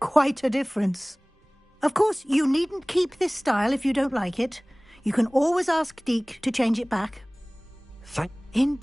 Quite a difference. Of course, you needn't keep this style if you don't like it. You can always ask Deke to change it back. In...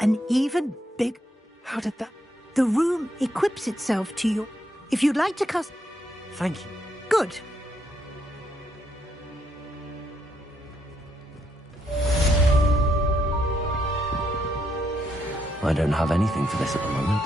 An even big... How did that... The room equips itself to you. If you'd like to Thank you. Good. I don't have anything for this at the moment.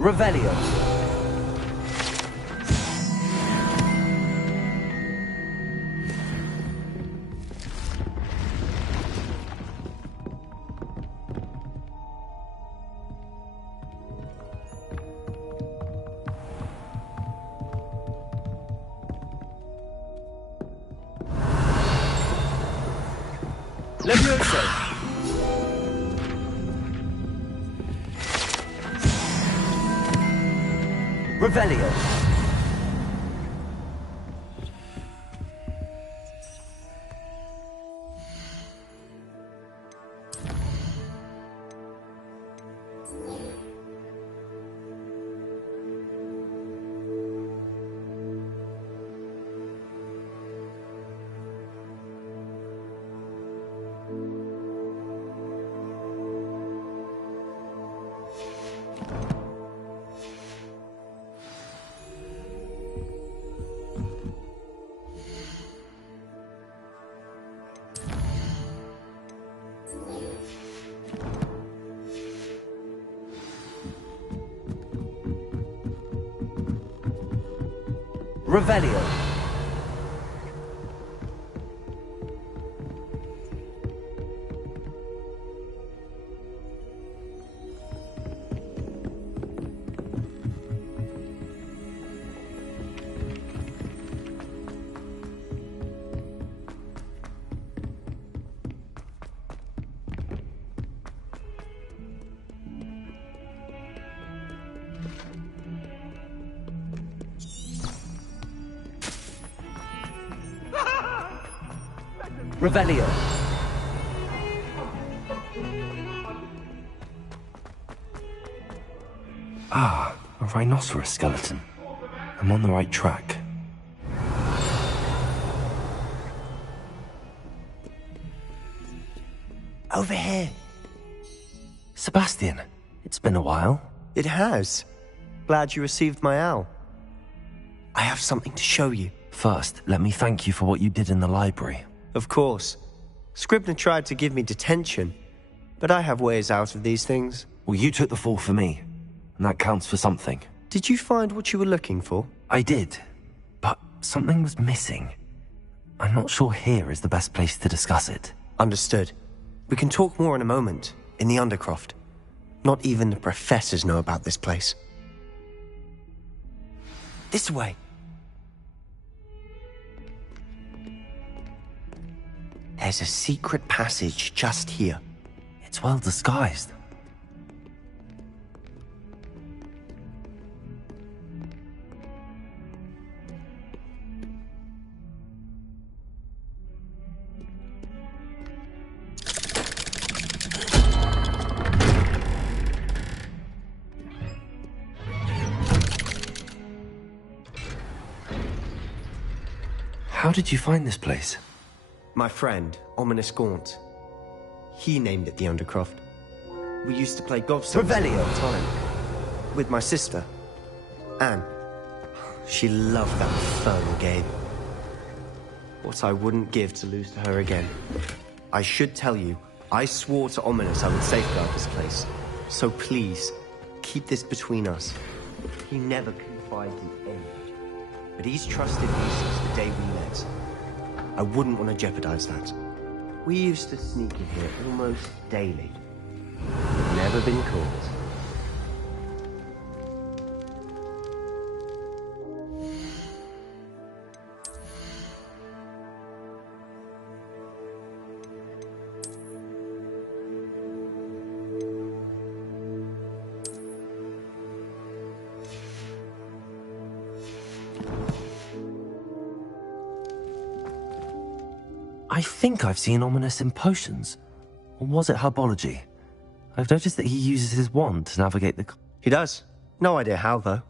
Revelio. Levioso. Revelio. Revelio. Revelio. Ah, a rhinoceros skeleton. I'm on the right track. Over here. Sebastian, it's been a while. It has. Glad you received my owl. I have something to show you. First, let me thank you for what you did in the library. Of course. Scribner tried to give me detention, but I have ways out of these things. Well, you took the fall for me, and that counts for something. Did you find what you were looking for? I did, but something was missing. I'm not sure here is the best place to discuss it. Understood. We can talk more in a moment, in the Undercroft. Not even the professors know about this place. This way. There's a secret passage just here. It's well disguised. How did you find this place? My friend, Ominous Gaunt. He named it the Undercroft. We used to play gobstones all the time. With my sister, Anne. She loved that infernal game. What I wouldn't give to lose to her again. I should tell you, I swore to Ominous I would safeguard this place. So please, keep this between us. He never confided in anyone. But he's trusted me since the day we met. I wouldn't want to jeopardize that. We used to sneak in here almost daily. Never been caught. I think I've seen Ominous in potions. Or was it herbology? I've noticed that he uses his wand to navigate the... He does. No idea how, though.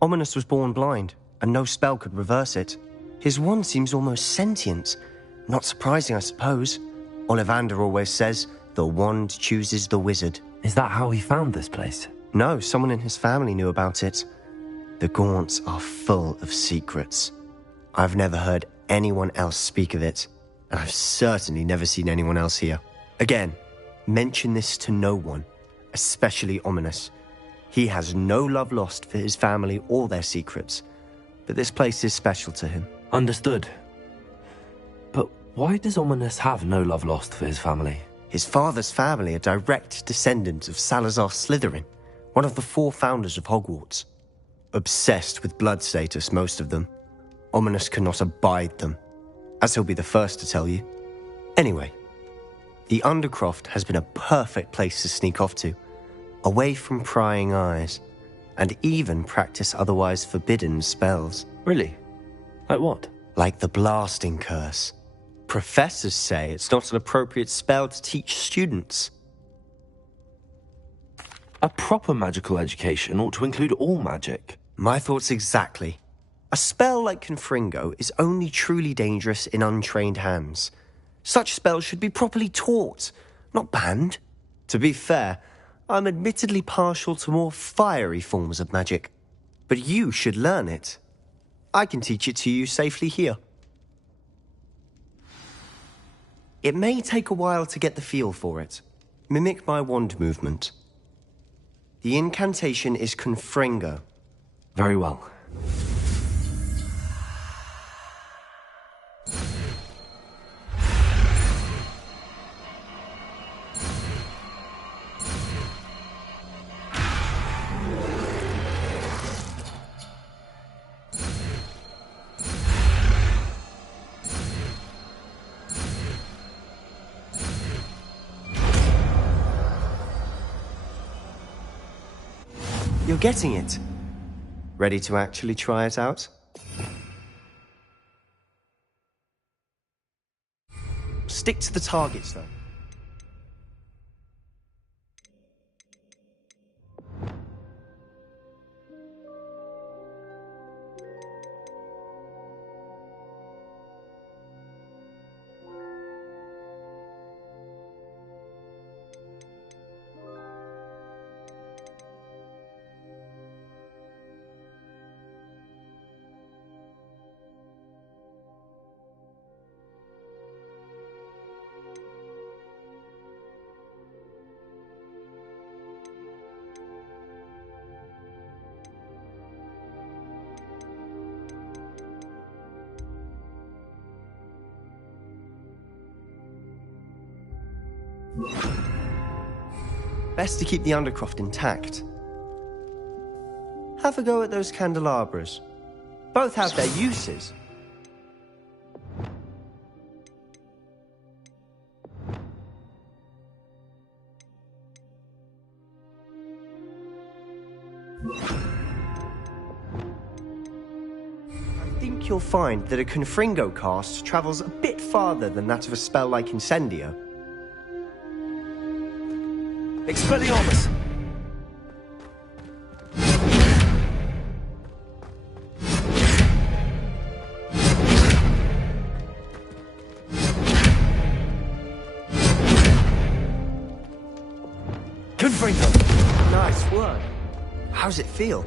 Ominous was born blind, and no spell could reverse it. His wand seems almost sentient. Not surprising, I suppose. Ollivander always says, the wand chooses the wizard. Is that how he found this place? No, someone in his family knew about it. The Gaunts are full of secrets. I've never heard anyone else speak of it, and I've certainly never seen anyone else here. Again, mention this to no one, especially Ominous. He has no love lost for his family or their secrets, but this place is special to him. Understood. But why does Ominous have no love lost for his family? His father's family are direct descendants of Salazar Slytherin, one of the 4 founders of Hogwarts. Obsessed with blood status, most of them. Ominous cannot abide them, as he'll be the first to tell you. Anyway, the Undercroft has been a perfect place to sneak off to, away from prying eyes, and even practice otherwise forbidden spells. Really? Like what? Like the blasting curse. Professors say it's not an appropriate spell to teach students. A proper magical education ought to include all magic. My thoughts exactly. A spell like Confringo is only truly dangerous in untrained hands. Such spells should be properly taught, not banned. To be fair, I'm admittedly partial to more fiery forms of magic. But you should learn it. I can teach it to you safely here. It may take a while to get the feel for it. Mimic my wand movement. The incantation is Confringo. Very well. You're getting it. Ready to actually try it out? Stick to the targets, though. Best to keep the Undercroft intact. Have a go at those candelabras. Both have their uses. I think you'll find that a Confringo cast travels a bit farther than that of a spell like Incendio. Expelliarmus! How's it feel?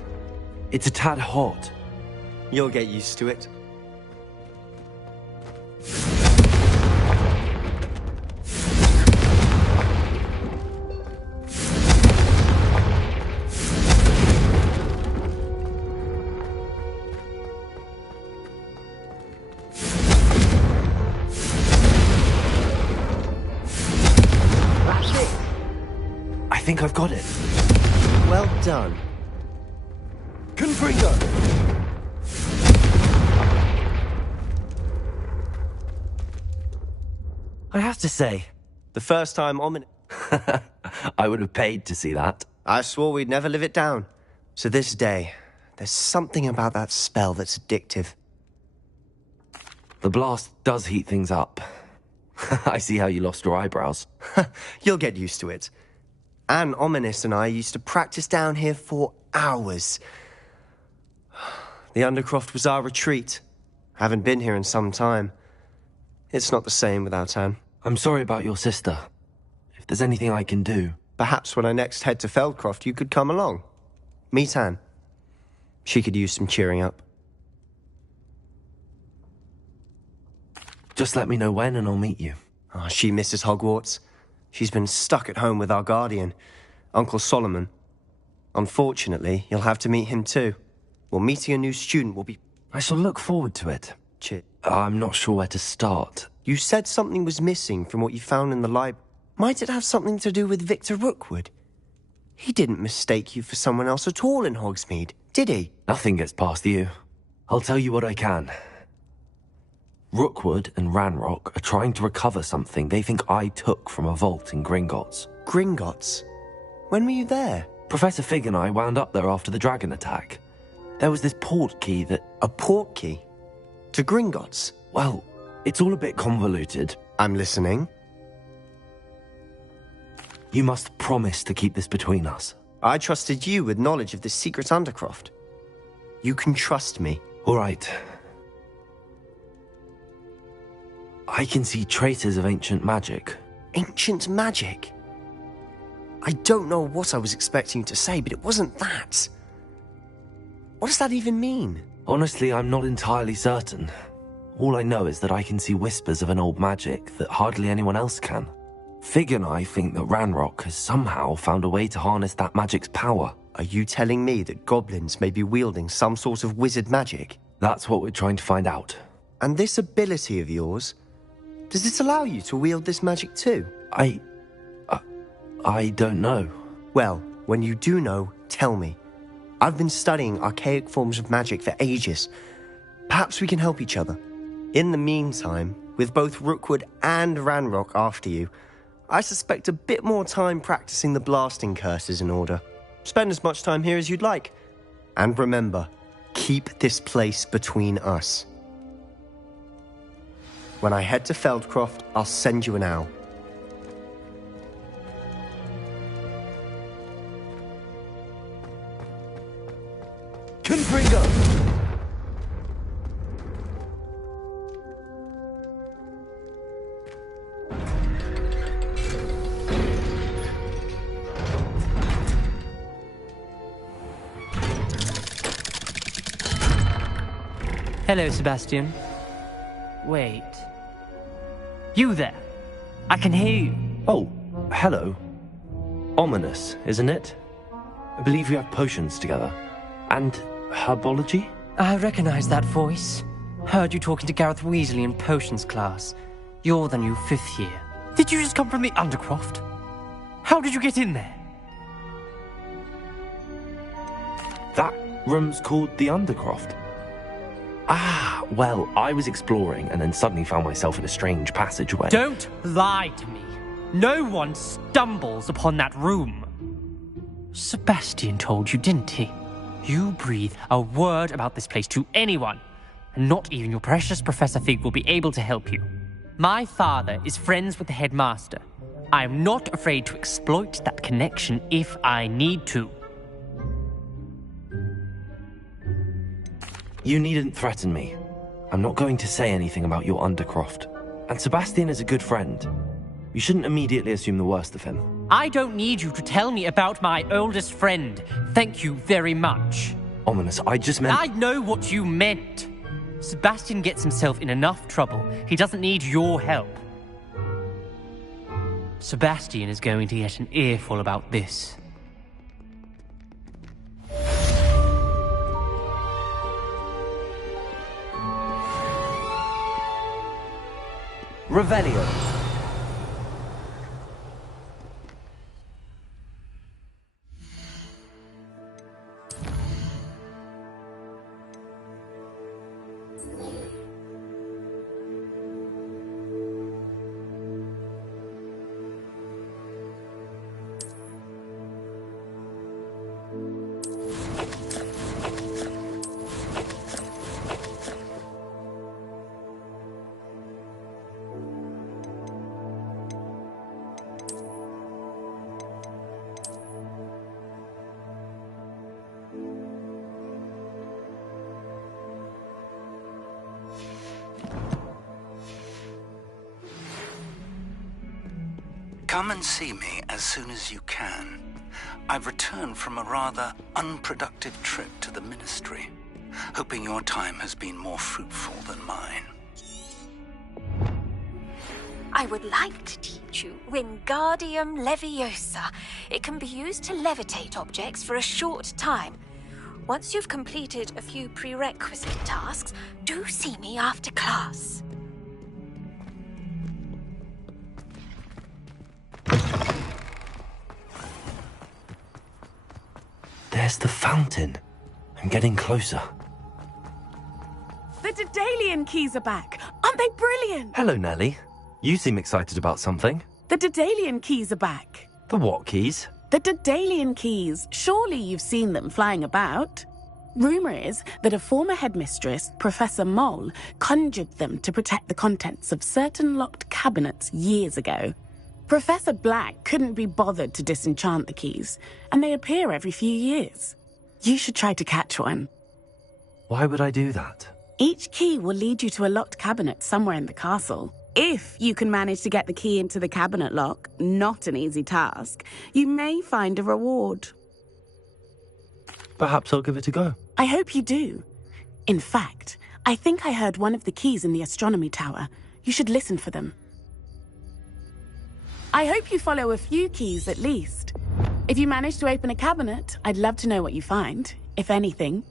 It's a tad hot. You'll get used to it. I think I've got it. Well done. Confringo! I have to say, The first time I would have paid to see that. I swore we'd never live it down. So this day, there's something about that spell that's addictive. The blast does heat things up. I see how you lost your eyebrows. You'll get used to it. Anne, Ominous, and I used to practice down here for hours. The Undercroft was our retreat. Haven't been here in some time. It's not the same without Anne. I'm sorry about your sister. If there's anything I can do... Perhaps when I next head to Feldcroft, you could come along. Meet Anne. She could use some cheering up. Just let me know when and I'll meet you. Oh, she misses Hogwarts. She's been stuck at home with our guardian, Uncle Solomon. Unfortunately, you'll have to meet him too. Well, meeting a new student will be... I shall look forward to it. I'm not sure where to start. You said something was missing from what you found in the library. Might it have something to do with Victor Rookwood? He didn't mistake you for someone else at all in Hogsmeade, did he? Nothing gets past you. I'll tell you what I can. Rookwood and Ranrock are trying to recover something they think I took from a vault in Gringotts. Gringotts? When were you there? Professor Fig and I wound up there after the dragon attack. There was this port key that... A port key? To Gringotts? Well, it's all a bit convoluted. I'm listening. You must promise to keep this between us. I trusted you with knowledge of this secret Undercroft. You can trust me. All right. I can see traces of ancient magic. Ancient magic? I don't know what I was expecting you to say, but it wasn't that. What does that even mean? Honestly, I'm not entirely certain. All I know is that I can see whispers of an old magic that hardly anyone else can. Fig and I think that Ranrock has somehow found a way to harness that magic's power. Are you telling me that goblins may be wielding some sort of wizard magic? That's what we're trying to find out. And this ability of yours, does it allow you to wield this magic too? I don't know. Well, when you do know, tell me. I've been studying archaic forms of magic for ages. Perhaps we can help each other. In the meantime, with both Rookwood and Ranrock after you, I suspect a bit more time practicing the blasting curse is in order. Spend as much time here as you'd like. And remember, keep this place between us. When I head to Feldcroft, I'll send you an owl. Confringo! Hello, Sebastian. Wait. You there? I can hear you. Oh, hello. Ominous, isn't it? I believe we have potions together. And herbology? I recognize that voice. Heard you talking to Gareth Weasley in potions class. You're the new 5th year. Did you just come from the Undercroft? How did you get in there? That room's called the Undercroft. Ah, well, I was exploring and then suddenly found myself in a strange passageway. Don't lie to me. No one stumbles upon that room. Sebastian told you, didn't he? You breathe a word about this place to anyone, and not even your precious Professor Fig will be able to help you. My father is friends with the headmaster. I am not afraid to exploit that connection if I need to. You needn't threaten me. I'm not going to say anything about your Undercroft. And Sebastian is a good friend. You shouldn't immediately assume the worst of him. I don't need you to tell me about my oldest friend. Thank you very much. Ominous, I just meant... I know what you meant. Sebastian gets himself in enough trouble. He doesn't need your help. Sebastian is going to get an earful about this. Revelio. Come and see me as soon as you can. I've returned from a rather unproductive trip to the Ministry, hoping your time has been more fruitful than mine. I would like to teach you Wingardium Leviosa. It can be used to levitate objects for a short time. Once you've completed a few prerequisite tasks, do see me after class. There's the fountain. I'm getting closer. The Daedalian keys are back. Aren't they brilliant? Hello, Nellie. You seem excited about something. The Daedalian keys are back. The what keys? The Daedalian keys. Surely you've seen them flying about. Rumour is that a former headmistress, Professor Moll, conjured them to protect the contents of certain locked cabinets years ago. Professor Black couldn't be bothered to disenchant the keys, and they appear every few years. You should try to catch one. Why would I do that? Each key will lead you to a locked cabinet somewhere in the castle. If you can manage to get the key into the cabinet lock, not an easy task, you may find a reward. Perhaps I'll give it a go. I hope you do. In fact, I think I heard one of the keys in the astronomy tower. You should listen for them. I hope you follow a few keys at least. If you manage to open a cabinet, I'd love to know what you find, if anything.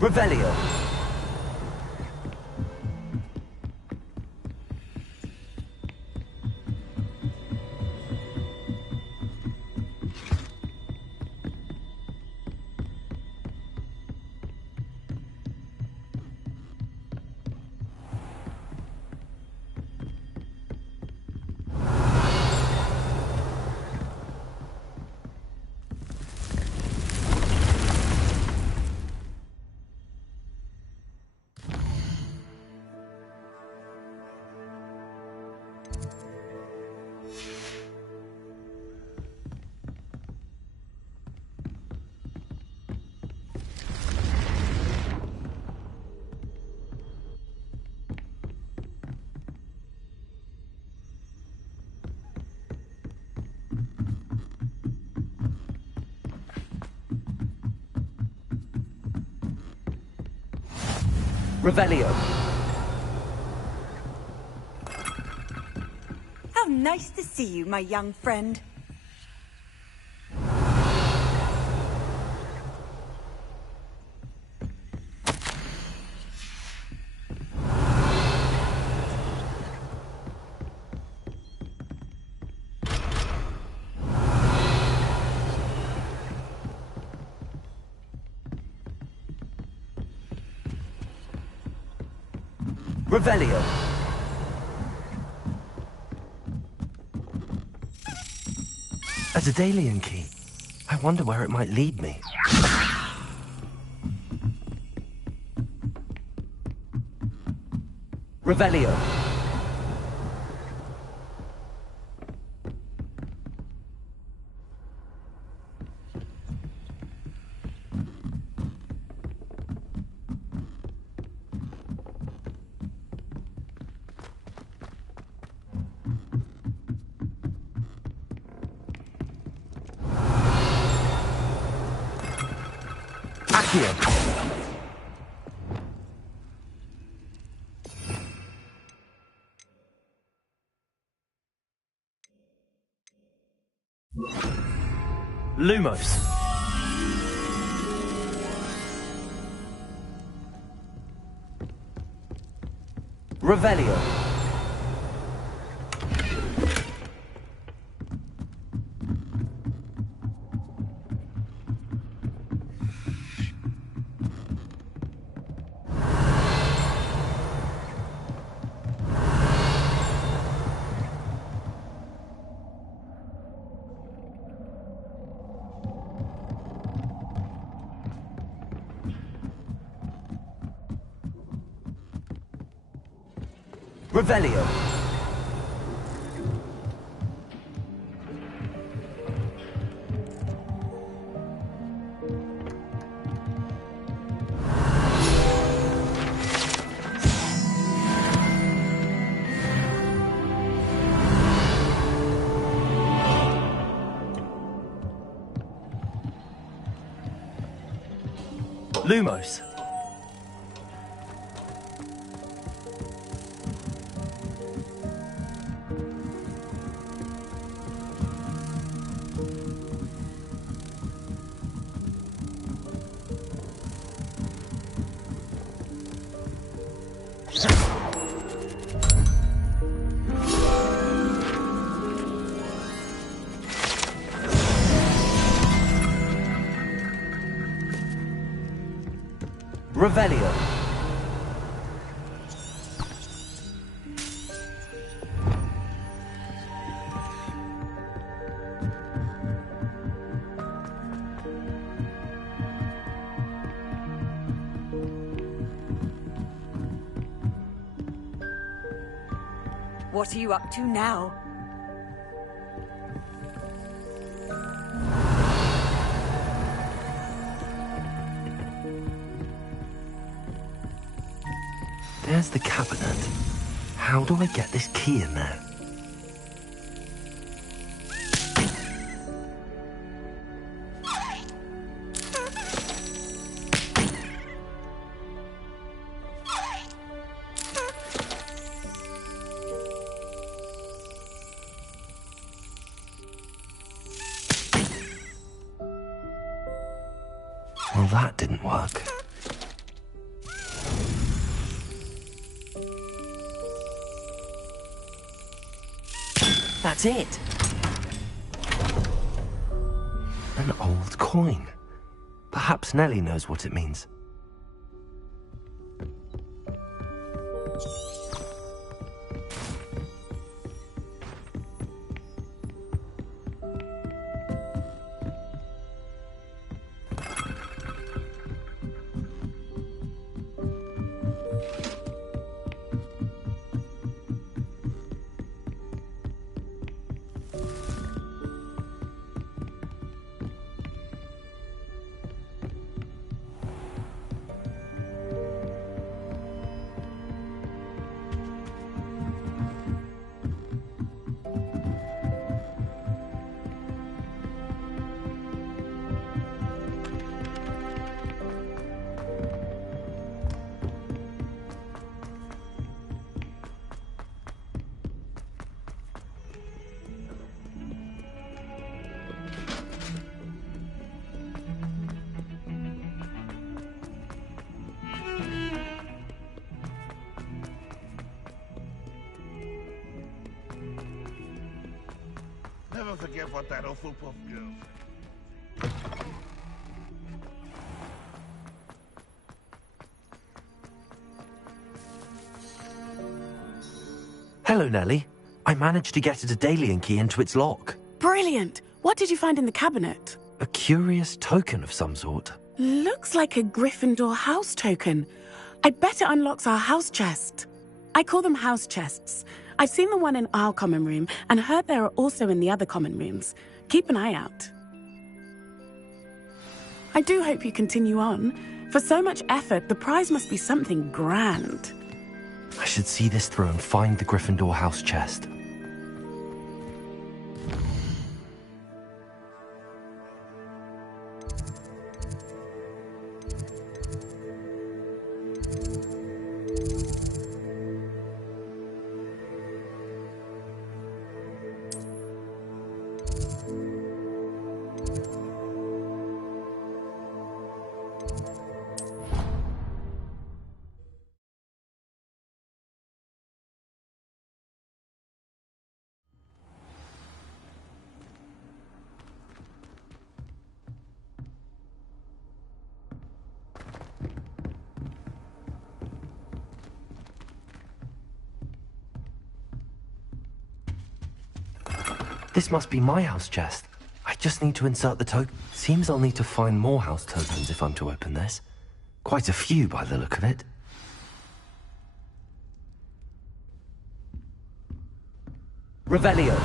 Revelio. Revelio. How nice to see you, my young friend. Revelio. A Daedalian key. I wonder where it might lead me. Revelio. Accio. Lumos. Revelio. Revelio. Lumos. Revelio. What are you up to now? There's the cabinet. How do I get this key in there? Well, that didn't work. That's it. An old coin. Perhaps Nellie knows what it means. forget what that Hufflepuff girl said. Hello, Nellie. I managed to get a Daedalian key into its lock. Brilliant! What did you find in the cabinet? A curious token of some sort. Looks like a Gryffindor house token. I bet it unlocks our house chest. I call them house chests. I've seen the one in our common room and heard there are also in the other common rooms. Keep an eye out. I do hope you continue on. For so much effort, the prize must be something grand. I should see this through and find the Gryffindor house chest. This must be my house chest. I just need to insert the token. Seems I'll need to find more house tokens if I'm to open this. Quite a few by the look of it. Revelio.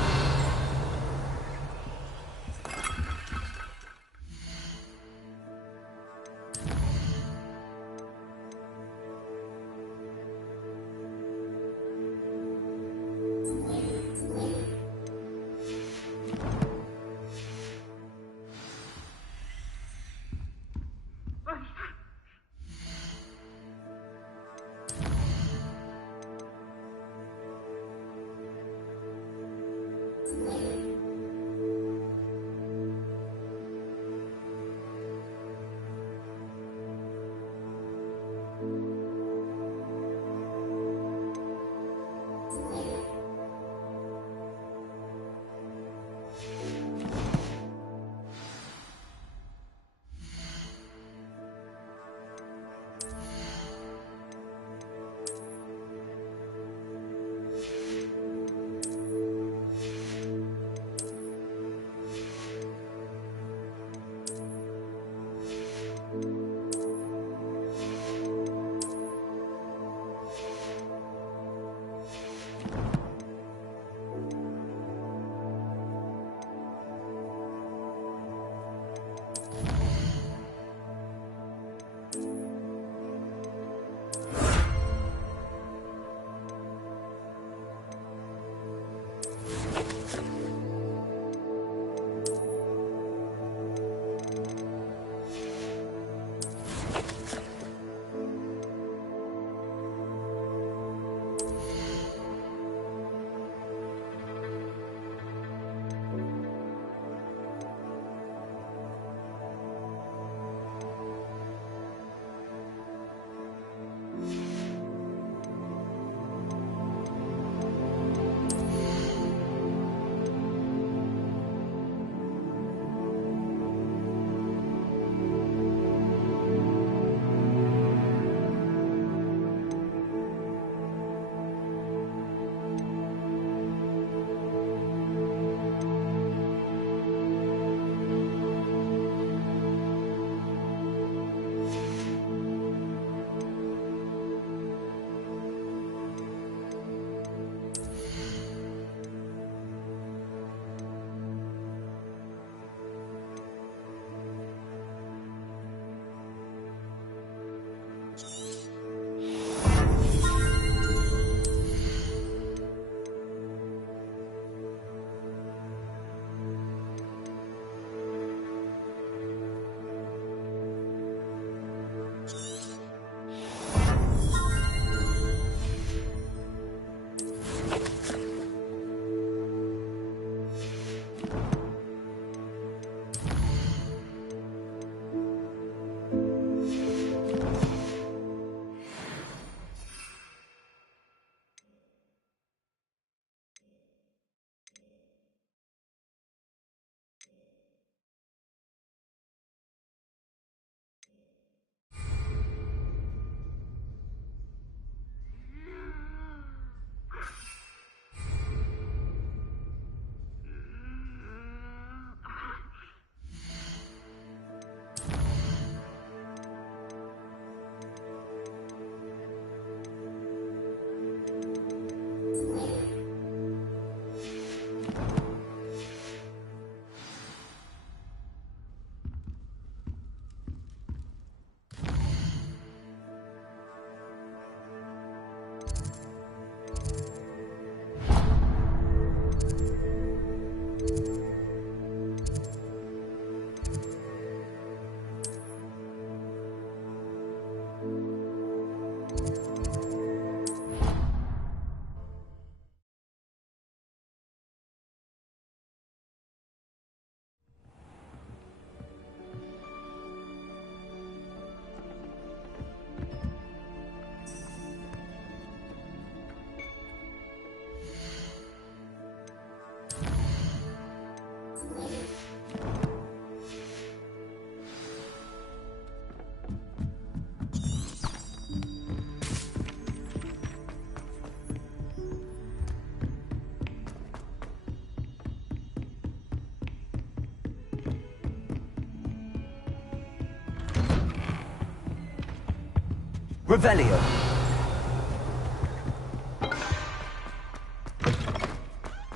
Revelio.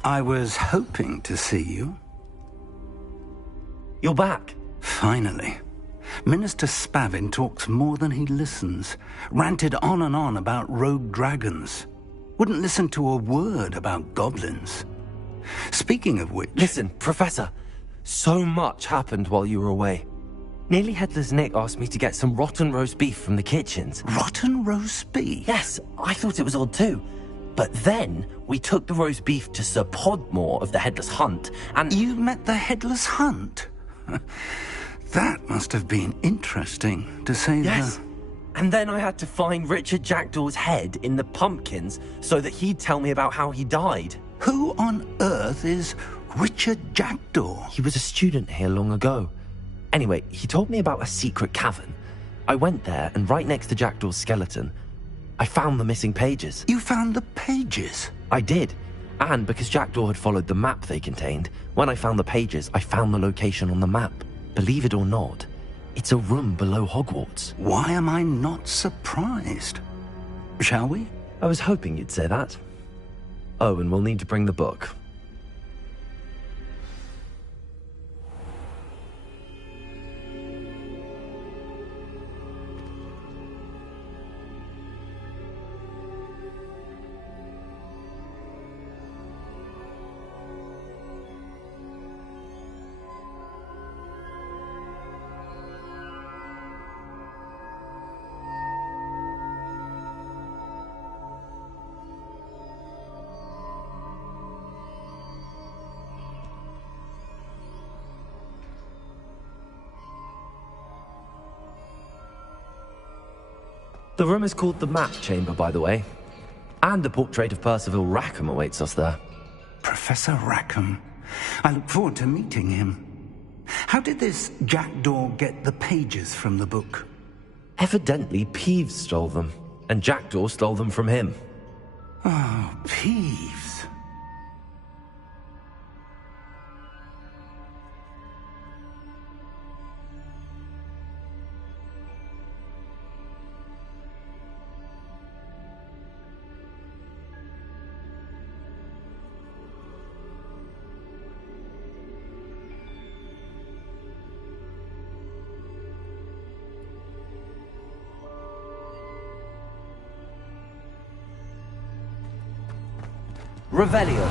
I was hoping to see you. You're back. Finally. Minister Spavin talks more than he listens. Ranted on and on about rogue dragons. Wouldn't listen to a word about goblins. Speaking of which... Listen, Professor. So much happened while you were away. Nearly Headless Nick asked me to get some rotten roast beef from the kitchens. Rotten roast beef? Yes, I thought it was odd too. But then we took the roast beef to Sir Podmore of the Headless Hunt, and... You met the Headless Hunt? That must have been interesting, to say Yes. And then I had to find Richard Jackdaw's head in the pumpkins so that he'd tell me about how he died. Who on earth is Richard Jackdaw? He was a student here long ago. Anyway, he told me about a secret cavern. I went there, and right next to Jackdaw's skeleton, I found the missing pages. You found the pages? I did. And because Jackdaw had followed the map they contained, when I found the pages, I found the location on the map. Believe it or not, it's a room below Hogwarts. Why am I not surprised? Shall we? I was hoping you'd say that. Oh, and we'll need to bring the book. The room is called the Map Chamber, by the way. And a portrait of Percival Rackham awaits us there. Professor Rackham. I look forward to meeting him. How did this Jackdaw get the pages from the book? Evidently, Peeves stole them, and Jackdaw stole them from him. Oh, Peeves. Revelio.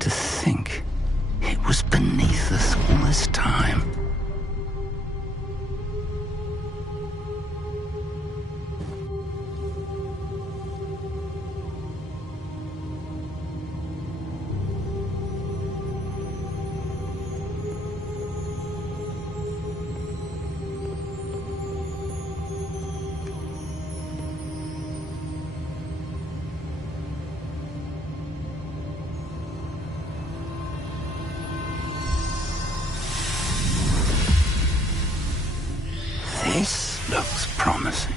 To think it was beneath us all this time. This looks promising.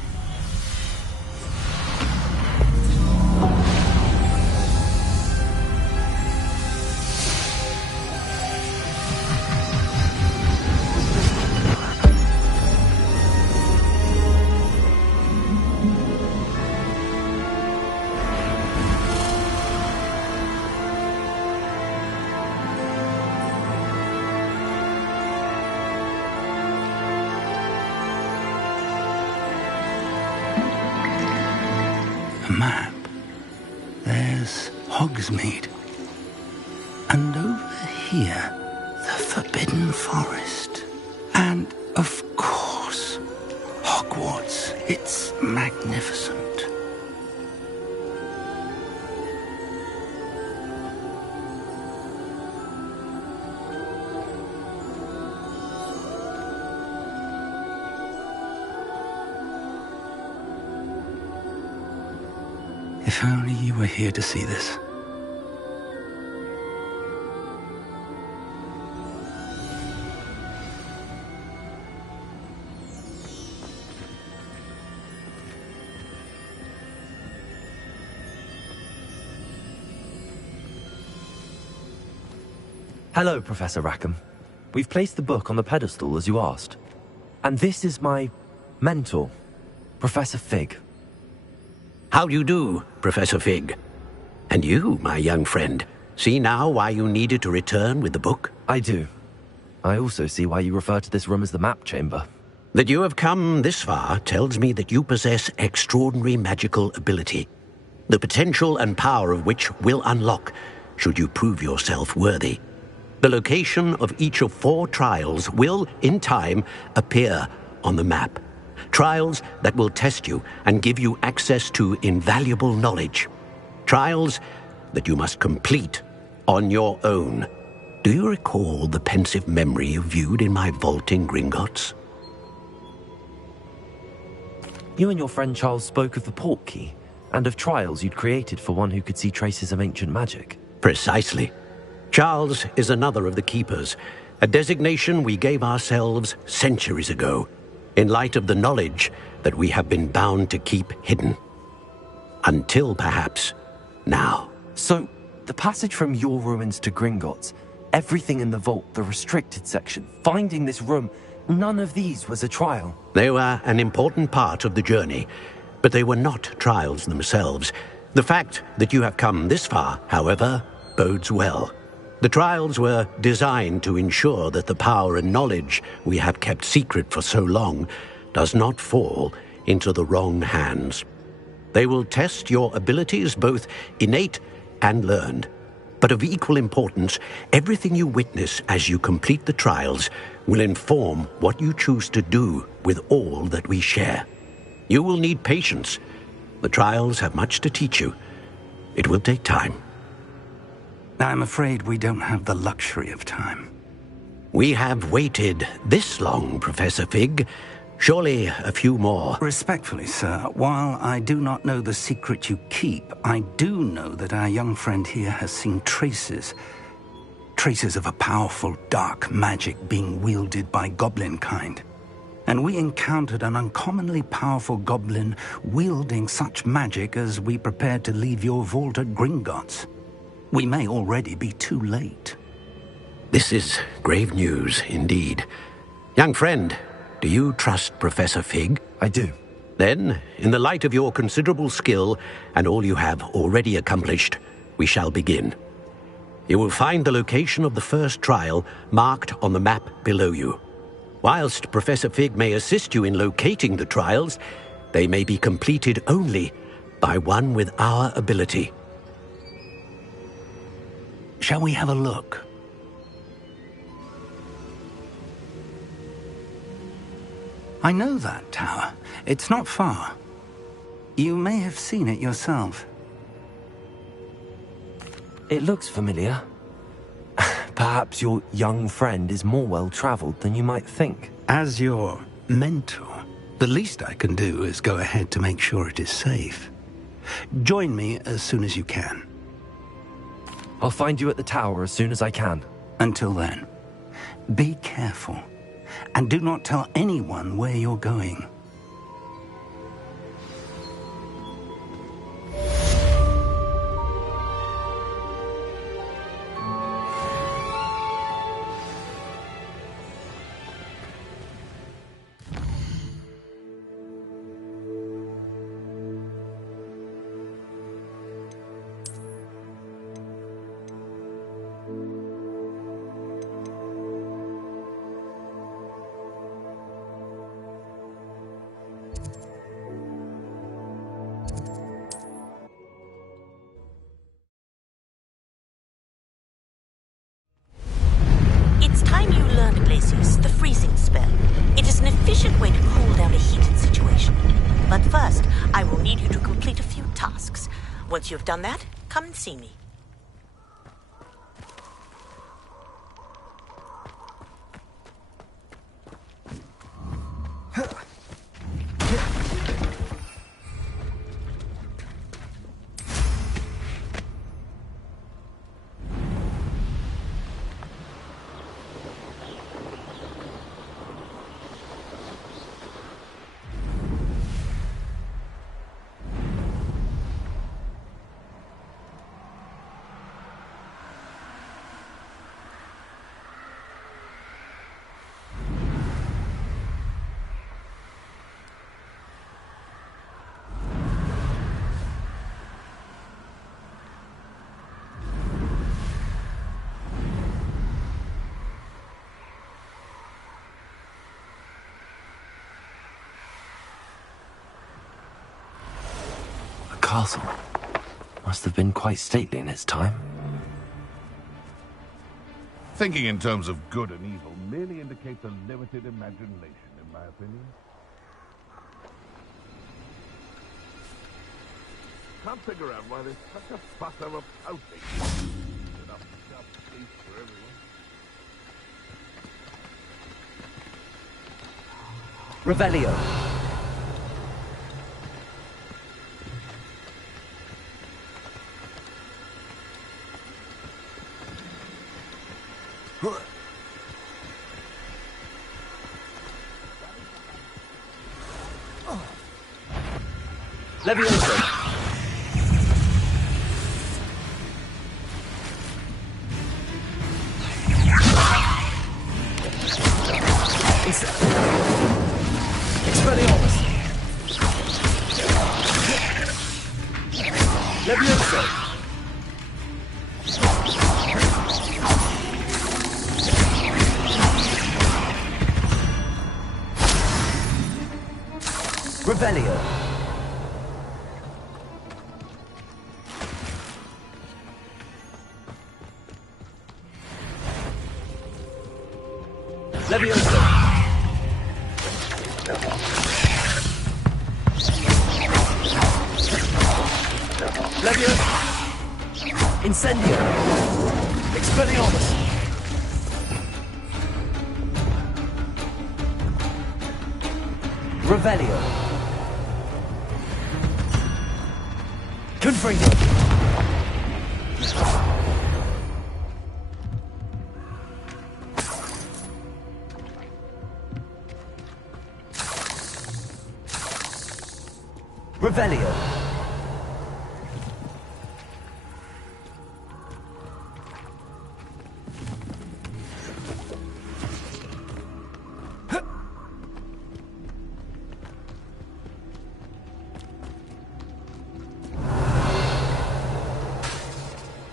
A map. famous Hogsmeade. And over here, the Forbidden Forest. And, of course, Hogwarts. It's magnificent. If only you were here to see this. Hello, Professor Rackham. We've placed the book on the pedestal as you asked. And this is my mentor, Professor Fig. How do you do, Professor Fig? And you, my young friend, see now why you needed to return with the book? I do. I also see why you refer to this room as the map chamber. That you have come this far tells me that you possess extraordinary magical ability, the potential and power of which will unlock should you prove yourself worthy. The location of each of 4 trials will, in time, appear on the map. Trials that will test you and give you access to invaluable knowledge. Trials that you must complete on your own. Do you recall the pensive memory you viewed in my vault in Gringotts? You and your friend Charles spoke of the portkey, and of trials you'd created for one who could see traces of ancient magic. Precisely. Charles is another of the Keepers, a designation we gave ourselves centuries ago, in light of the knowledge that we have been bound to keep hidden. Until, perhaps, now. So, the passage from your ruins to Gringotts, everything in the vault, the restricted section, finding this room, none of these was a trial. They were an important part of the journey, but they were not trials themselves. The fact that you have come this far, however, bodes well. The trials were designed to ensure that the power and knowledge we have kept secret for so long does not fall into the wrong hands. They will test your abilities, both innate and learned. But of equal importance, everything you witness as you complete the trials will inform what you choose to do with all that we share. You will need patience. The trials have much to teach you. It will take time. I'm afraid we don't have the luxury of time. We have waited this long, Professor Fig. Surely a few more. Respectfully, sir, while I do not know the secret you keep, I do know that our young friend here has seen traces of a powerful dark magic being wielded by goblin kind. And we encountered an uncommonly powerful goblin wielding such magic as we prepared to leave your vault at Gringotts. We may already be too late. This is grave news indeed. Young friend, do you trust Professor Fig? I do. Then, in the light of your considerable skill and all you have already accomplished, we shall begin. You will find the location of the first trial marked on the map below you. Whilst Professor Fig may assist you in locating the trials, they may be completed only by one with our ability. Shall we have a look? I know that tower. It's not far. You may have seen it yourself. It looks familiar. Perhaps your young friend is more well-traveled than you might think. As your mentor, the least I can do is go ahead to make sure it is safe. Join me as soon as you can. I'll find you at the tower as soon as I can. Until then, be careful, and do not tell anyone where you're going. I will need you to complete a few tasks. Once you've done that, come and see me. Castle must have been quite stately in its time. Thinking in terms of good and evil merely indicates a limited imagination, in my opinion. Can't figure out why there's such a fuss over pouting. Enough space for everyone. Revelio. Levioso. Expelliarmus. Levioso. Revelio. Levioso. Levioso. Incendio. Expelliarmus. Revelio. Confringo. Revelio.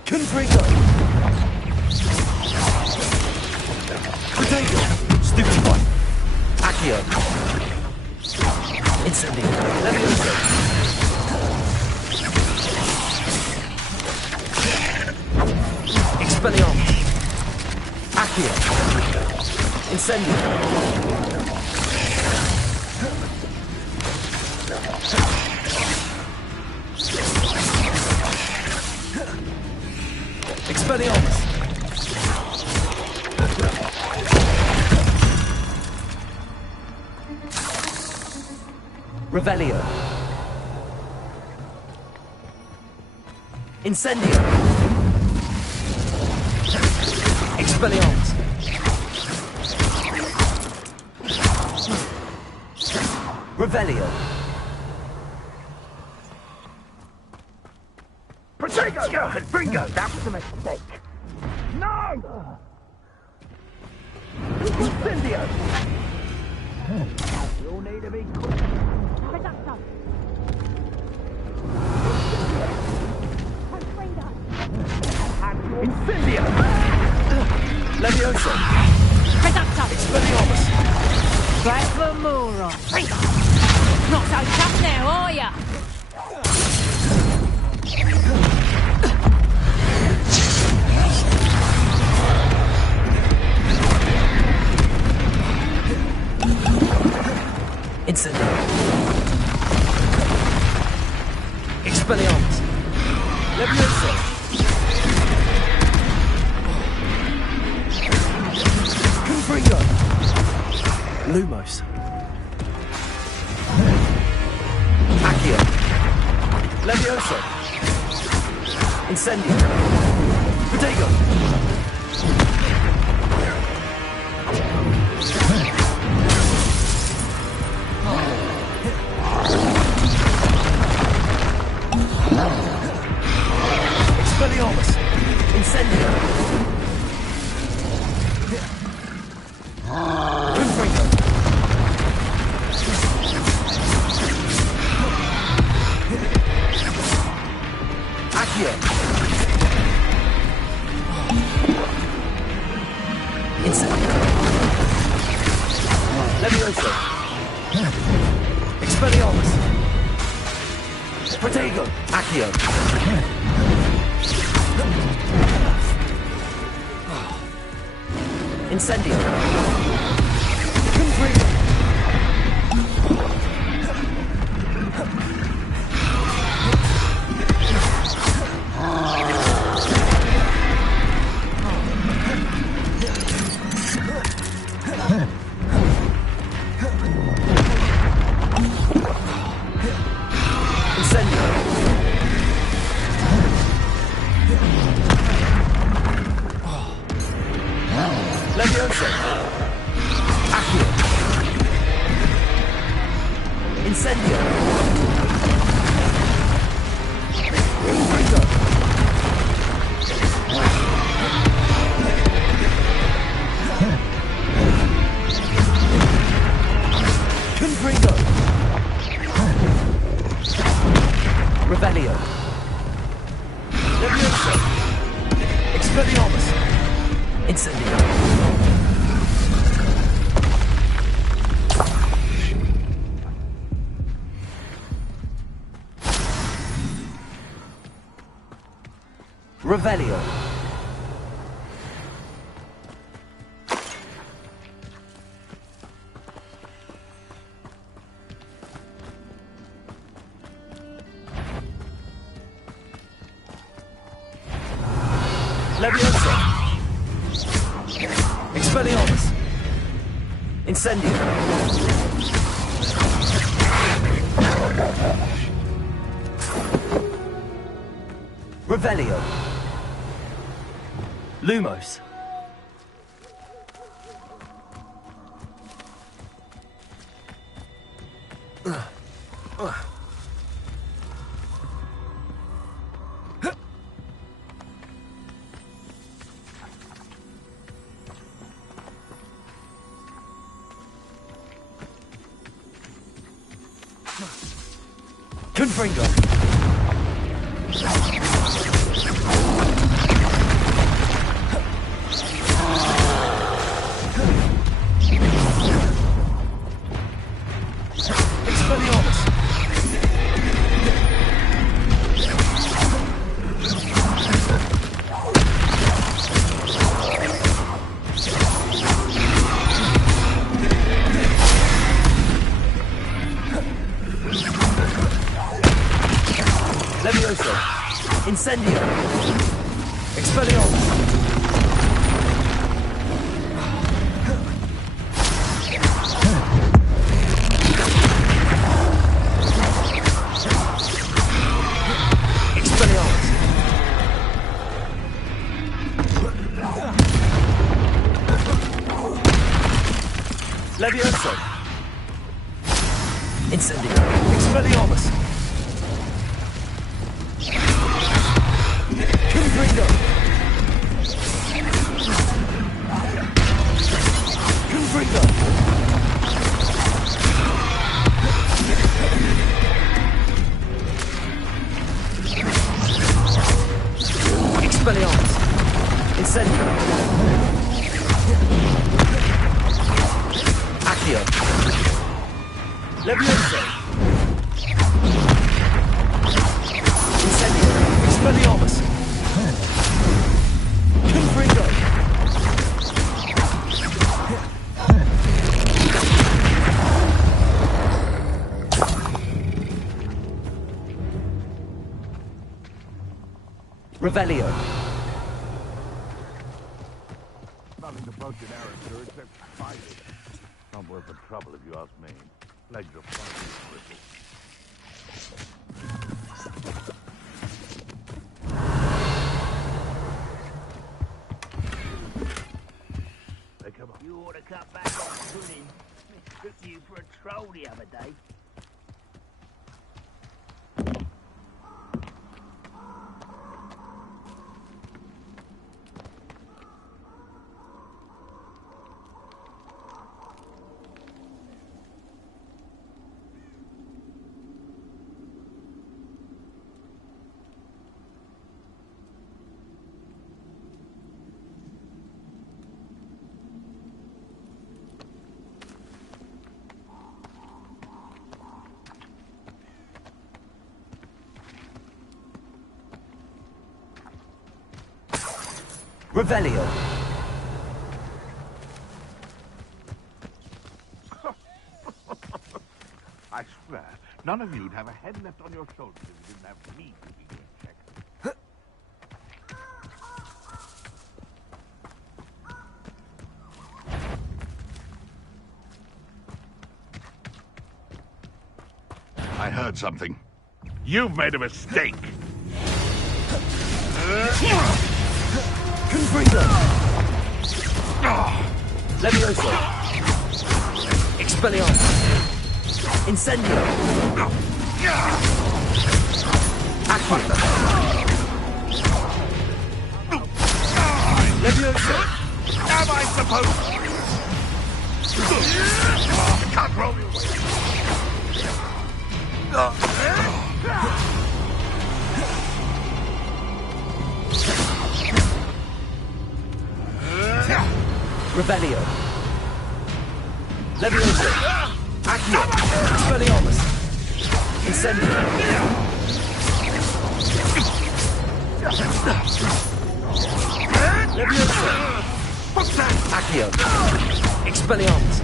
Confringo. Potato. Stupefy. Accio. Incendio. Levioso. Expelliarmus. Accio. Incendio. Expelliarmus. Revelio. Incendio. Expelliarmus. Revelio. Protego! Confringo! That was a mistake! No! Incendio! You'll need to be quick. Incendio! Levioso. Expelliarmus. Right for Moro. Not so tough now, are ya? Incendio. Expelliarmus! Leviosa! Confringo! Lumos! Accio! Leviosa! Incendio! Protego! Expelliarmus! Incendio! Confringo! Accio! Incendio! Levioso! Expelliarmus! Protego! Accio! Incendio! Confringo! Incendio! Levioso! Accio! Incendio! Confringo! Confringo! Revelio! Levioso! Expelliarmus! Incendio! Revelio! Levioso! Expelliarmus! Incendio! Revelio! Lumos! Confringo! Expelliarmus! Levioso! Incendio! Expelliarmus! Expelliarmus! Levioso! Incendio! Expelliarmus! Confringo! Revelio. Nothing to boast in Arrow, except fighting. Not worth the trouble if you ask me. Legs are fine and brittle. Hey, come on. You ought to cut back on pudding. Took you for a troll the other day. Revelio. I swear, none of you'd have a head left on your shoulders if you didn't have me keeping you in check. I heard something. You've made a mistake. Confringo! Levioso! Expelliarmus! Incendio! Accio! Levioso! Am I supposed to? Can't roll your way. Revelio. Levioso. Accio. Expelliarmus. Incendio. Levioso. Accio. Expelliarmus.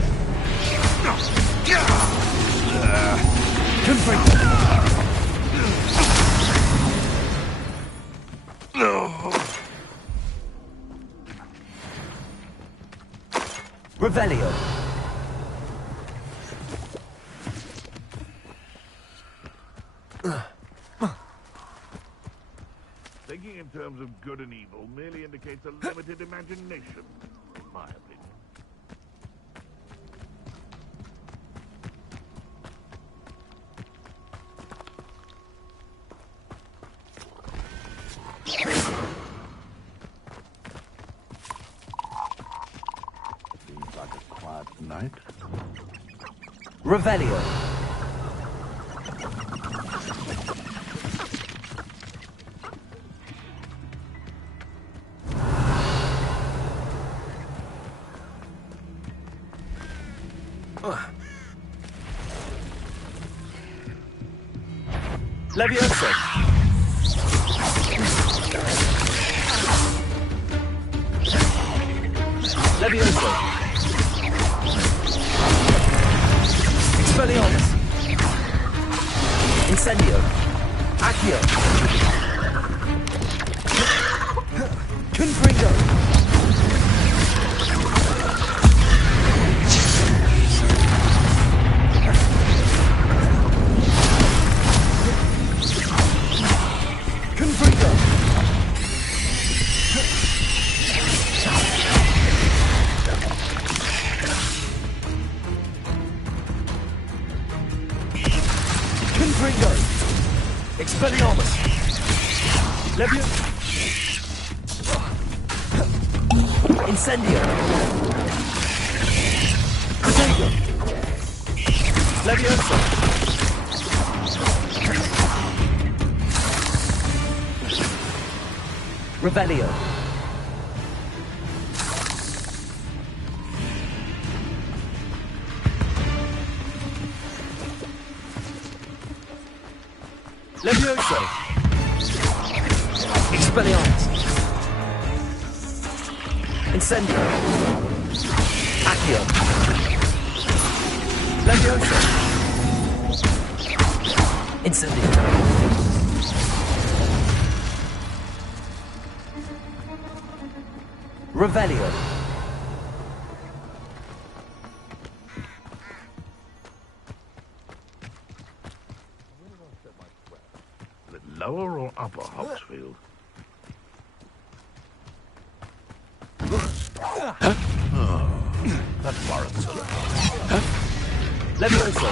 Confringo. Revelio. Thinking in terms of good and evil merely indicates a limited imagination, in my opinion. Seems like a quiet night. Revelio. Levioso. Levioso. Expelliarmus. Incendio. Accio. Confringo. Confringo. Confringo. Expelliarmus. Levio. Incendio. Crescendo. Levioso. Revelio. Levioso. Expelliarmus. Incendio. Accio. Levioso. Incendio. Revelio. Lower or upper Hogsfield? That warrants a little. Levioso.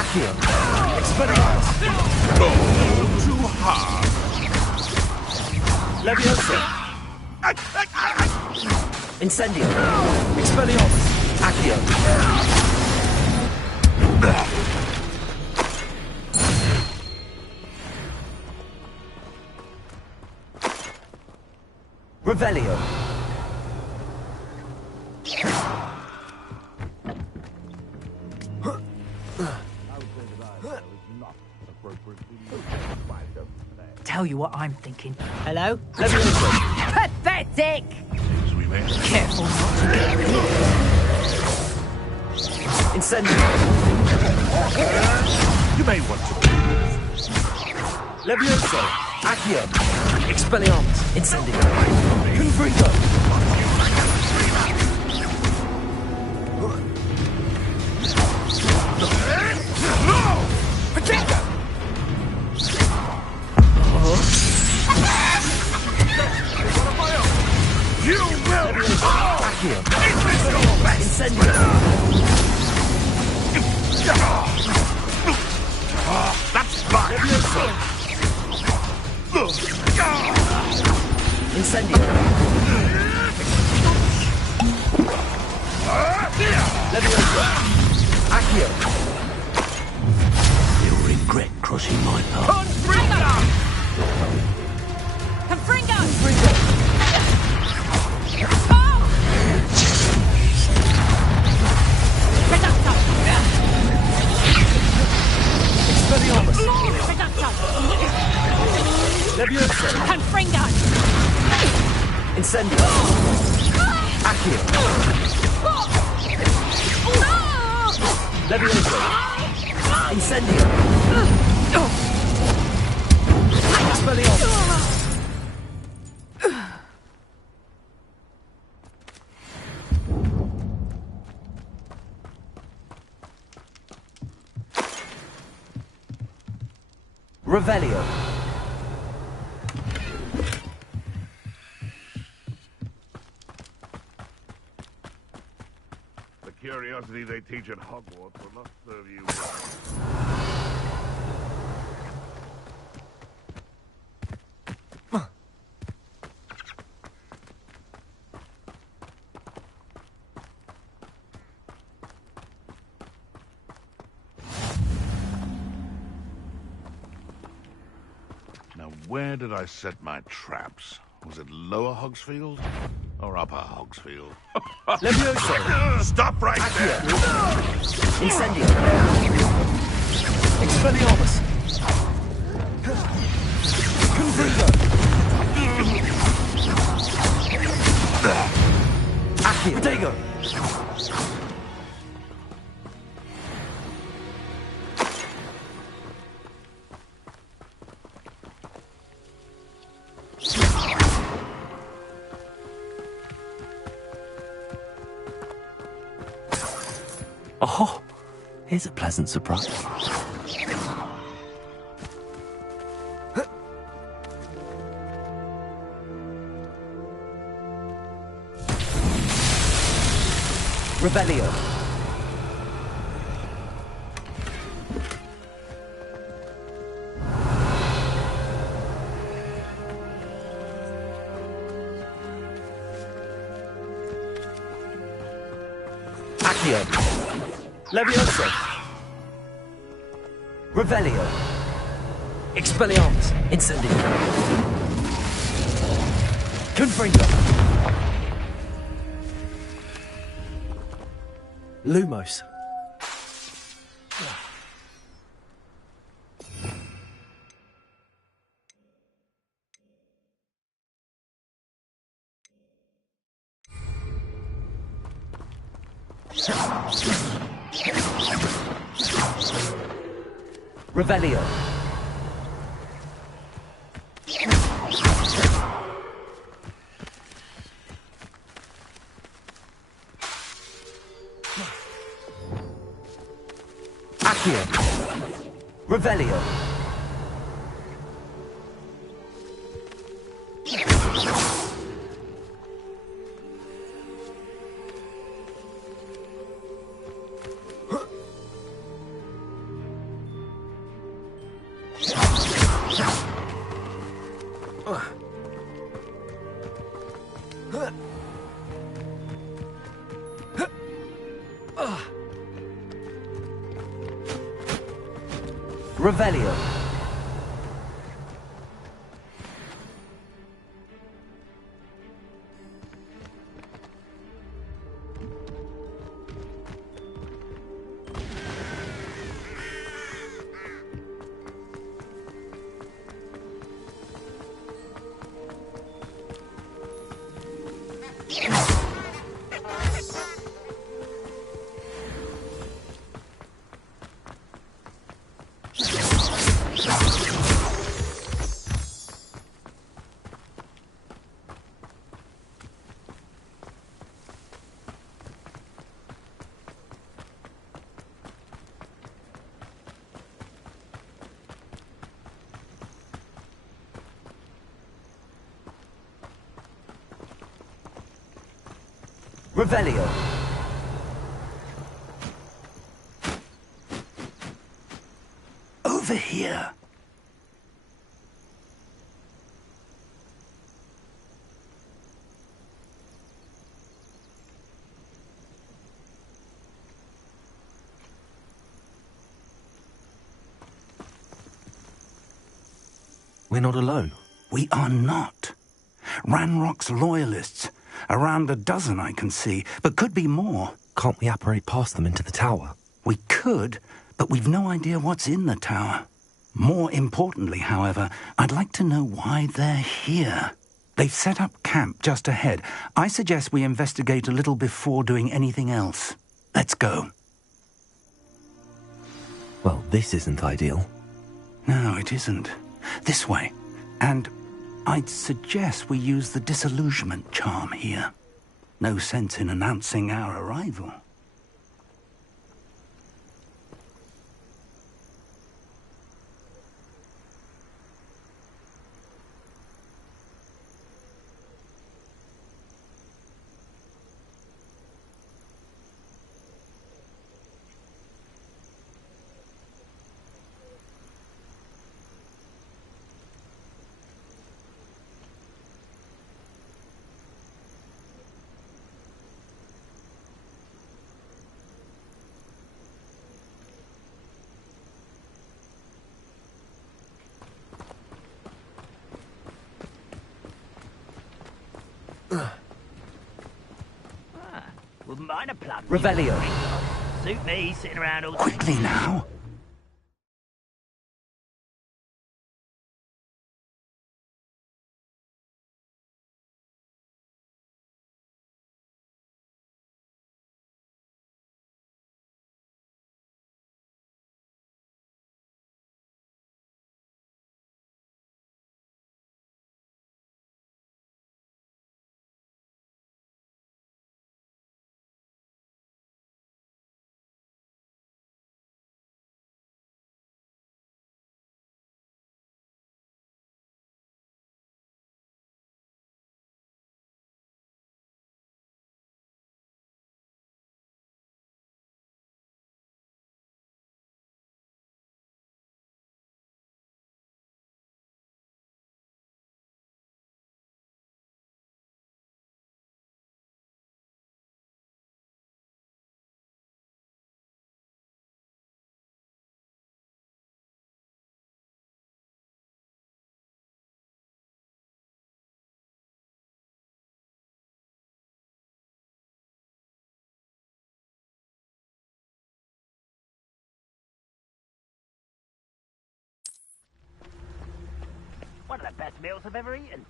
Accio. Expelliarmus. Oh, too hard. Levioso. Incendio. Expelliarmus. Accio. Revelio. Tell you what I'm thinking. Hello? Levioso. Pathetic! We may. Careful not to get Incendio. You may want to. Levioso. Accio. Expelliarmus. Incendio. Confringo. Protector. You will. Accio. Incendio. That's fine. Incendio. Levioso. Accio. You'll regret crossing my path. Confringo! Reducto! Expelliarmus. Reducto! Levioso. Confringo! Incendio. Accio. Levioso. Incendio. Expelliarmus. Revelio. The curiosity they teach at Hogwarts will not serve you well. Now, where did I set my traps? Was it lower Hogsfield or upper Hogsfield? Levioso. Stop right there! Incendio. Expelliarmus. Confringo. Accio. Protego. Oh, here's a pleasant surprise. Revelio. Accio. Levioso. Revelio. Expelliarmus. Incendio. Confringo. Lumos. Revelio. Revelio. Revelio. Revelio. Over here. We're not alone. We are not. Ranrock's loyalists. Around a dozen I can see, but could be more. Can't we apparate past them into the tower? We could, but we've no idea what's in the tower. More importantly, however, I'd like to know why they're here. They've set up camp just ahead. I suggest we investigate a little before doing anything else. Let's go. Well, this isn't ideal. No, it isn't. This way. And I'd suggest we use the disillusionment charm here. No sense in announcing our arrival. Wouldn't mind a plum. Revelio. Suit me, sitting around all... Quickly now. One of the best meals I've ever eaten.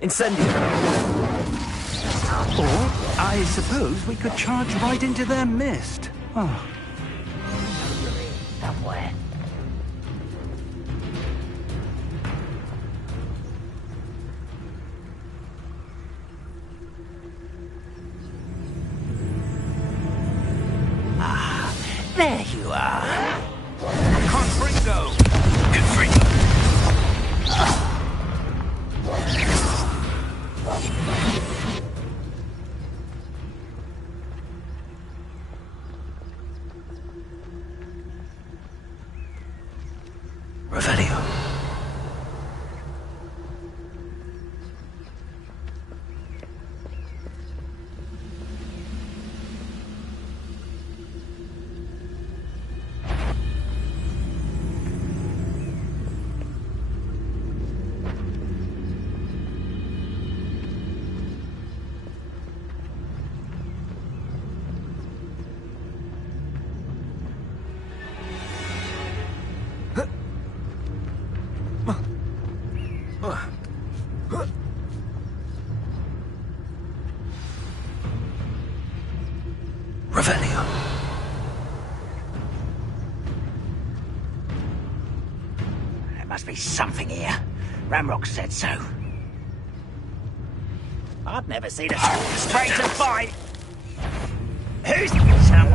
Incendio! Or, I suppose we could charge right into their mist. Oh. Somewhere. There you are. Confringo! Revelio. Revelio. There must be something here. Ramrock said so. I've never seen a traitor fight. Who's some?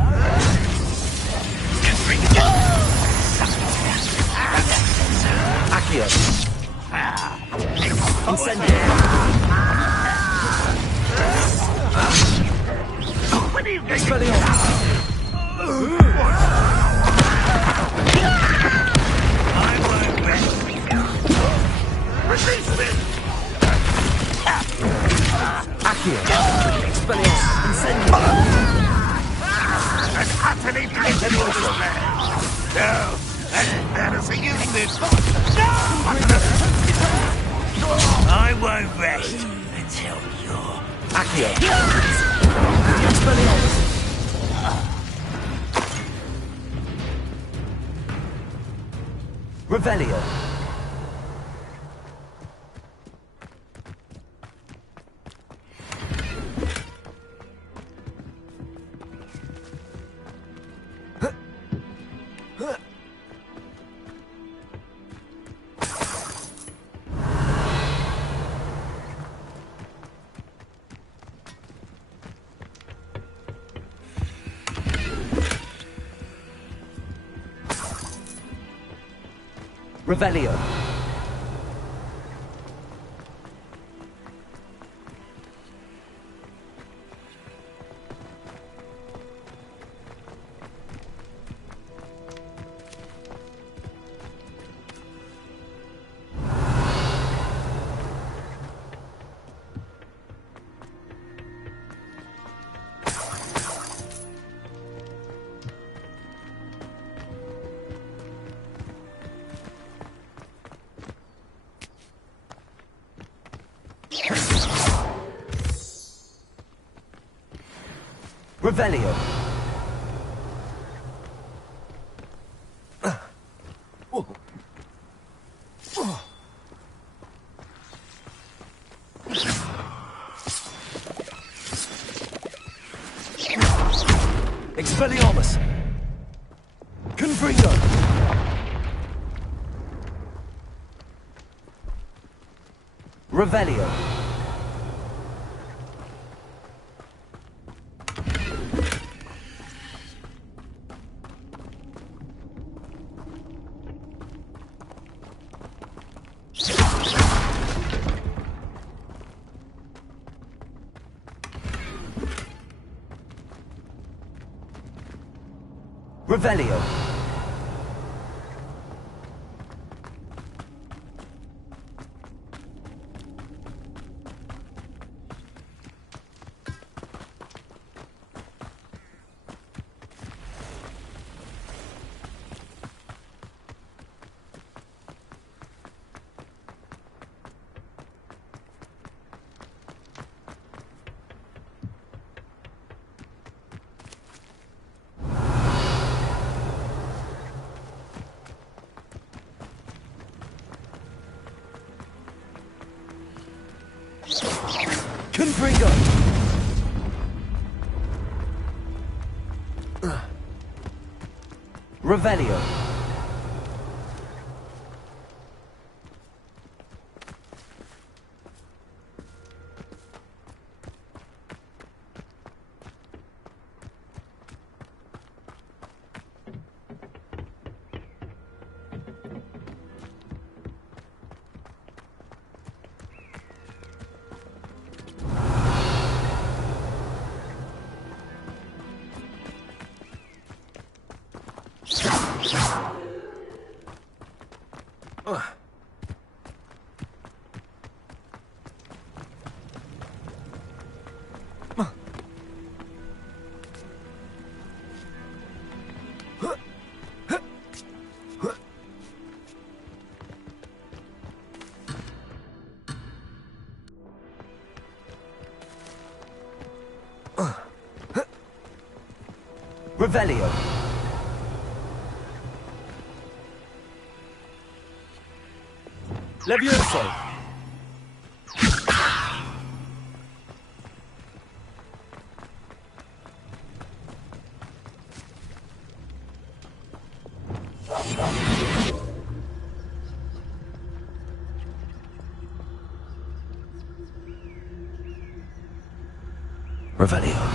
Accio. Incendio. What are you Accio. Expelliarmus. Incendio. An utterly beautiful man. No, that's better for you, this. I won't rest until you're... Accio. Expelliarmus. Revelio. Revelio. Revelio. Expelliarmus. Confringo. Revelio. Revelio. Confringo. Revelio. Revelio. Levioso. Revelio.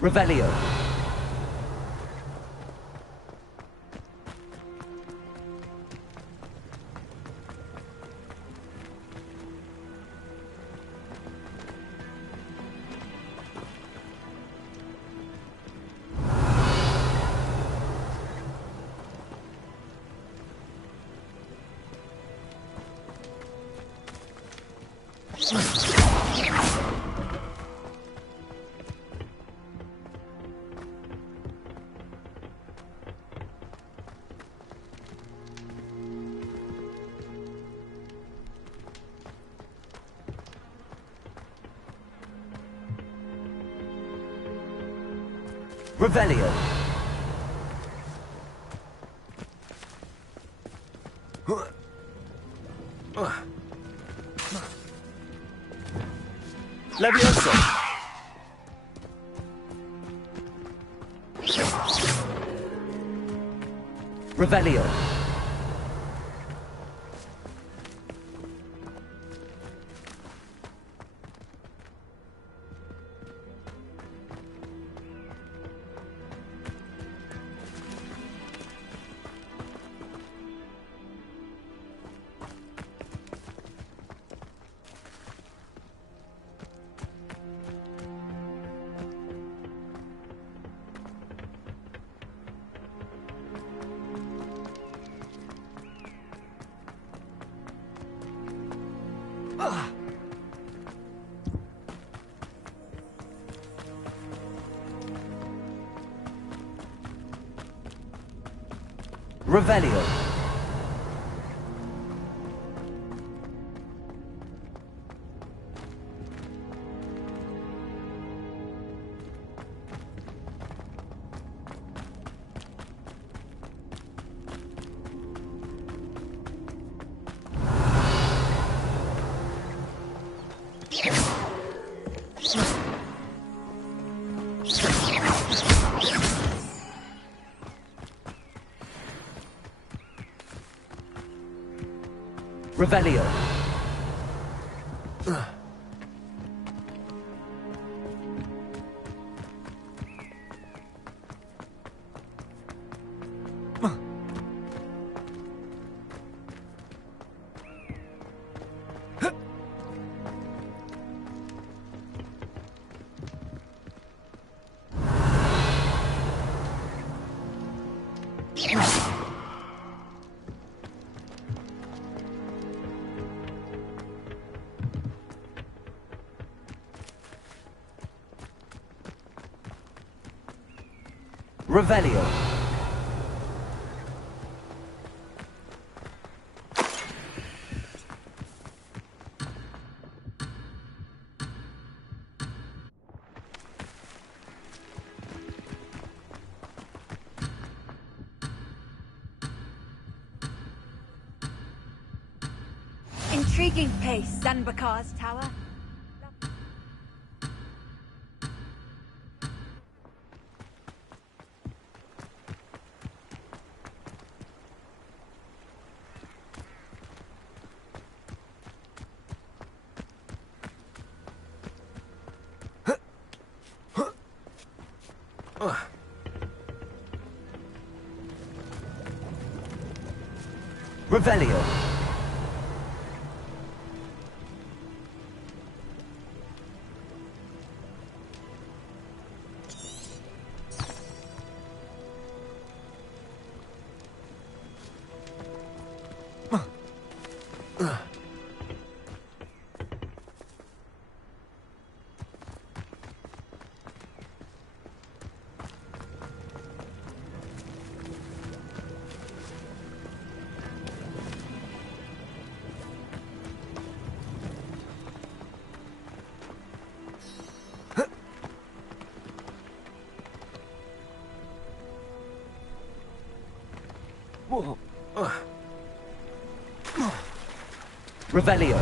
Revelio. Revelio. Levioso. Revelio. Revelio. Revelio. Revelio. Intriguing place, Zanbakar's tower. Revelio. Revelio.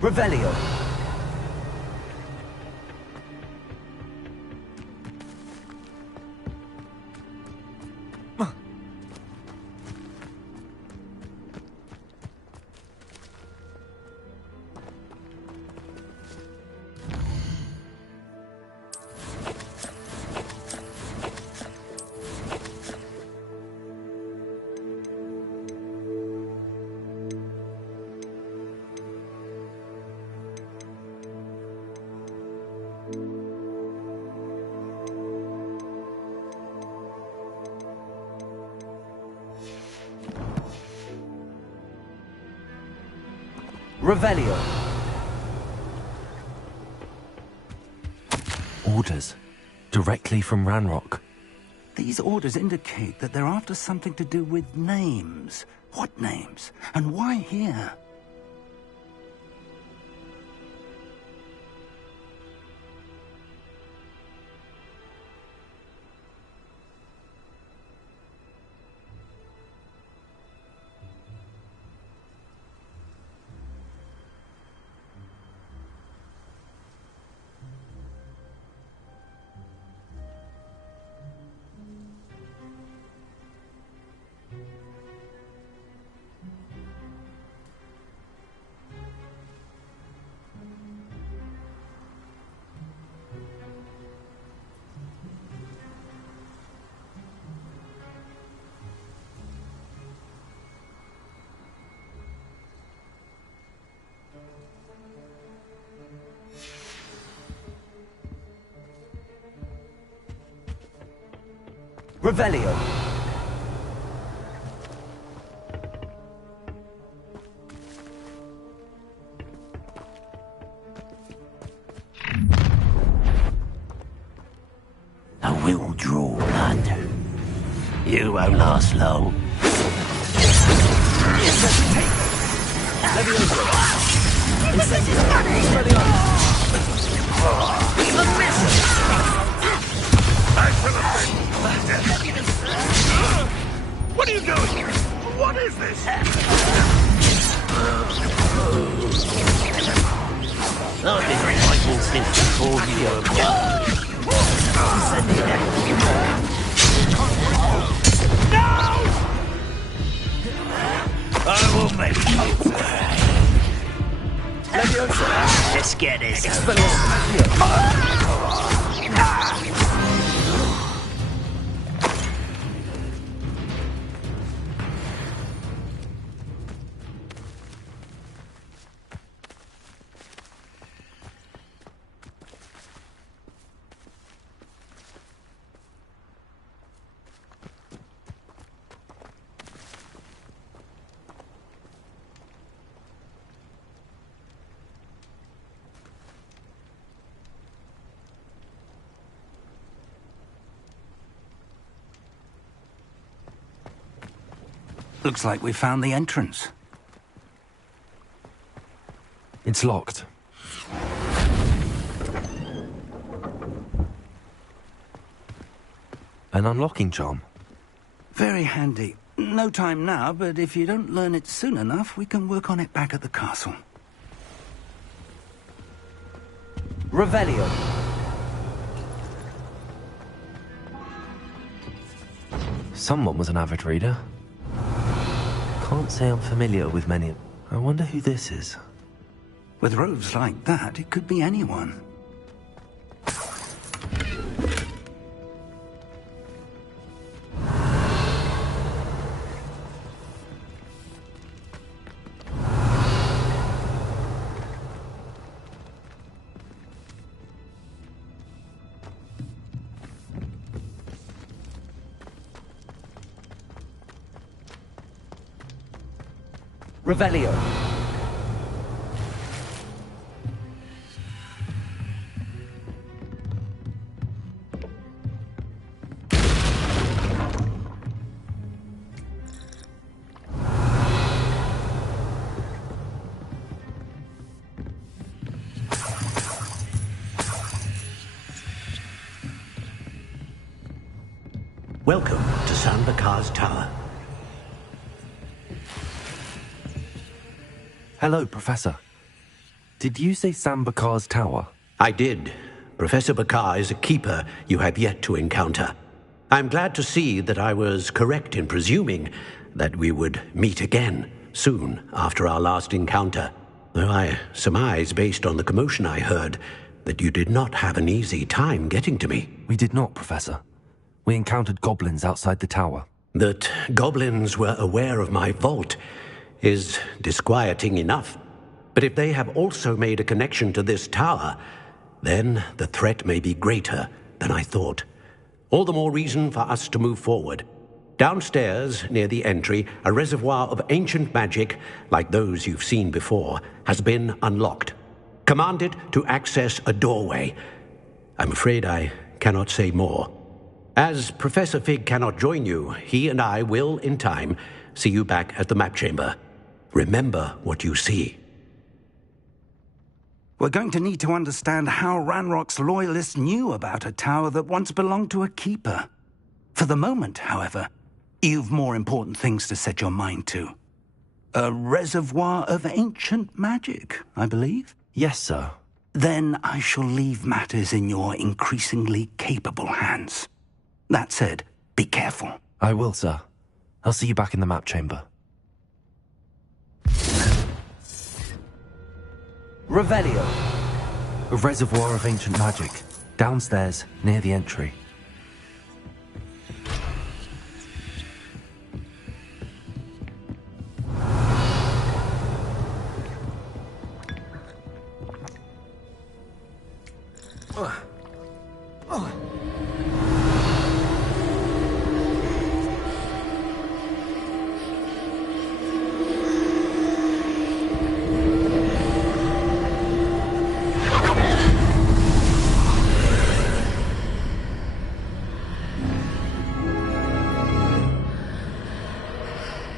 Revelio. Revelio. Orders. Directly from Ranrock. These orders indicate that they're after something to do with names. What names? And why here? Revelio. I will draw blood. You won't last long. What are you doing? What is this? I've been fighting since before you were born. Looks like we found the entrance. It's locked. An unlocking charm. Very handy. No time now, but if you don't learn it soon enough, we can work on it back at the castle. Revelio. Someone was an avid reader. Can't say I'm familiar with many. I wonder who this is. With robes like that, it could be anyone. Revelio. Welcome to Sanbakar's Tower. Hello, Professor. Did you say Sambakar's Tower? I did. Professor Bakar is a keeper you have yet to encounter. I'm glad to see that I was correct in presuming that we would meet again soon after our last encounter, though I surmise, based on the commotion I heard, that you did not have an easy time getting to me. We did not, Professor. We encountered goblins outside the tower. That goblins were aware of my vault is disquieting enough. But if they have also made a connection to this tower, then the threat may be greater than I thought. All the more reason for us to move forward. Downstairs, near the entry, a reservoir of ancient magic, like those you've seen before, has been unlocked. Commanded to access a doorway. I'm afraid I cannot say more. As Professor Fig cannot join you, he and I will, in time, see you back at the map chamber. Remember what you see. We're going to need to understand how Ranrock's loyalists knew about a tower that once belonged to a keeper. For the moment, however, you've more important things to set your mind to. A reservoir of ancient magic, I believe? Yes, sir. Then I shall leave matters in your increasingly capable hands. That said, be careful. I will, sir. I'll see you back in the map chamber. Revelio. A reservoir of ancient magic. Downstairs, near the entry.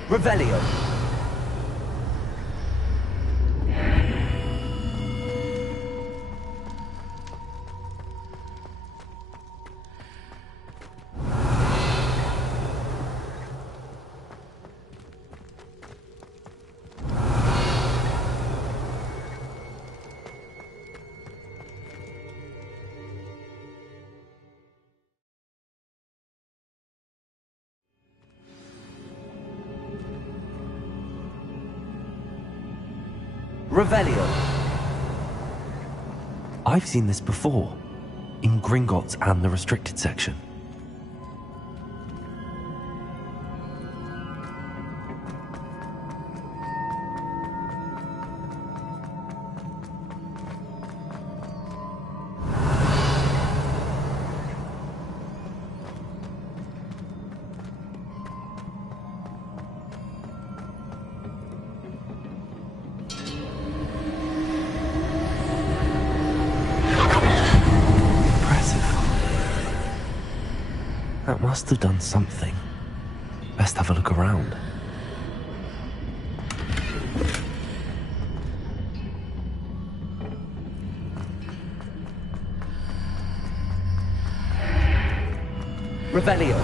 Revelio. Revelio. I've seen this before, in Gringotts and the restricted section. That must have done something. Best have a look around. Revelio.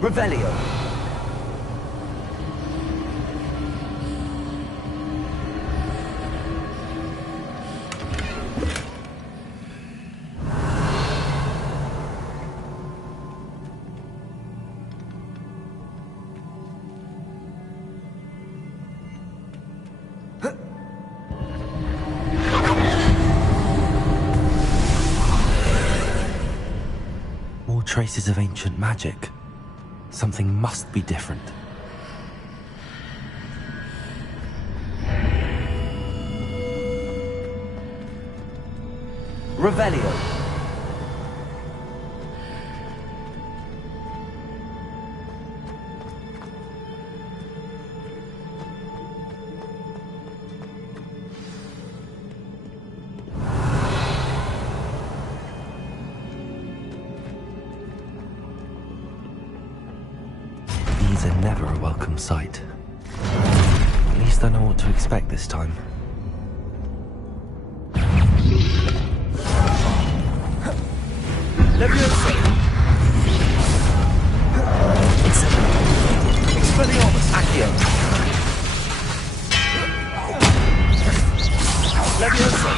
Revelio. More traces of ancient magic. Something must be different. Revelio. These are never a welcome sight. At least I know what to expect this time. Leviosa! Expelliarmus! Accio! Leviosa!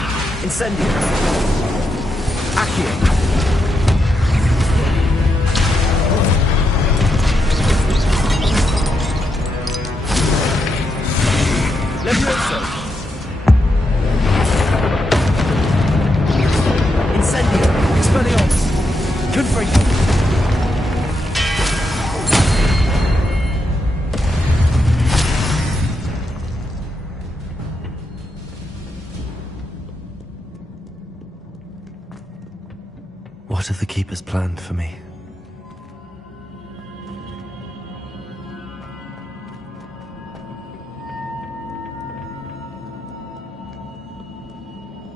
Incendio! Accio! Leviosa! Incendio! Expelliarmus! Confringo! What have the Keepers planned for me?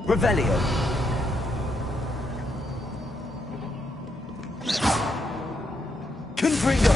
Revelio. Confringo!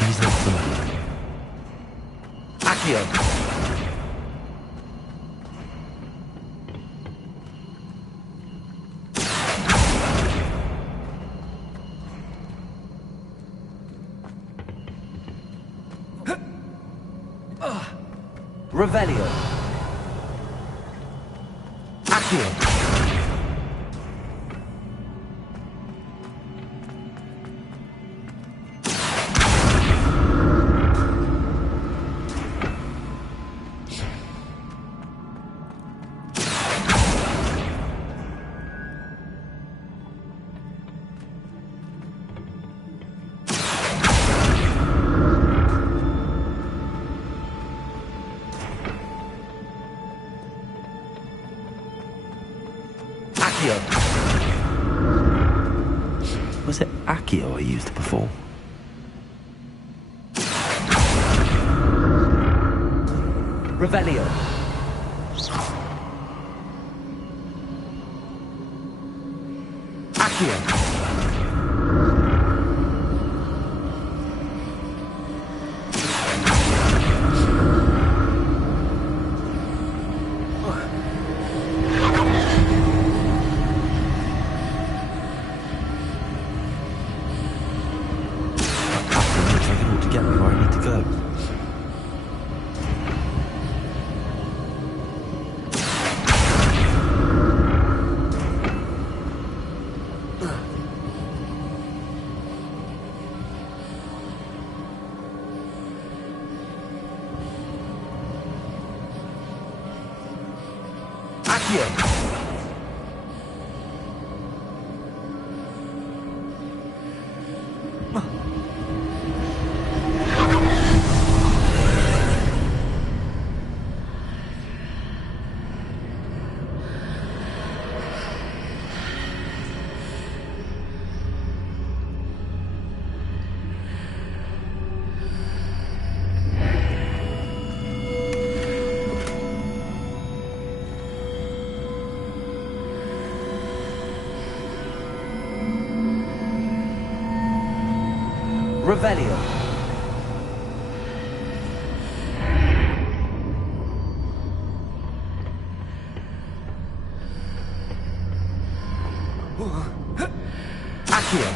These are familiar. Accio! Revelio. Accio. Accio! Was it Accio I used before? Revelio! Accio! Revelio. Accio.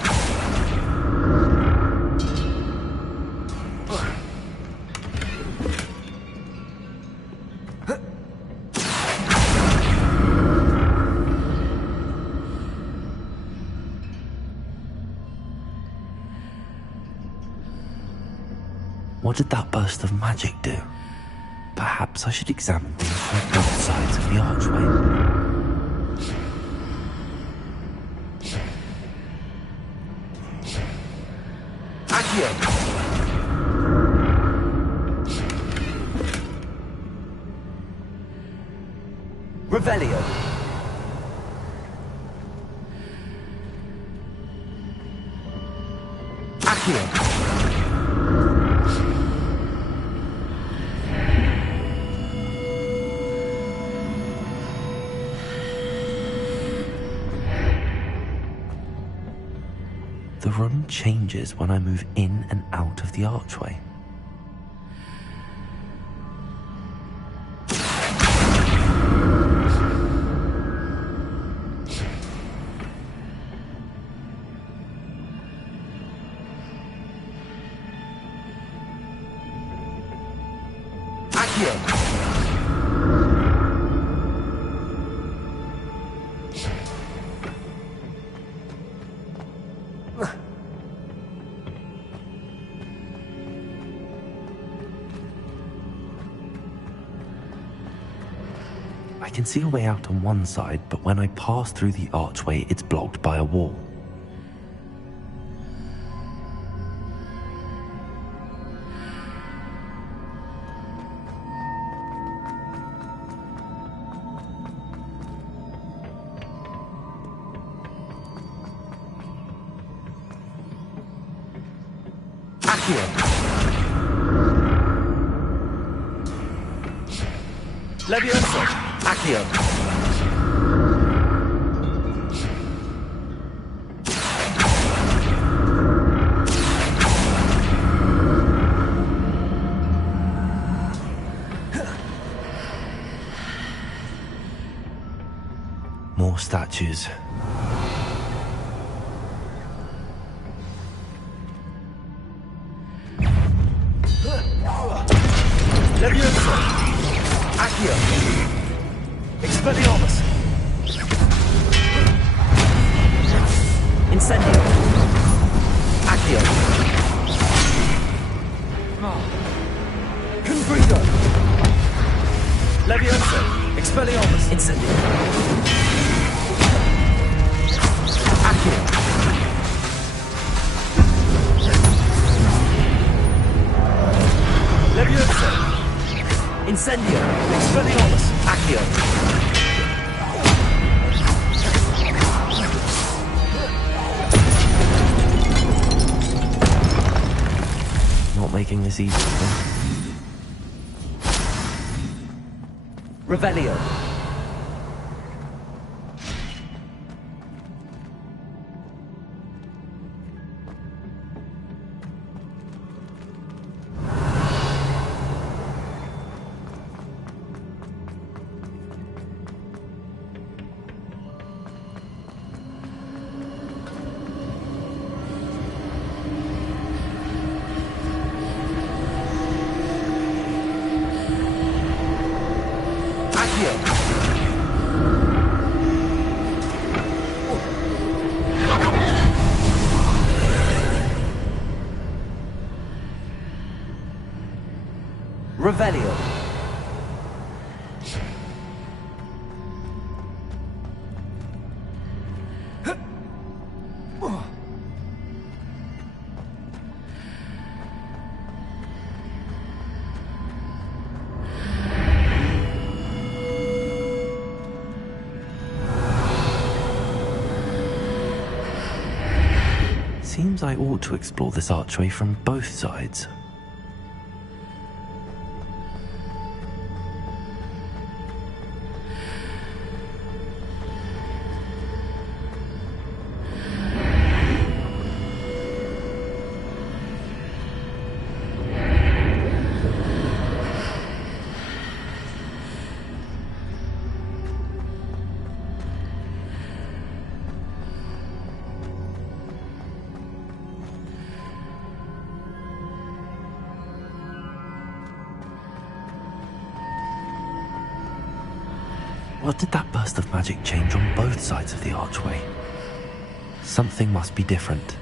What did that burst of magic do? Perhaps I should examine things from both sides of the archway. Accio! Revelio! Accio! The room changes when I move in and out of the archway. Accio! I can see a way out on one side, but when I pass through the archway, it's blocked by a wall. Accio! Leviosa! Accio! More statues. Leviosa! Accio! Expelliarmus! Incendio! Accio! Confrigo! Leviosa! Expelliarmus! Incendio! Accio! Leviosa! Incendio! Expelliarmus! Accio! this easy, then. Revelio. Revelio. Seems I ought to explore this archway from both sides. What did that burst of magic change on both sides of the archway? Something must be different.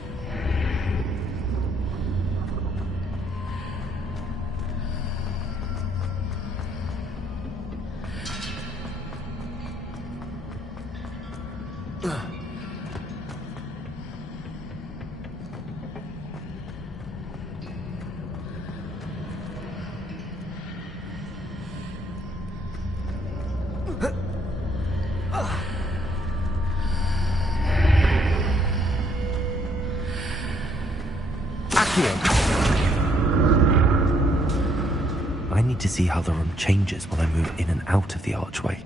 I need to see how the room changes when I move in and out of the archway.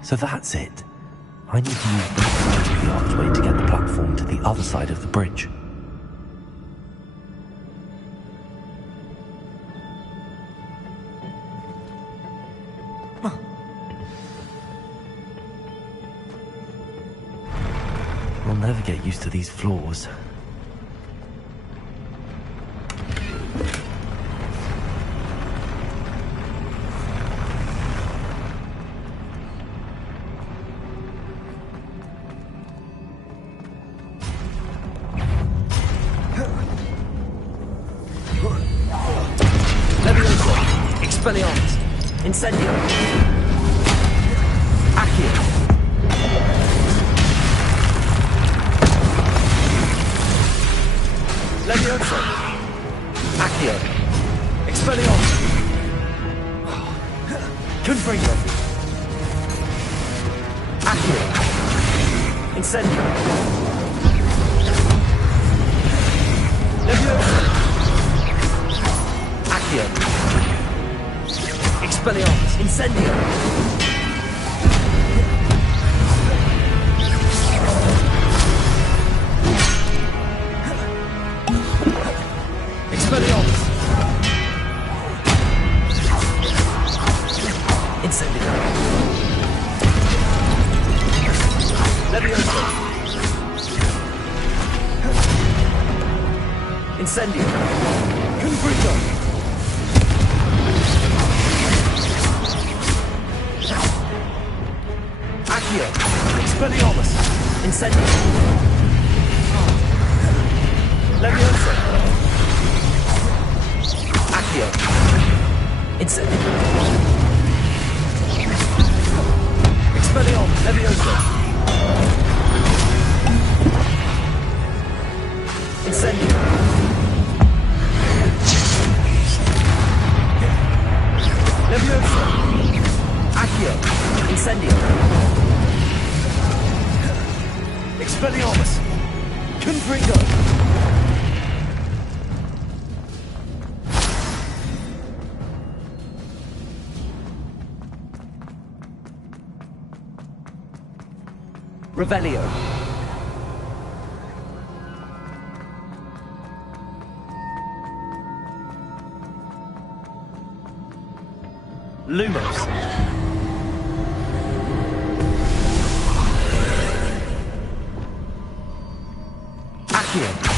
So that's it. I need to use both sides of the archway to get the platform to the other side of the bridge. I'll never get used to these floors. Incendio. Accio. Levioso. Accio. Expelliarmus. Confringo. Accio. Incendio. Levioso. Accio. Expelliarmus. Incendio. Expelliarmus. Incendio. Levioso. Incendio. Confringo. Accio. Expelliarmus. Incendio. Leviosa! Accio! Incendio! Expelliarmus! Leviosa! Incendio! Leviosa! Accio! Incendio! Expelliarmus! Confringo! Revelio. Lumos. Accio.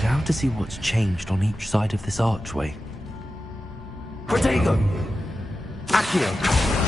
How to see what's changed on each side of this archway. Protego! Accio!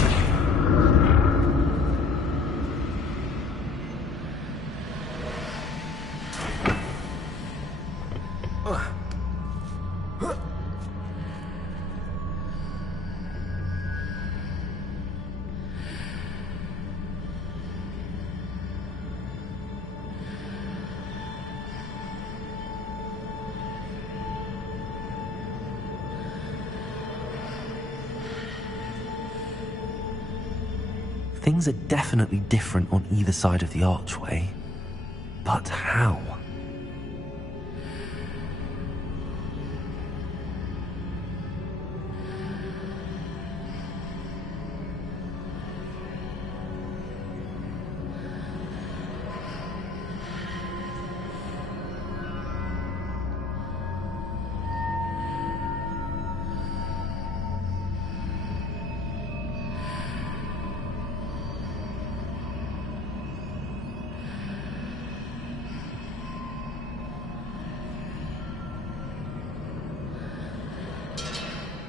Things are definitely different on either side of the archway. But how?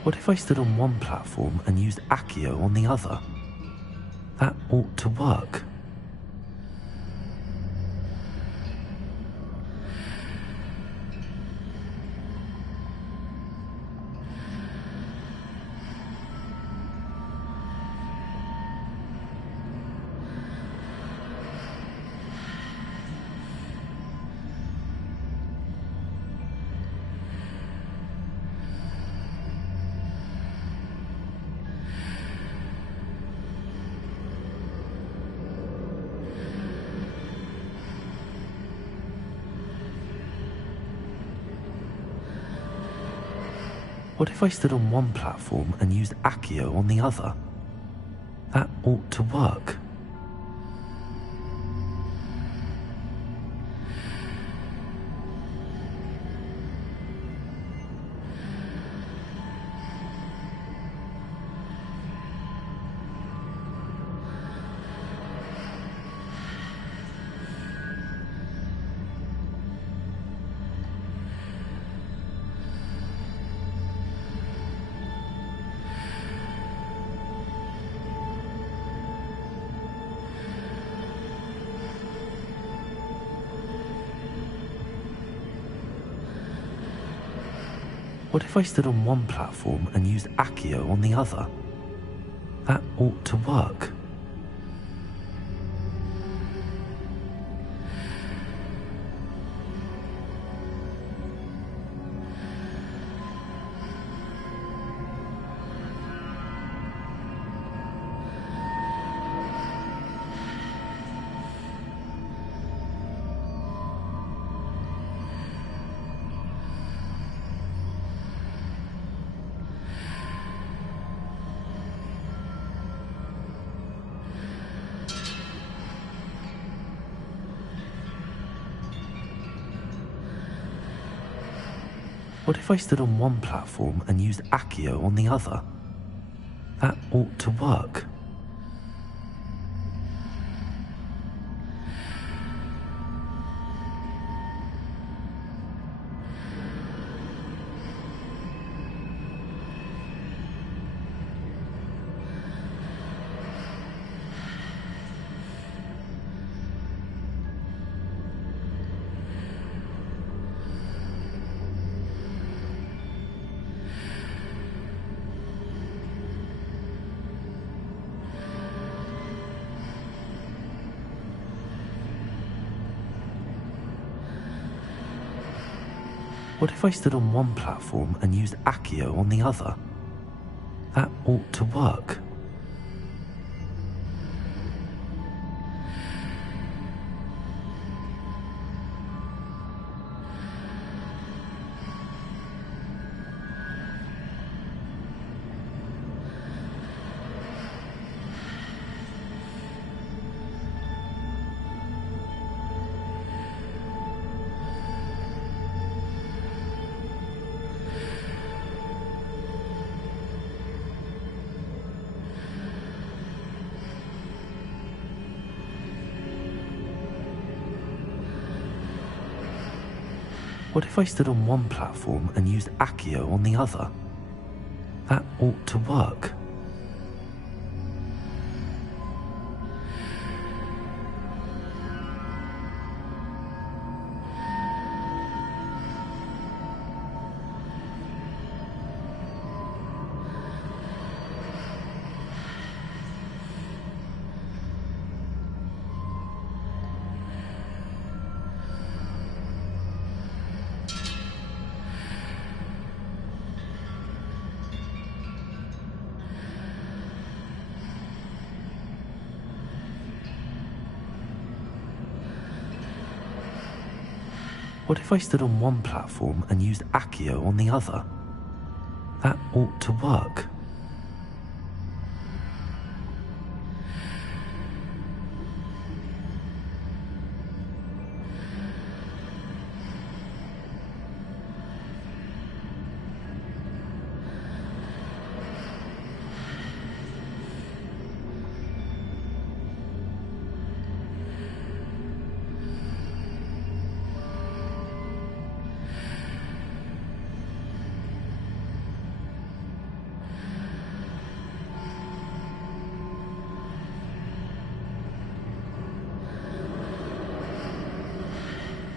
What if I stood on one platform and used Accio on the other? That ought to work. What if I stood on one platform and used Accio on the other? That ought to work. What if I stood on one platform and used Accio on the other? That ought to work. What if I stood on one platform and used Accio on the other? That ought to work. What if I stood on one platform and used Accio on the other? That ought to work. What if I stood on one platform and used Accio on the other? That ought to work. What if I stood on one platform and used Accio on the other? That ought to work.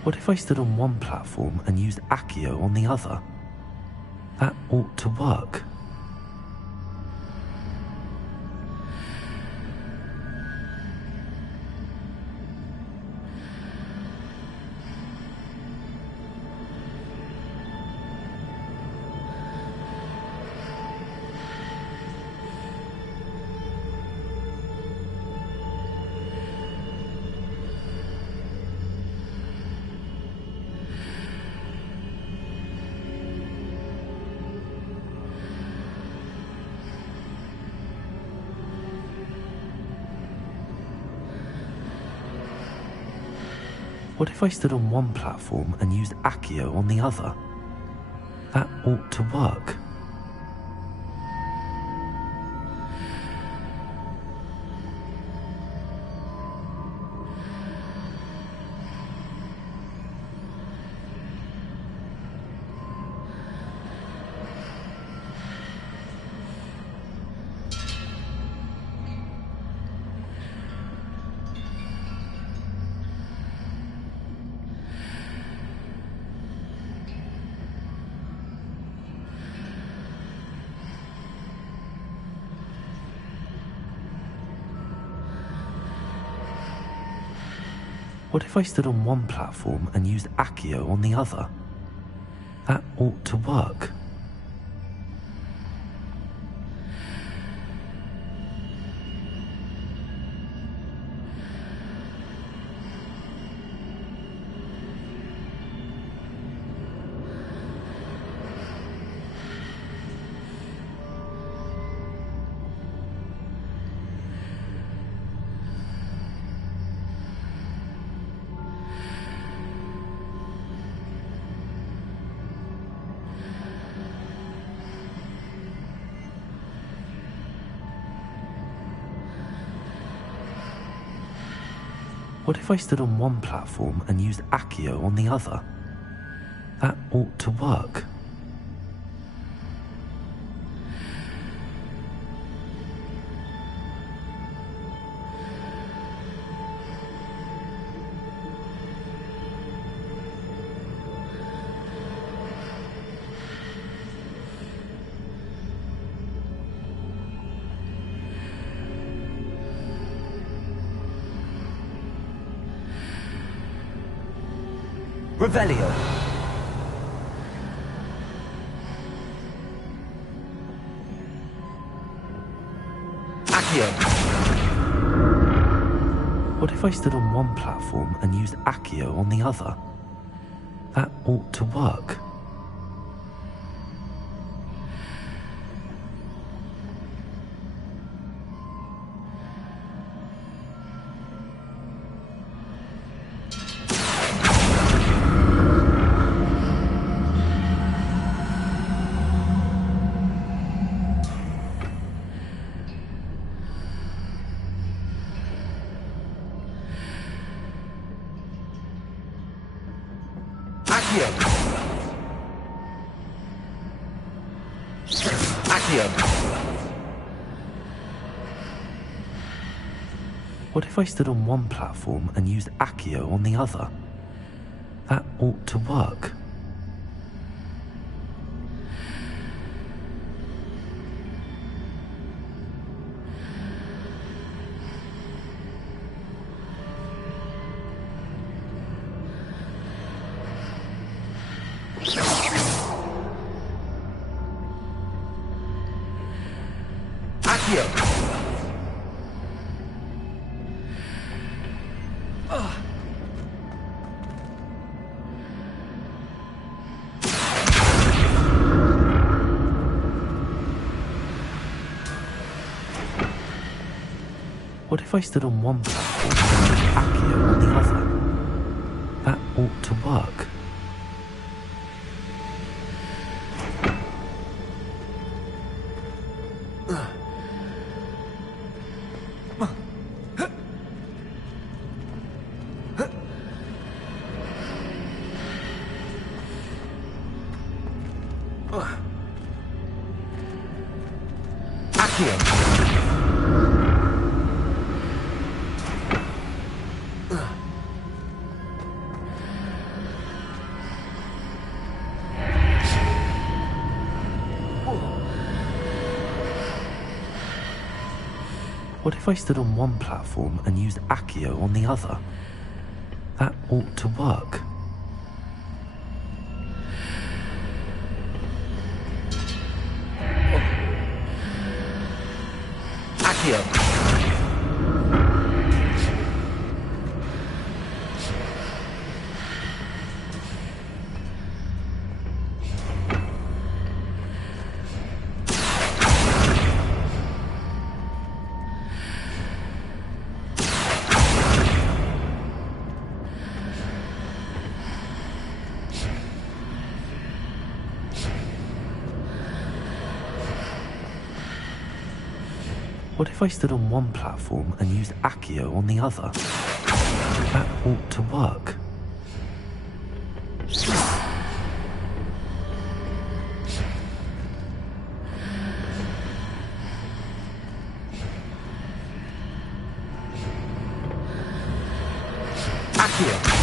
What if I stood on one platform and used Accio on the other? That ought to work. What if I stood on one platform and used Accio on the other? That ought to work. What if I stood on one platform and used Accio on the other? That ought to work. What if I stood on one platform and used Accio on the other? That ought to work. Revelio. Accio. What if I stood on one platform and used Accio on the other? That ought to work. What if I stood on one platform and used Accio on the other? That ought to work. What if I stood on one platform and used Accio on the other? That ought to work. What if I stood on one platform and used Accio on the other? That ought to work. Accio. What if I stood on one platform and used Accio on the other? That ought to work. Accio.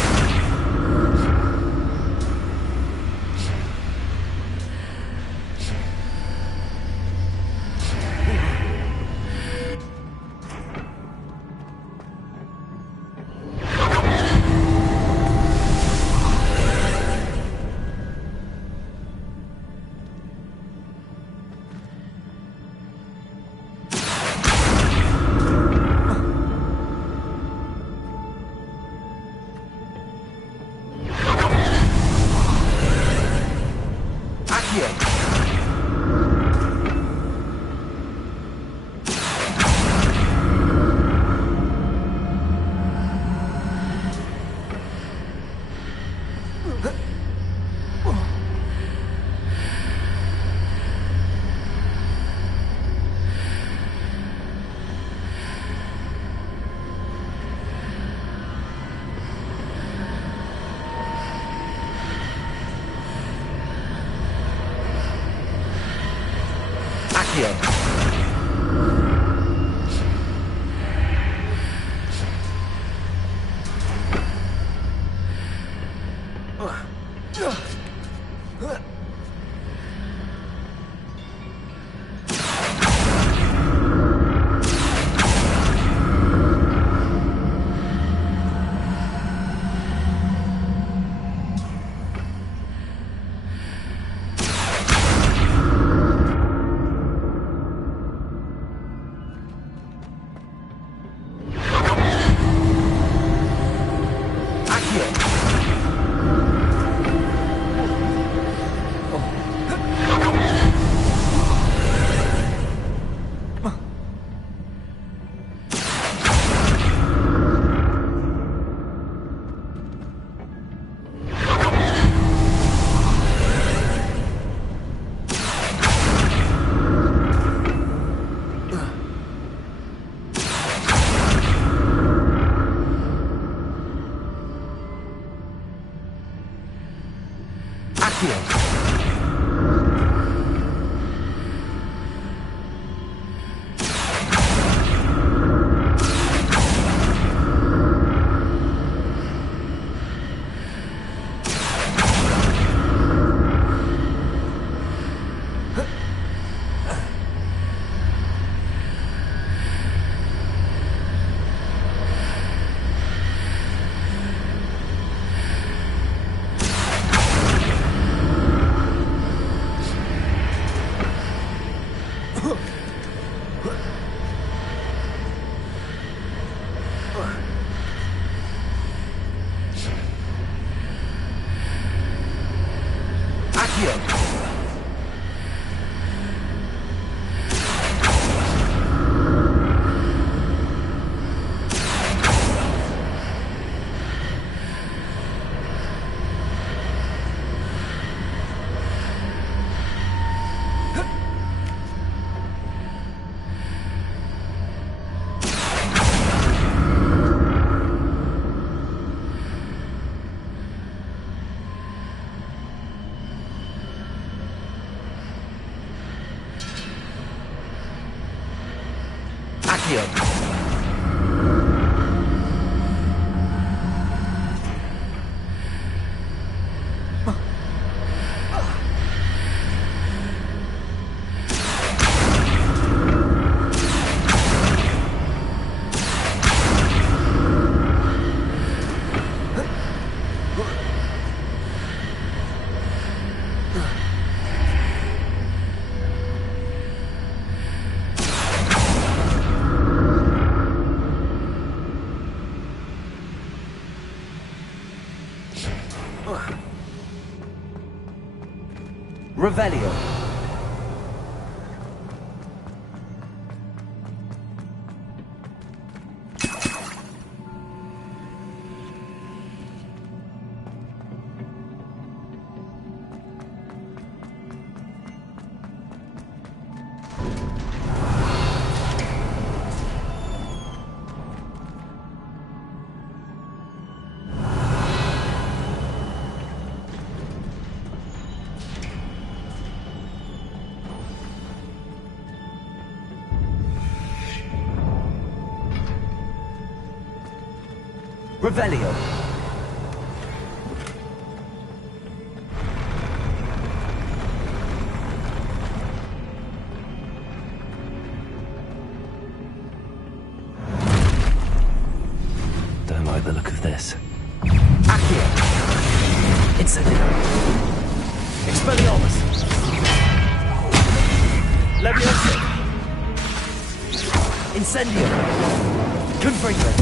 Accio. Revelio. Revelio. Don't like the look of this. Accio. Incendio. Expelliarmus. Leviosa. Incendio. Confringo.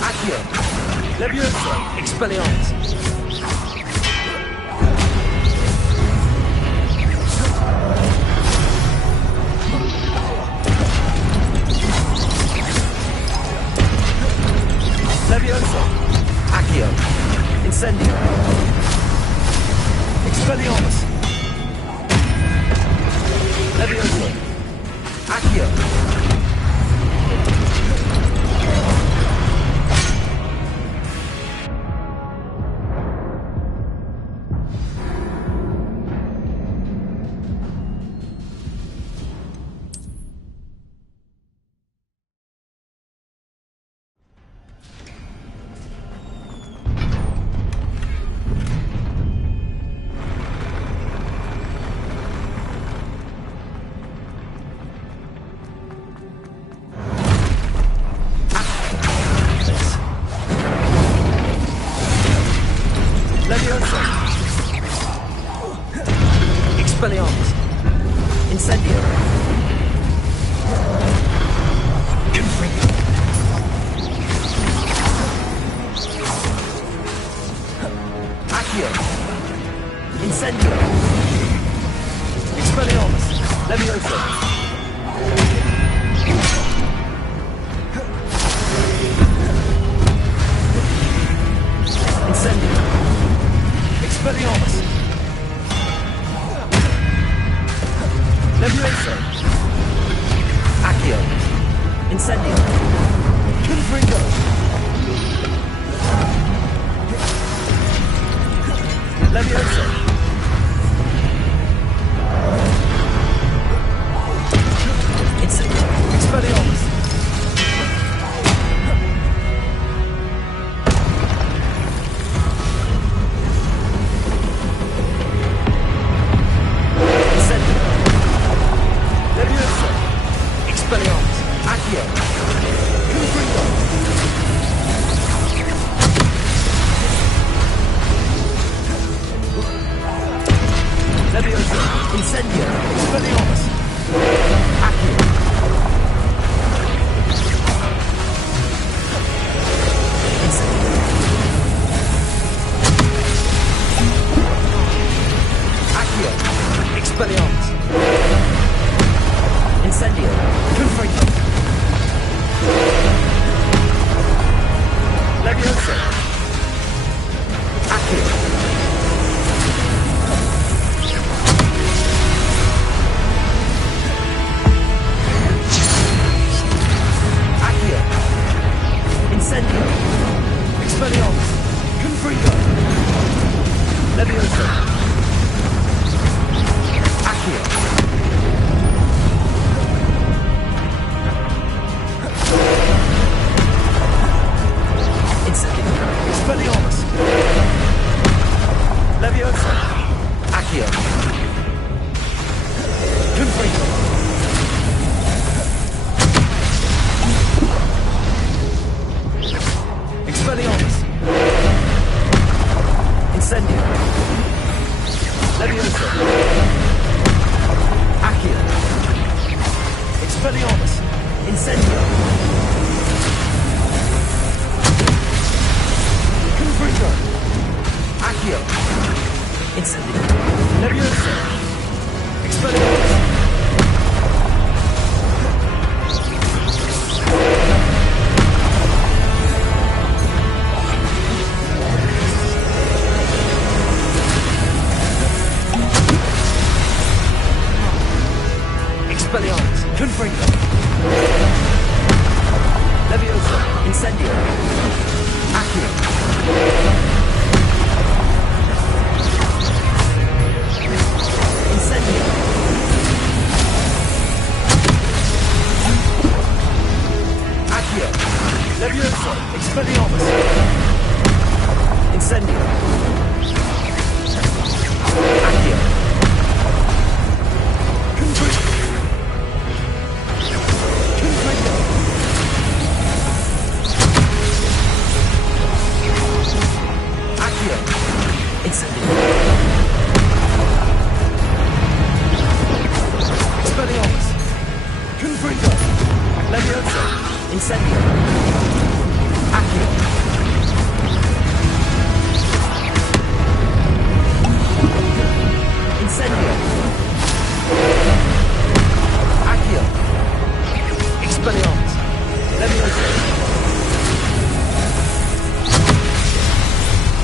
Accio. Leviosa. Expelliarmus. Leviosa. Accio. Incendio. Expelliarmus. Leviosa. Accio. Expelliarmus. Incendio. Confringo. Accio. Incendio. Expelliarmus. Leviosa. Incendio. Expelliarmus. Leviosa. Accio. Incendio. Confringo. Leviosa. Incendio. Expelliarmus. Expelliarmus. Accio. Confringo. Leviosa. Incendio. Expelliarmus. Accio. Incendio. Accio. Expelliarmus. Incendio. Confringo. Leviosa. Accio. Incendio! Confringo! Accio! Incendio! Levioso! Expelliarmus! Expelliarmus! Confringo! Levioso! Incendio! Accio! Incendio! Accio! Levioso! Expelliarmus! Incendio! Accio! Confringo! Incendio! Expelliarmus! Confringo! Levioso! Incendio! Accio! Incendio! Accio! Expelliarmus! Levioso!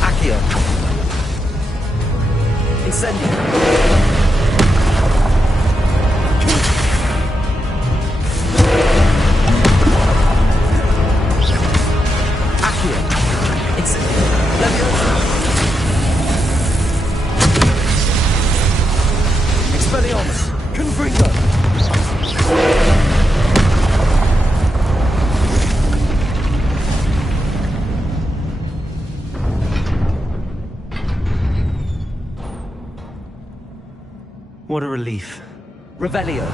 Accio! Incendio! Accio! Incendio! Levioso! Expelliarmus! Confringo! What a relief. Revelio!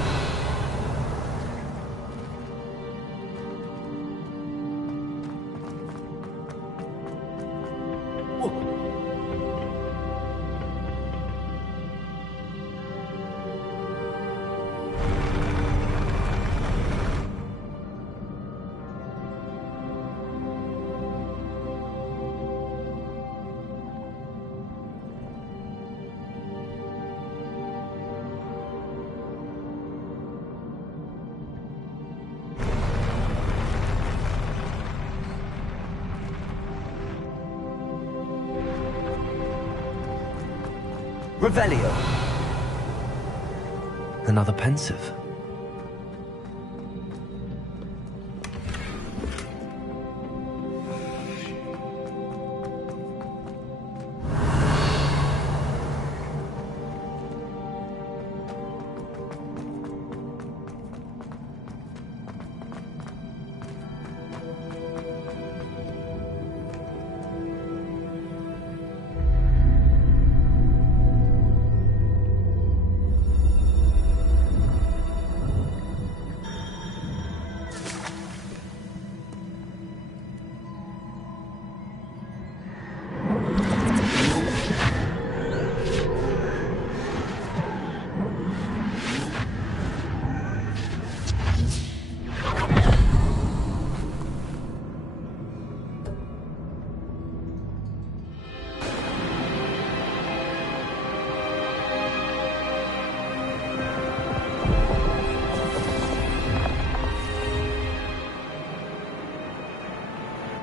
Revelio! Another pensive.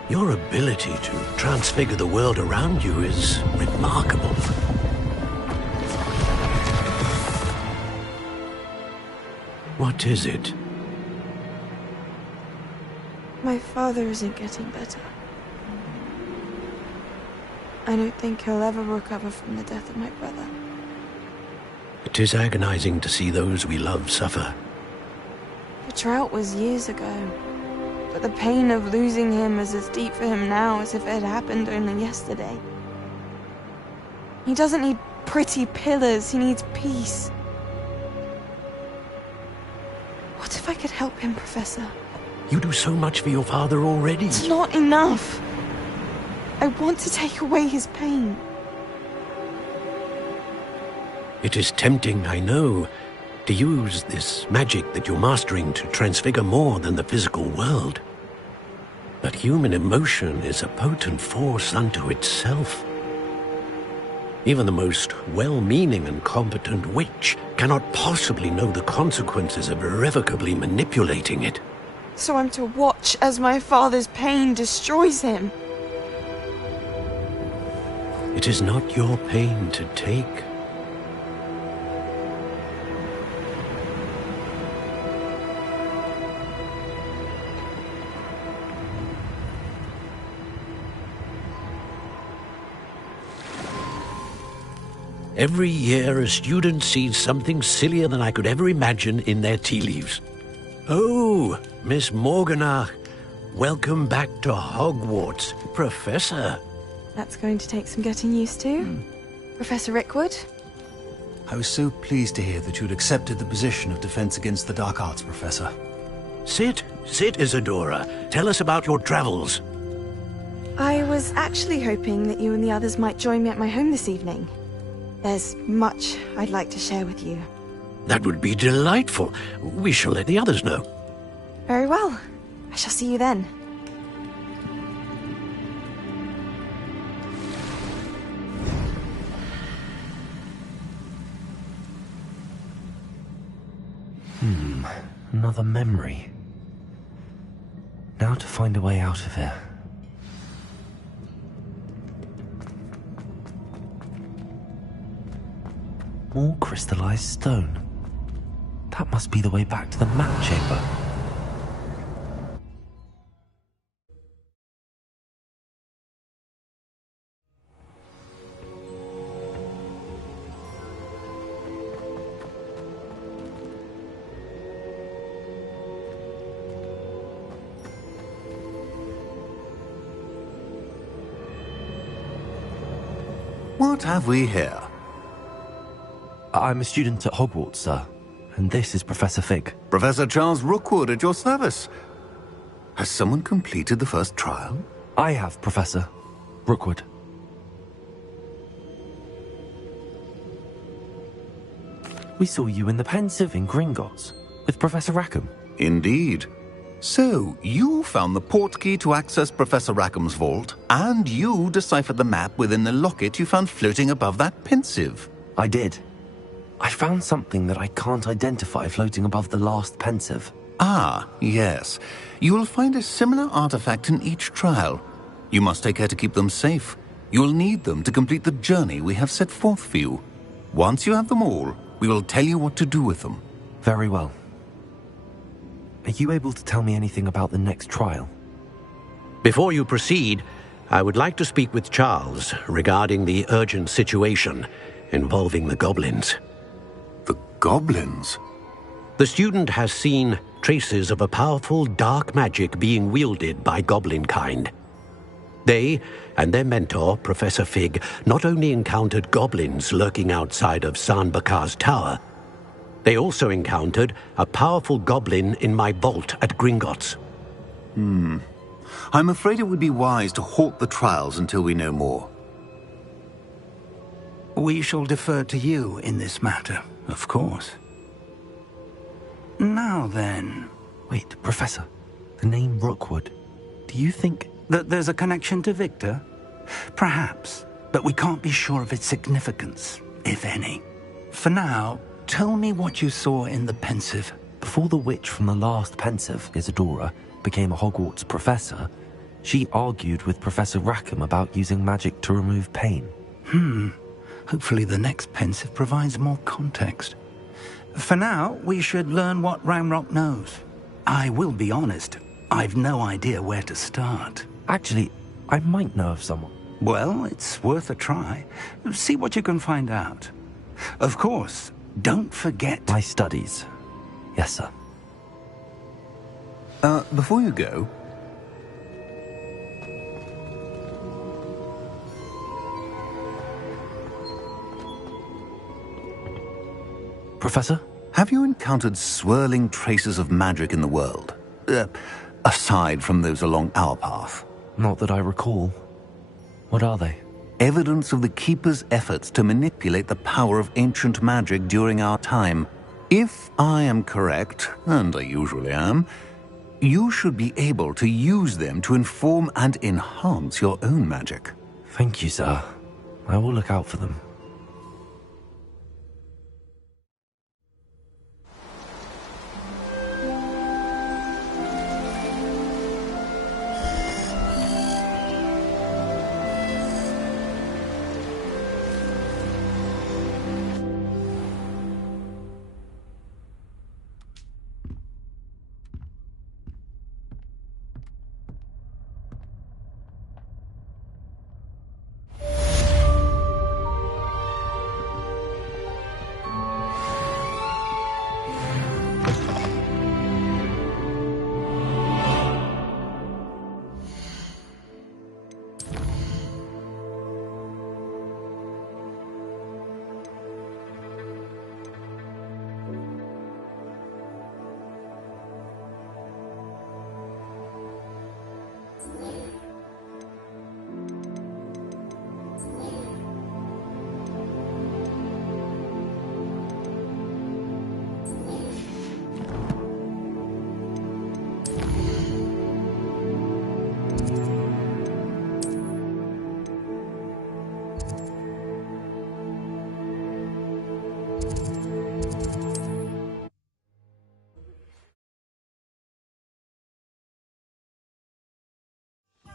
Your ability to transfigure the world around you is remarkable. What is it? My father isn't getting better. I don't think he'll ever recover from the death of my brother. It is agonizing to see those we love suffer. The drought was years ago, but the pain of losing him is as deep for him now as if it had happened only yesterday. He doesn't need pretty pillars, he needs peace. What if I could help him, Professor? You do so much for your father already. It's not enough. I want to take away his pain. It is tempting, I know, to use this magic that you're mastering to transfigure more than the physical world. But human emotion is a potent force unto itself. Even the most well-meaning and competent witch cannot possibly know the consequences of irrevocably manipulating it. So I'm to watch as my father's pain destroys him? It is not your pain to take. Every year, a student sees something sillier than I could ever imagine in their tea leaves. Oh, Miss Morganach, welcome back to Hogwarts, Professor. That's going to take some getting used to. Professor Rickwood? I was so pleased to hear that you'd accepted the position of Defense Against the Dark Arts, Professor. Sit, Isadora. Tell us about your travels. I was actually hoping that you and the others might join me at my home this evening. There's much I'd like to share with you. That would be delightful. We shall let the others know. Very well. I shall see you then. Another memory. Now to find a way out of here. More crystallized stone. That must be the way back to the map chamber. What have we here? I'm a student at Hogwarts, sir. And this is Professor Fig. Professor Charles Rookwood at your service. Has someone completed the first trial? I have, Professor Rookwood. We saw you in the Pensive in Gringotts with Professor Rackham. Indeed. So, you found the portkey to access Professor Rackham's vault, and you deciphered the map within the locket you found floating above that Pensive. I did. I found something that I can't identify floating above the last Pensive. Ah, yes. You will find a similar artifact in each trial. You must take care to keep them safe. You will need them to complete the journey we have set forth for you. Once you have them all, we will tell you what to do with them. Very well. Are you able to tell me anything about the next trial? Before you proceed, I would like to speak with Charles regarding the urgent situation involving the goblins. The goblins? The student has seen traces of a powerful dark magic being wielded by goblin kind. They and their mentor, Professor Fig, not only encountered goblins lurking outside of Sanbakar's tower, they also encountered a powerful goblin in my vault at Gringotts. I'm afraid it would be wise to halt the trials until we know more. We shall defer to you in this matter, of course. Now then... Wait, Professor. The name Rookwood. Do you think... that there's a connection to Victor? Perhaps, but we can't be sure of its significance, if any. For now, tell me what you saw in the Pensive. Before the witch from the last Pensive, Isadora, became a Hogwarts professor, she argued with Professor Rackham about using magic to remove pain. Hopefully the next Pensive provides more context. For now, we should learn what Ranrock knows. I will be honest, I've no idea where to start. Actually, I might know of someone. Well, it's worth a try. See what you can find out. Of course, don't forget... my studies. Yes, sir. Before you go... Professor? Have you encountered swirling traces of magic in the world? Aside from those along our path? Not that I recall. What are they? Evidence of the Keeper's efforts to manipulate the power of ancient magic during our time. If I am correct, and I usually am, you should be able to use them to inform and enhance your own magic. Thank you, sir. I will look out for them.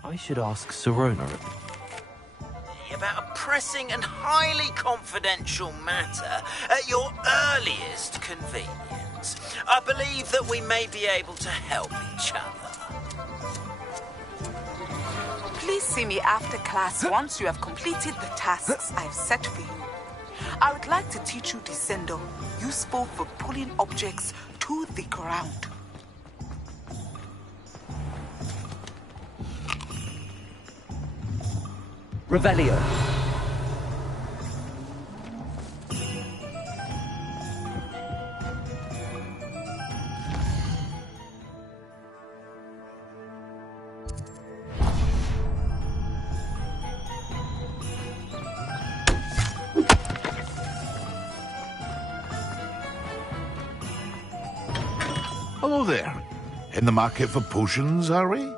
I should ask Sirona. About a pressing and highly confidential matter at your earliest convenience. I believe that we may be able to help each other. Please see me after class once you have completed the tasks I've set for you. I would like to teach you Descendo, useful for pulling objects to the ground. Revelio. Hello there. In the market for potions, are we?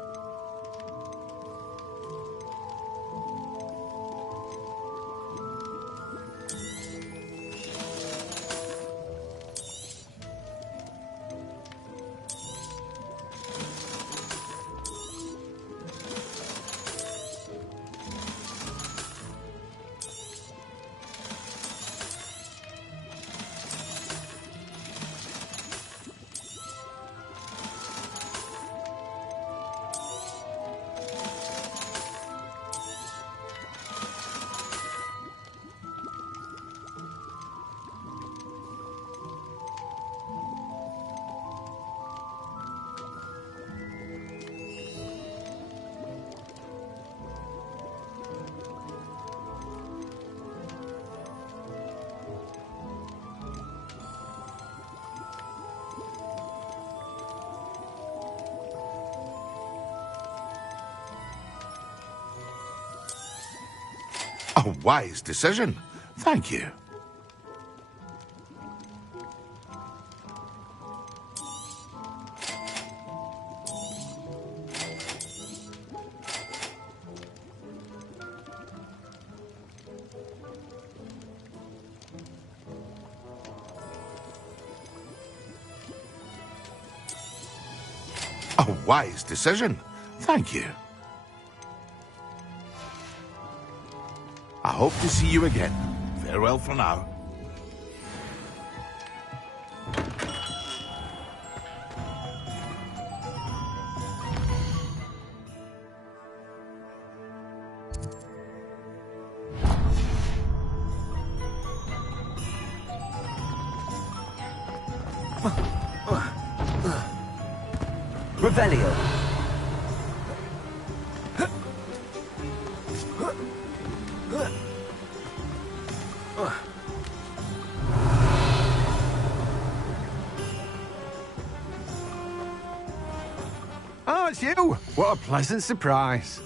A wise decision. Thank you. A wise decision. Thank you. I hope to see you again. Farewell for now. Revelio. Oh, it's you! What a pleasant surprise.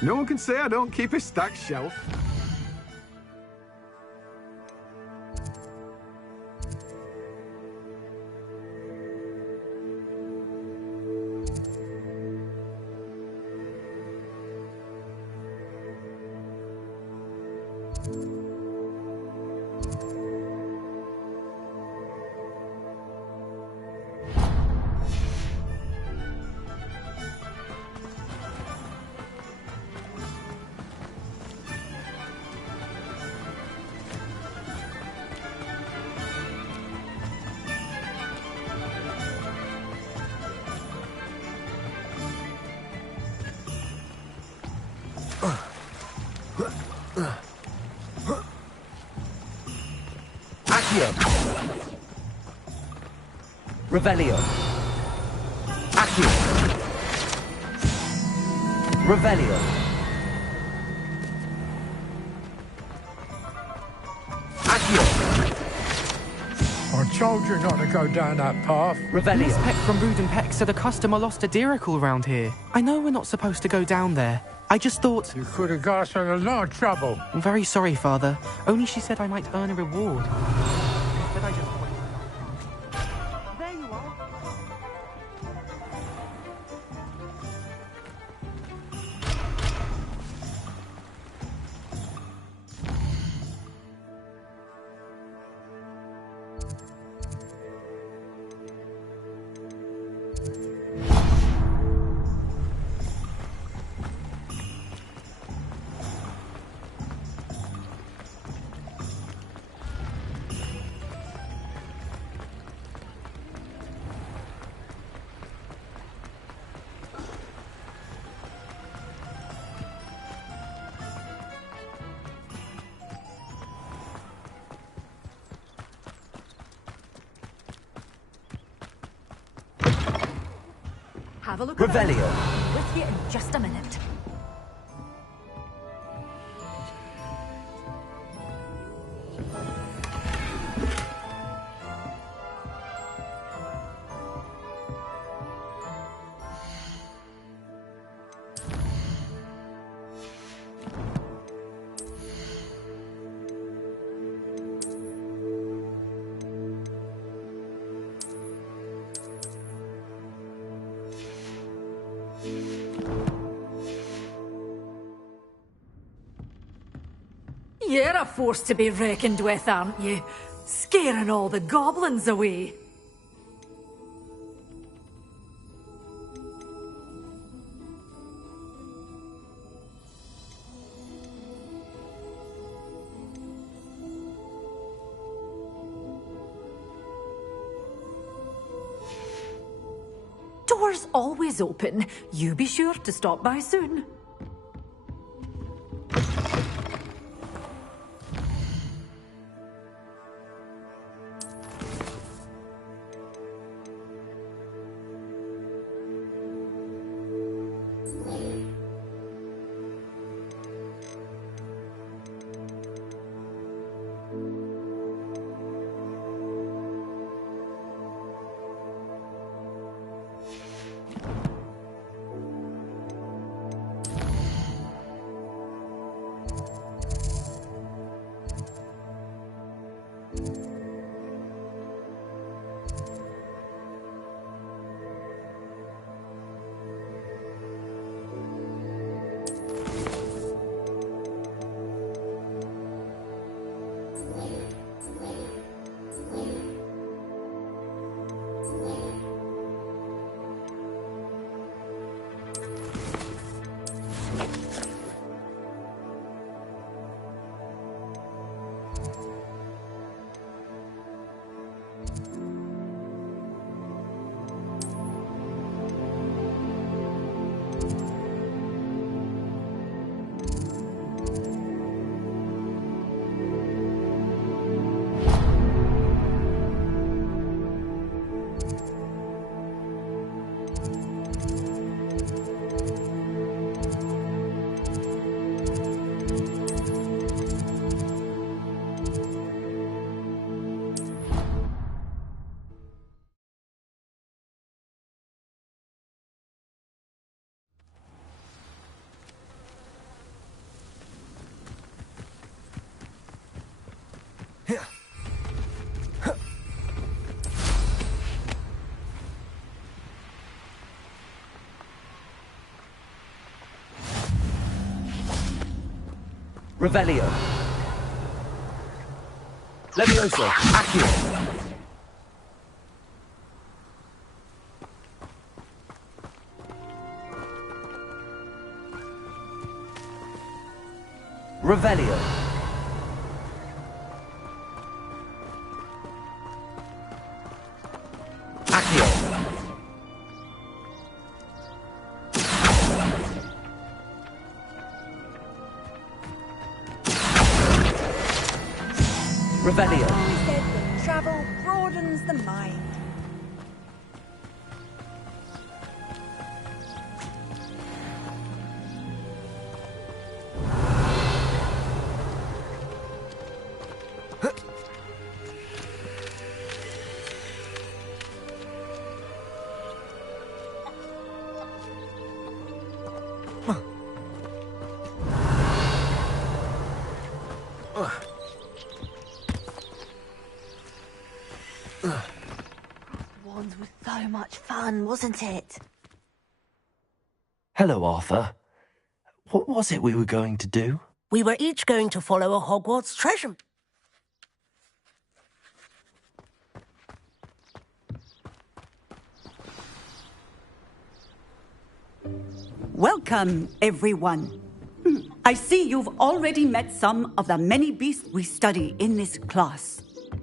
No one can say I don't keep a stacked shelf. Revelio. Accio. Revelio. Accio. I told you not to go down that path. Revelio. Miss Peck from Ruden Peck said a customer lost a diricle around here. I know we're not supposed to go down there. I just thought... You could have got us in a lot of trouble. I'm very sorry, Father. Only she said I might earn a reward. Instead I just... There you are. Have a look Revelio. around. With you in just a minute. You're a force to be reckoned with, aren't you? Scaring all the goblins away. Doors always open. You be sure to stop by soon. Revelio. Leviosa. Accio. Revelio. Accio. Revelio. He said that travel broadens the mind. Wands was so much fun, wasn't it? Hello, Arthur. What was it we were going to do? We were each going to follow a Hogwarts treasure. Welcome, everyone. I see you've already met some of the many beasts we study in this class.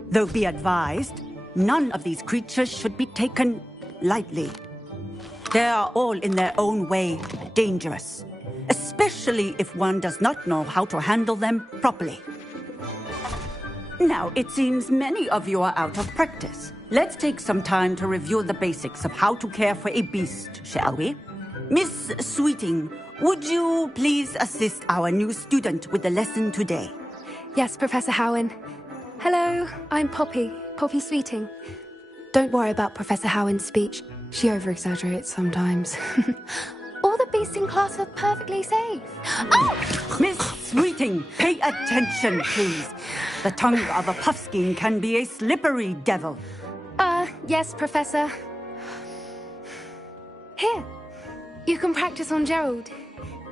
Though be advised, none of these creatures should be taken lightly. They are all in their own way dangerous, especially if one does not know how to handle them properly. Now, it seems many of you are out of practice. Let's take some time to review the basics of how to care for a beast, shall we? Miss Sweeting, would you please assist our new student with the lesson today? Yes, Professor Howen. Hello, I'm Poppy Sweeting. Don't worry about Professor Howen's speech. She over-exaggerates sometimes. All the beasts in class are perfectly safe. Oh! Miss Sweeting, pay attention, please. The tongue of a puffskein can be a slippery devil. Yes, Professor. Here, you can practice on Gerald.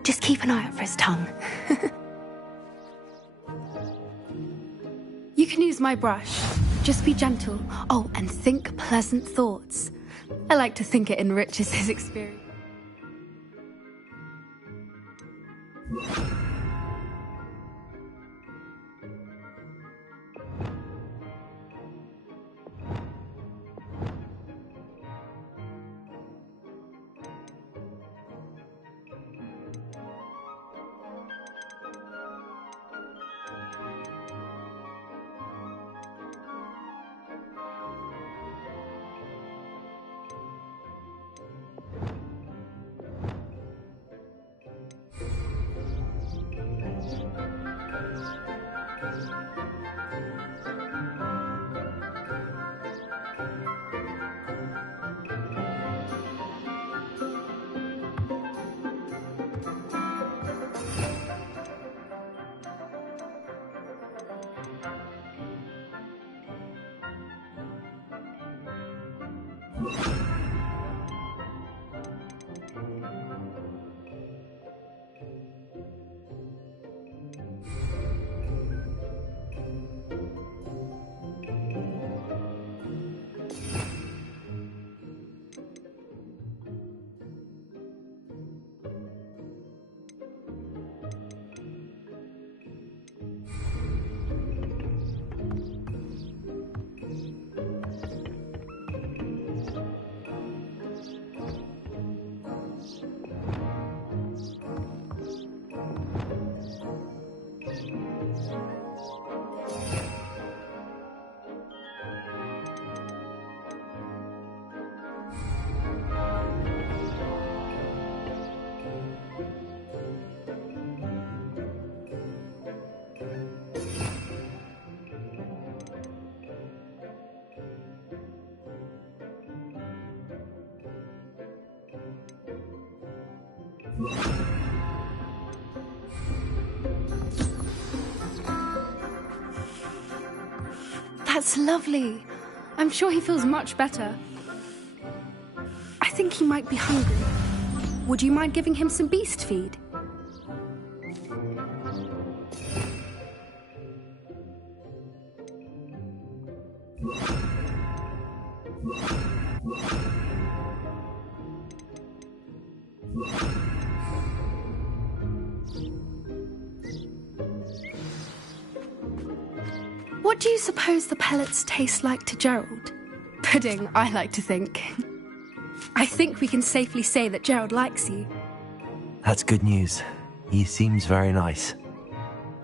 Just keep an eye out for his tongue. You can use my brush. Just be gentle. Oh, and think pleasant thoughts. I like to think it enriches his experience. That's lovely. I'm sure he feels much better. I think he might be hungry. Would you mind giving him some beast feed? What do you suppose the pellets taste like to Gerald? Pudding, I like to think. I think we can safely say that Gerald likes you. That's good news. He seems very nice.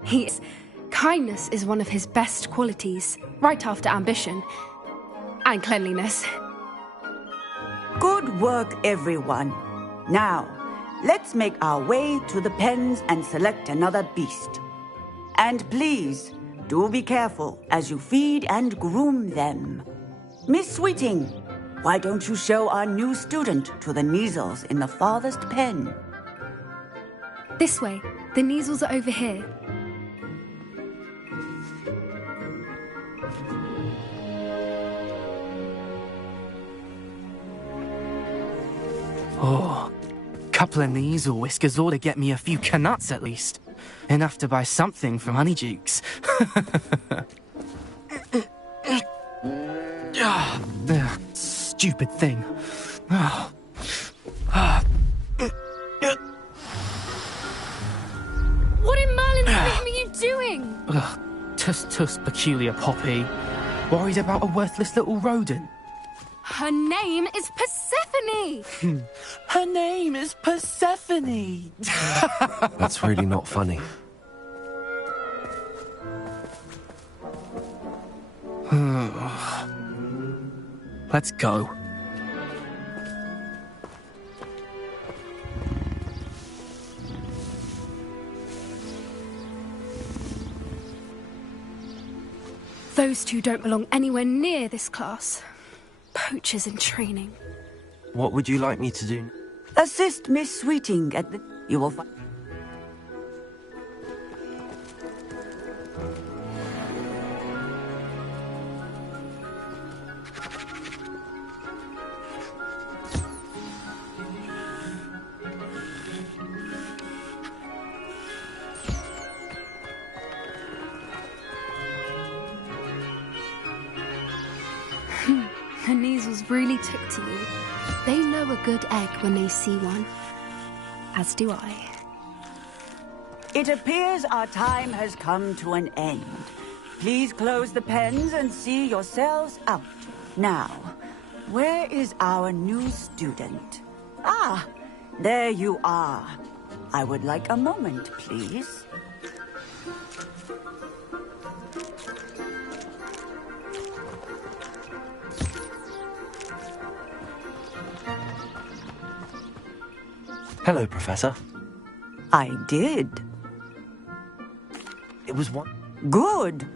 He is. Kindness is one of his best qualities, right after ambition. And cleanliness. Good work, everyone. Now, let's make our way to the pens and select another beast. And please, do be careful as you feed and groom them. Miss Sweeting, why don't you show our new student to the Neasels in the farthest pen? This way. The Neasels are over here. Oh, couple of Neasel whiskers ought to get me a few canuts at least. Enough to buy something from Honeydukes. Stupid thing. What in Merlin's name are you doing? Tuss, peculiar Poppy. Worried about a worthless little rodent. Her name is Persephone! Her name is Persephone! That's really not funny. Let's go. Those two don't belong anywhere near this class. Poachers in training. What would you like me to do? Assist Miss Sweeting at the... You will find... The Neasels really took to you. They know a good egg when they see one. As do I. It appears our time has come to an end. Please close the pens and see yourselves out. Now, where is our new student? Ah, there you are. I would like a moment, please. Hello, Professor. I did. It was one... Good.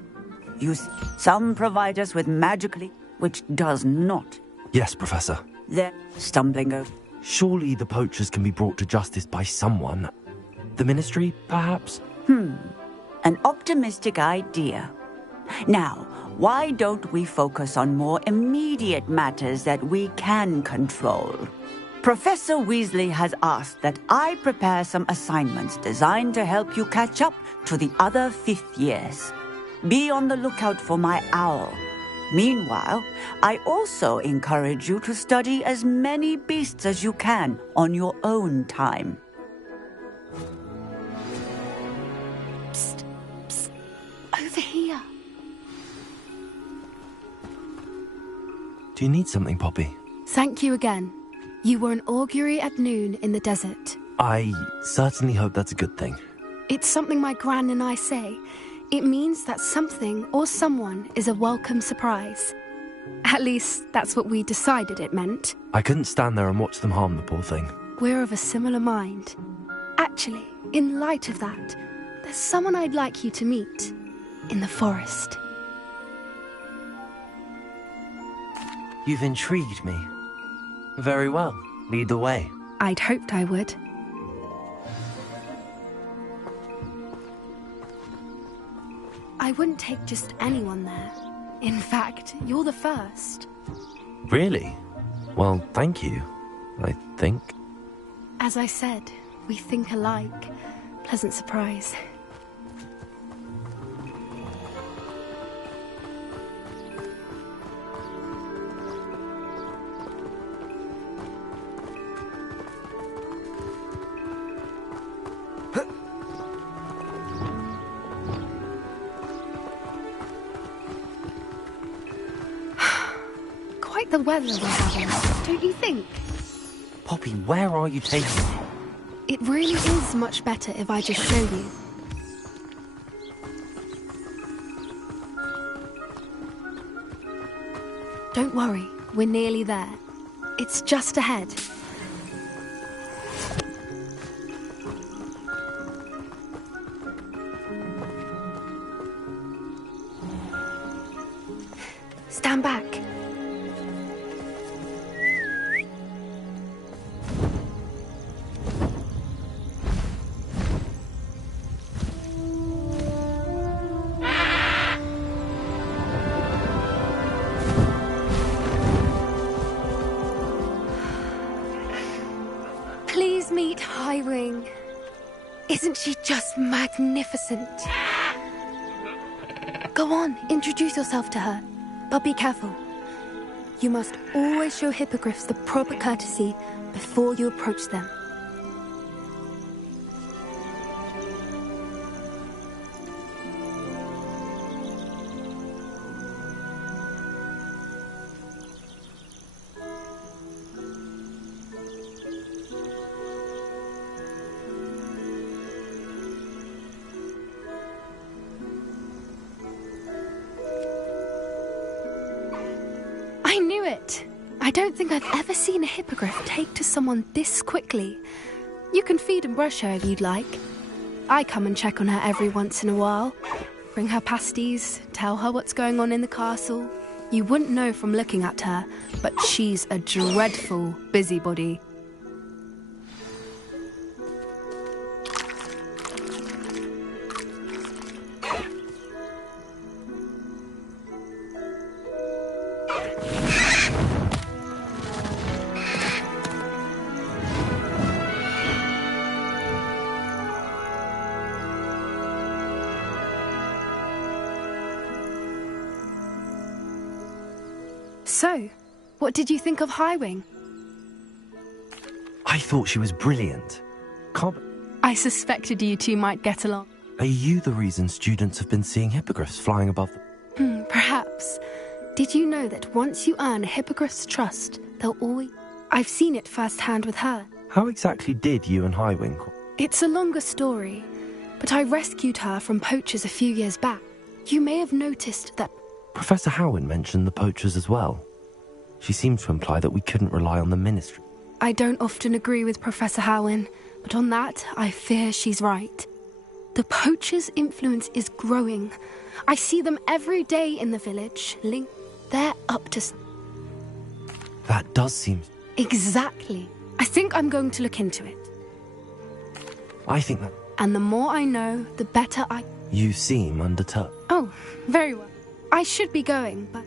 Some provide us with magically, which does not. Yes, Professor. They're stumbling over. Surely the poachers can be brought to justice by someone. The Ministry, perhaps? An optimistic idea. Now, why don't we focus on more immediate matters that we can control? Professor Weasley has asked that I prepare some assignments designed to help you catch up to the other 5th years. Be on the lookout for my owl. Meanwhile, I also encourage you to study as many beasts as you can on your own time. Psst, psst. Over here. Do you need something, Poppy? Thank you again. You were an augury at noon in the desert. I certainly hope that's a good thing. It's something my gran and I say. It means that something or someone is a welcome surprise. At least, that's what we decided it meant. I couldn't stand there and watch them harm the poor thing. We're of a similar mind. Actually, in light of that, there's someone I'd like you to meet. In the forest. You've intrigued me. Very well. Lead the way. I'd hoped I would. I wouldn't take just anyone there. In fact, you're the first. Really? Well, thank you, I think. As I said, we think alike. Pleasant surprise. Quite the weather we're having, don't you think? Poppy, where are you taking me? It really is much better if I just show you. Don't worry, we're nearly there. It's just ahead. Stand back. Please meet Highwing. Isn't she just magnificent? Go on, introduce yourself to her. But be careful. You must always show hippogriffs the proper courtesy before you approach them. I knew it! I don't think I've ever seen a hippogriff take to someone this quickly. You can feed and brush her if you'd like. I come and check on her every once in a while. Bring her pasties, tell her what's going on in the castle. You wouldn't know from looking at her, but she's a dreadful busybody. So, what did you think of Highwing? I thought she was brilliant. I suspected you two might get along. Are you the reason students have been seeing hippogriffs flying above them? Perhaps. Did you know that once you earn a hippogriff's trust, they'll always... I've seen it firsthand with her. How exactly did you and Highwing... It's a longer story, but I rescued her from poachers a few years back. You may have noticed that... Professor Howin mentioned the poachers as well. She seemed to imply that we couldn't rely on the ministry. I don't often agree with Professor Howin, but on that, I fear she's right. The poachers' influence is growing. I see them every day in the village. They're up to... That does seem... Exactly. I think I'm going to look into it. I think that... And the more I know, the better I... You seem undeterred. Oh, very well. I should be going, but...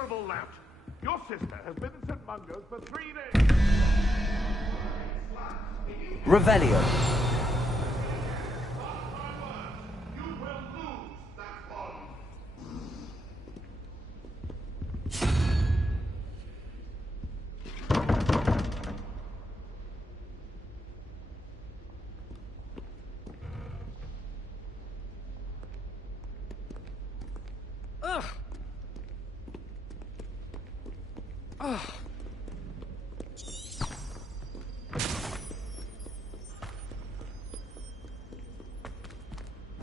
miserable lout! Your sister has been in St. Mungo's for 3 days! Revelio. Ugh. Ugh.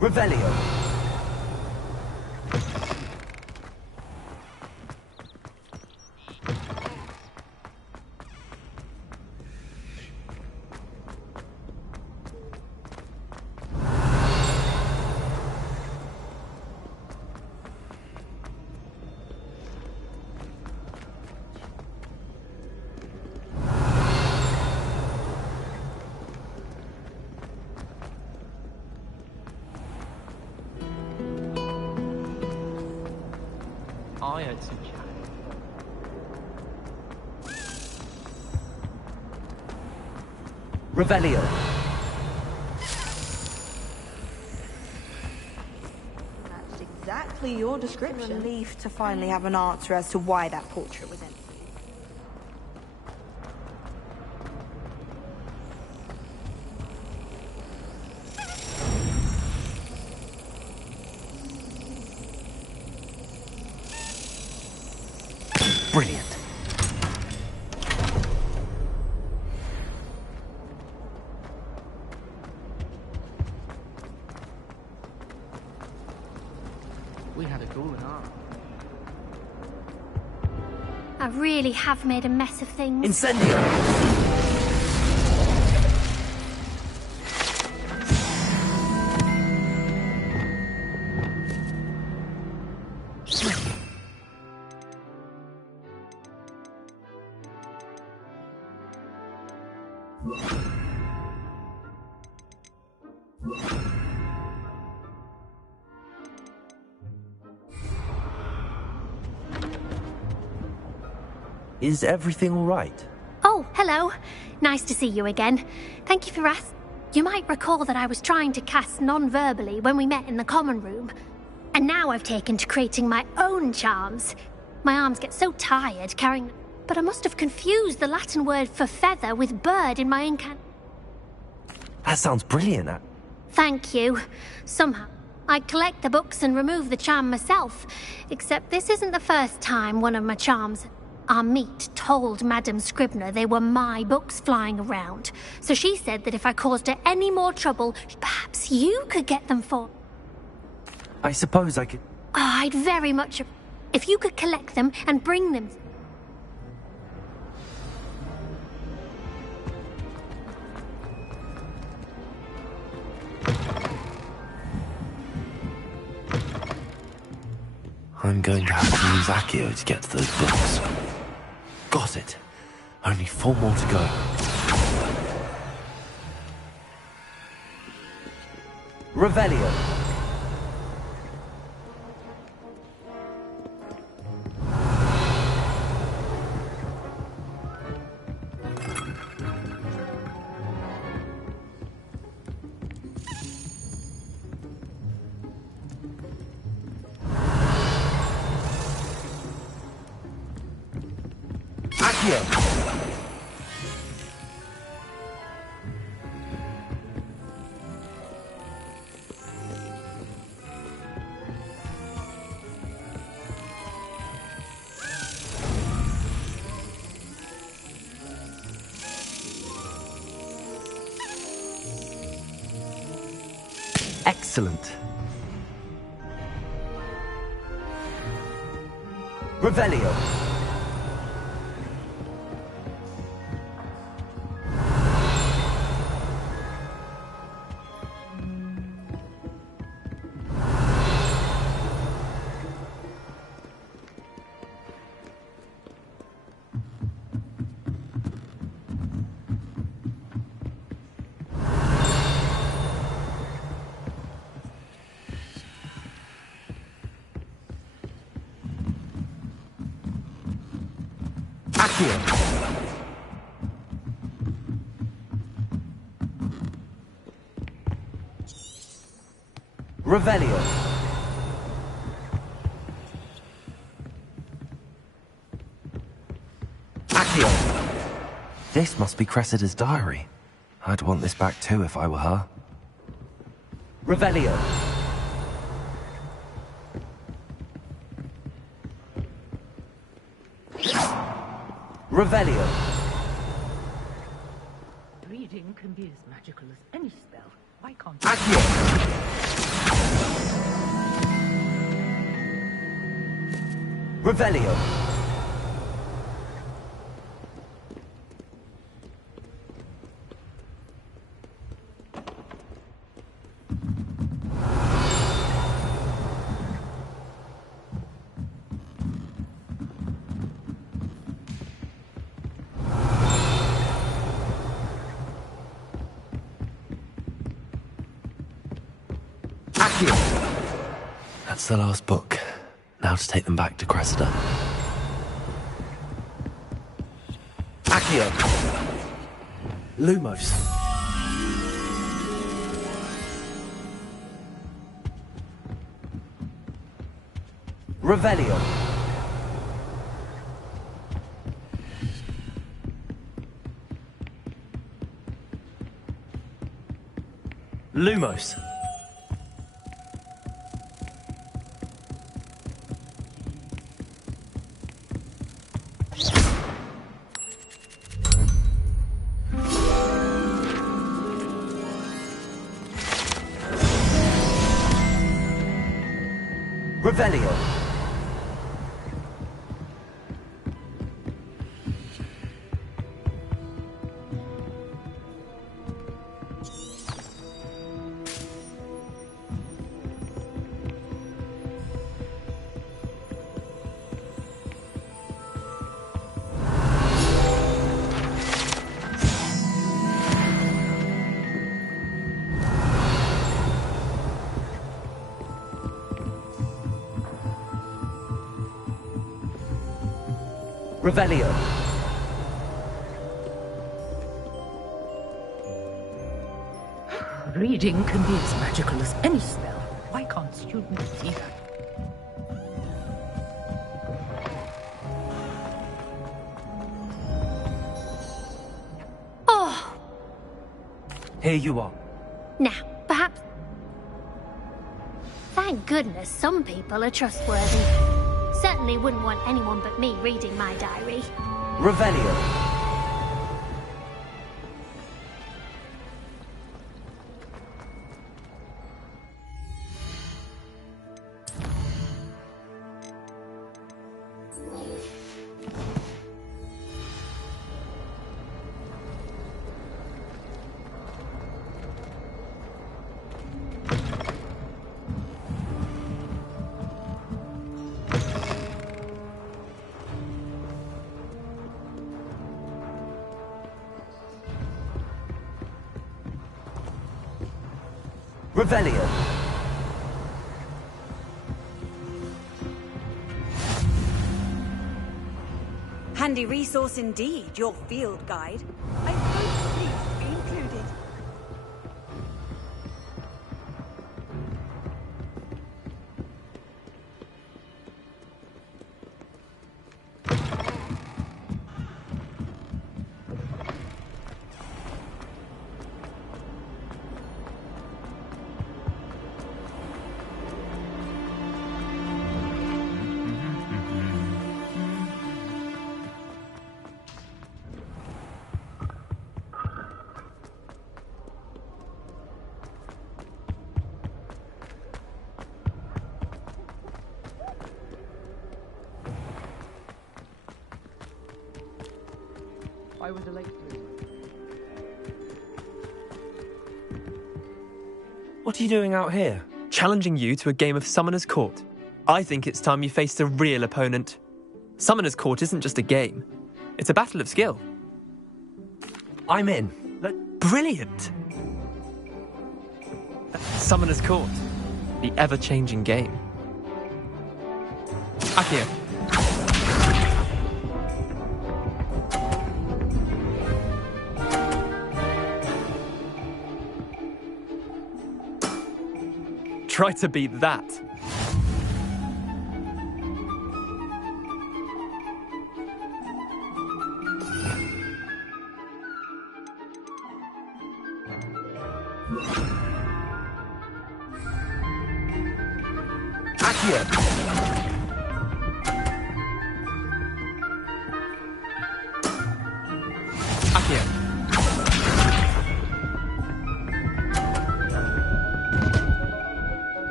Revelio. I heard some chat. Revelio. That's exactly your description. Relief to finally have an answer as to why that portrait was empty. Brilliant. We had a goal in our. I really have made a mess of things. Incendio! Is everything all right? Oh, hello. Nice to see you again. Thank you for asking. You might recall that I was trying to cast non-verbally when we met in the common room. And now I've taken to creating my own charms. My arms get so tired carrying them. But I must have confused the Latin word for feather with bird in my That sounds brilliant. Thank you. Somehow, I collect the books and remove the charm myself. Except this isn't the first time one of my charms... Our meet told Madame Scribner they were my books flying around. So she said that if I caused her any more trouble, perhaps you could get them for... I suppose I could... Oh, I'd very much... If you could collect them and bring them... I'm going to have to use Accio to get to those books. Got it. Only 4 more to go. Revelio. Excellent. Revelio. Accio. Revelio. Accio. This must be Cressida's diary. I'd want this back too if I were her. Revelio. Revelio. Reading can be as magical as any spell. Why can't Accio. Revelio. That's the last book. Now to take them back to Cressida. Accio. Lumos. Revelio. Lumos. Revelio. Revelio. Reading can be as magical as any spell. Why can't students see that? Oh! Here you are. Now, perhaps... Thank goodness some people are trustworthy. Certainly wouldn't want anyone but me reading my diary. Revelio. Revelio. Handy resource indeed, your field guide. I'm most pleased to be included. I was late. What are you doing out here? Challenging you to a game of Summoner's Court. I think it's time you faced a real opponent. Summoner's Court isn't just a game. It's a battle of skill. I'm in. Brilliant! Summoner's Court. The ever-changing game. Accio. Try to beat that. Accio! Accio.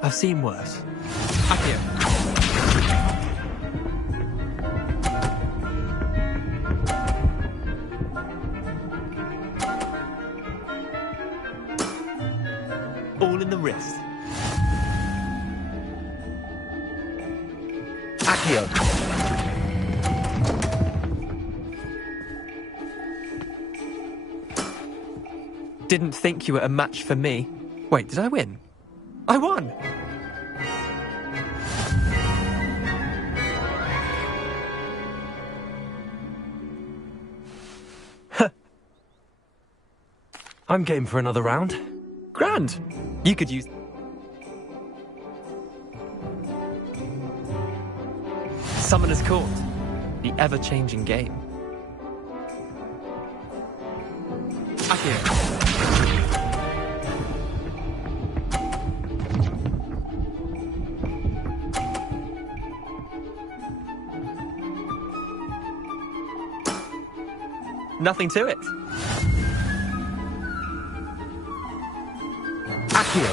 I've seen worse. Accio. All in the wrist. Accio! Didn't think you were a match for me. Wait, did I win? I won! I'm game for another round. Grand! You could use... Summoner's Court. The ever-changing game. Accio. Nothing to it. Accio!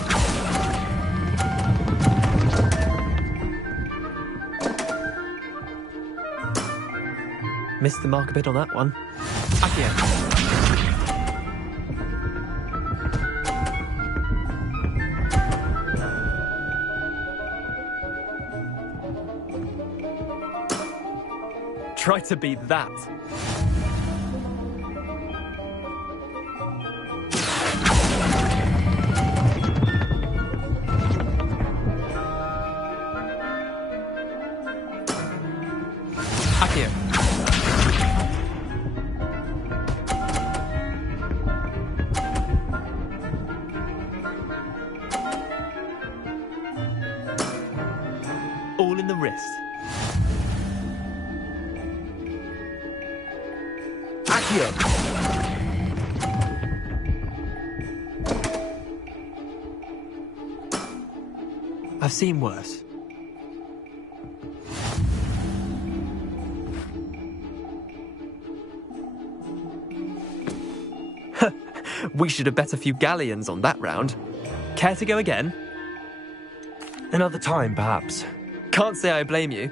Missed the mark a bit on that one. Accio. Try to beat that. Accio. All in the wrist. Accio! I've seen worse. We should have bet a few galleons on that round. Care to go again? Another time, perhaps. Can't say I blame you.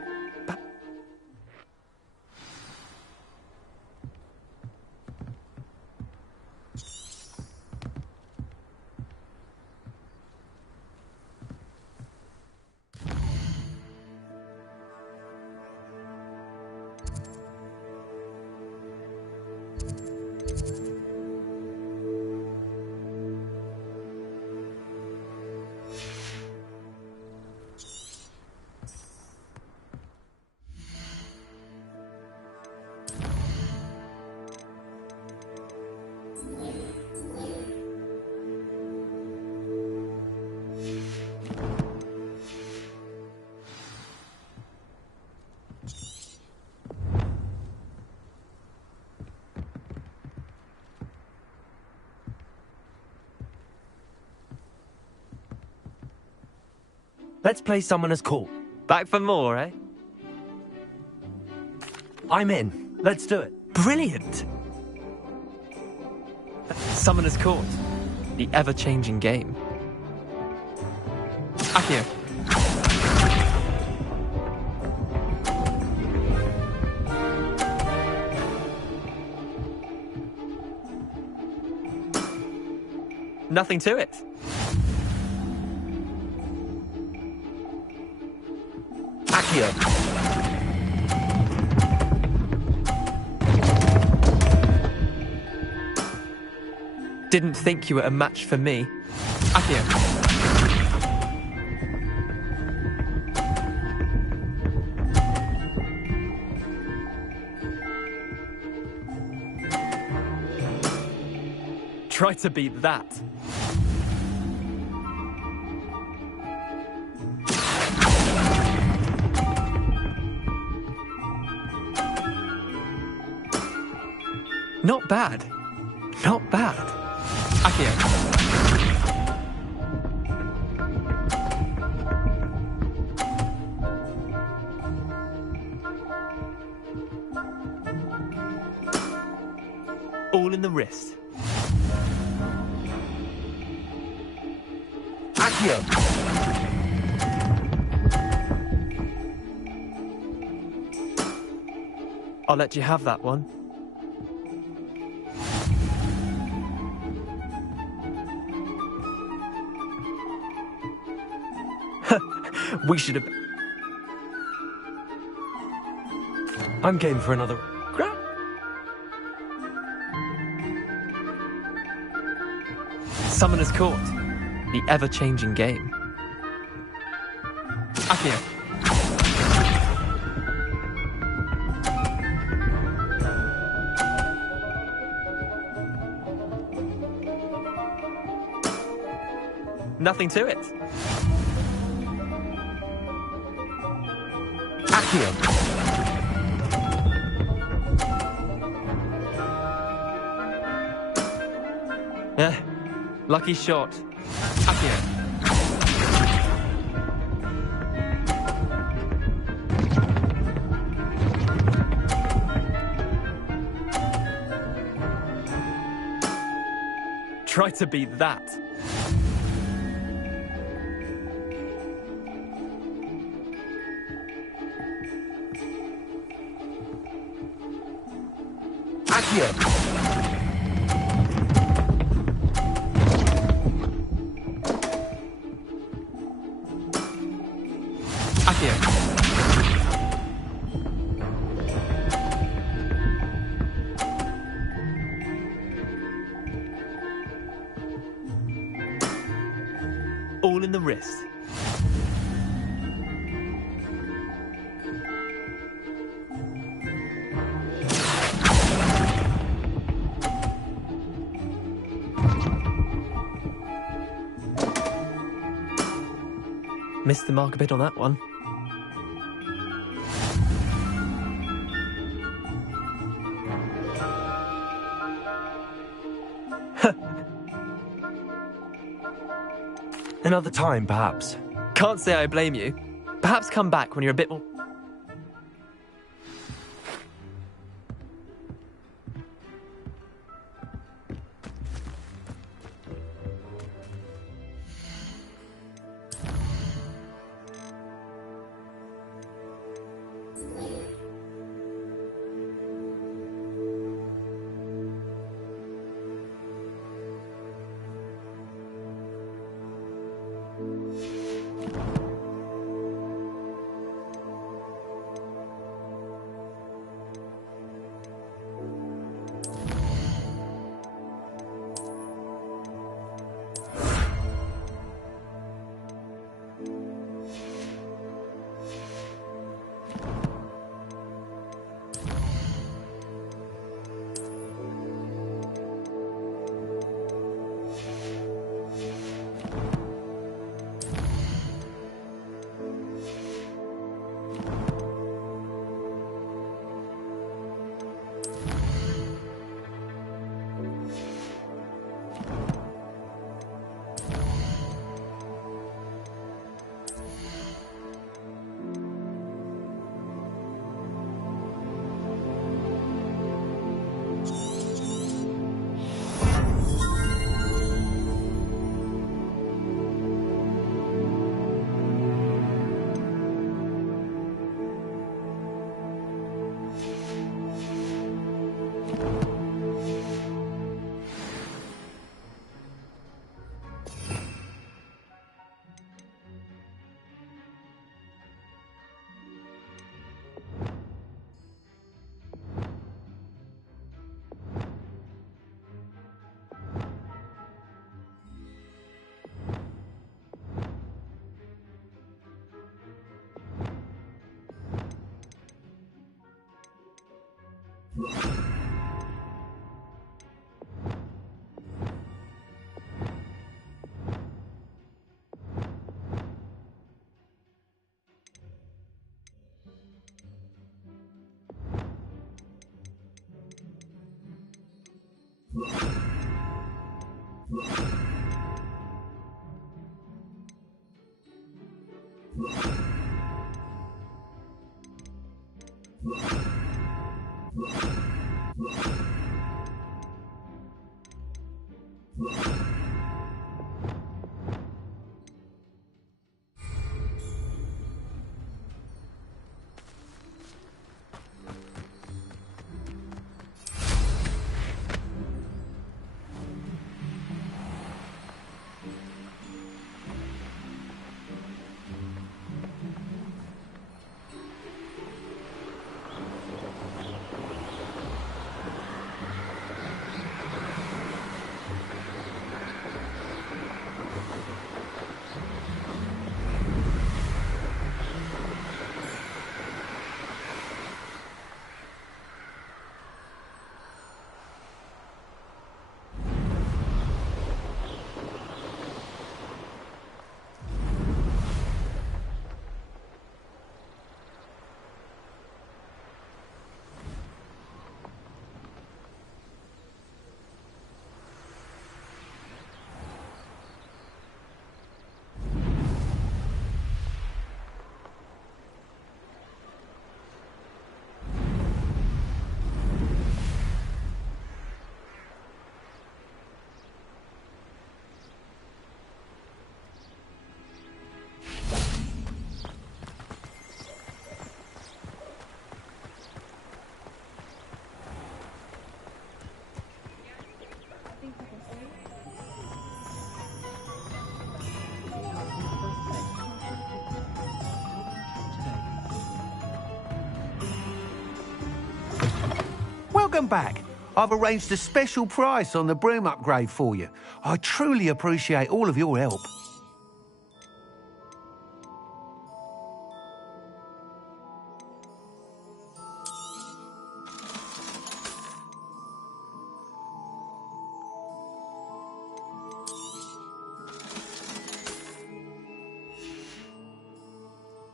Let's play Summoner's Court. Back for more, eh? I'm in. Let's do it. Brilliant! Summoner's Court. The ever-changing game. Accio. Nothing to it. Accio. Didn't think you were a match for me. Accio. Try to beat that. Not bad. Not bad. Akio. All in the wrist. Akio! I'll let you have that one. We should have... I'm game for another... Summoner's Court. The ever-changing game. Akio. Nothing to it. Akio. Yeah, lucky shot. Akio. Try to beat that. Akio. All in the wrist. Missed the mark a bit on that one. Another time, perhaps. Can't say I blame you. Perhaps come back when you're a bit more... Welcome back. I've arranged a special price on the broom upgrade for you. I truly appreciate all of your help.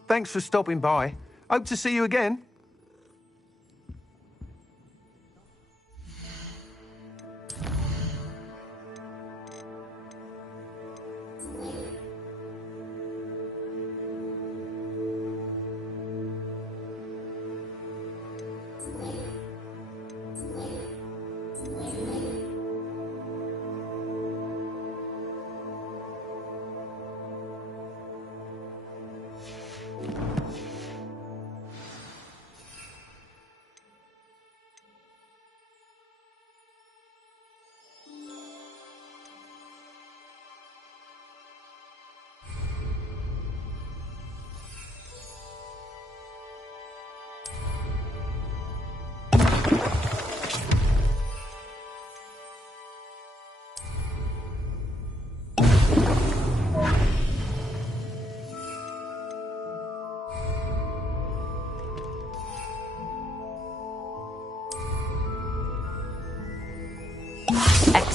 Thanks for stopping by. Hope to see you again.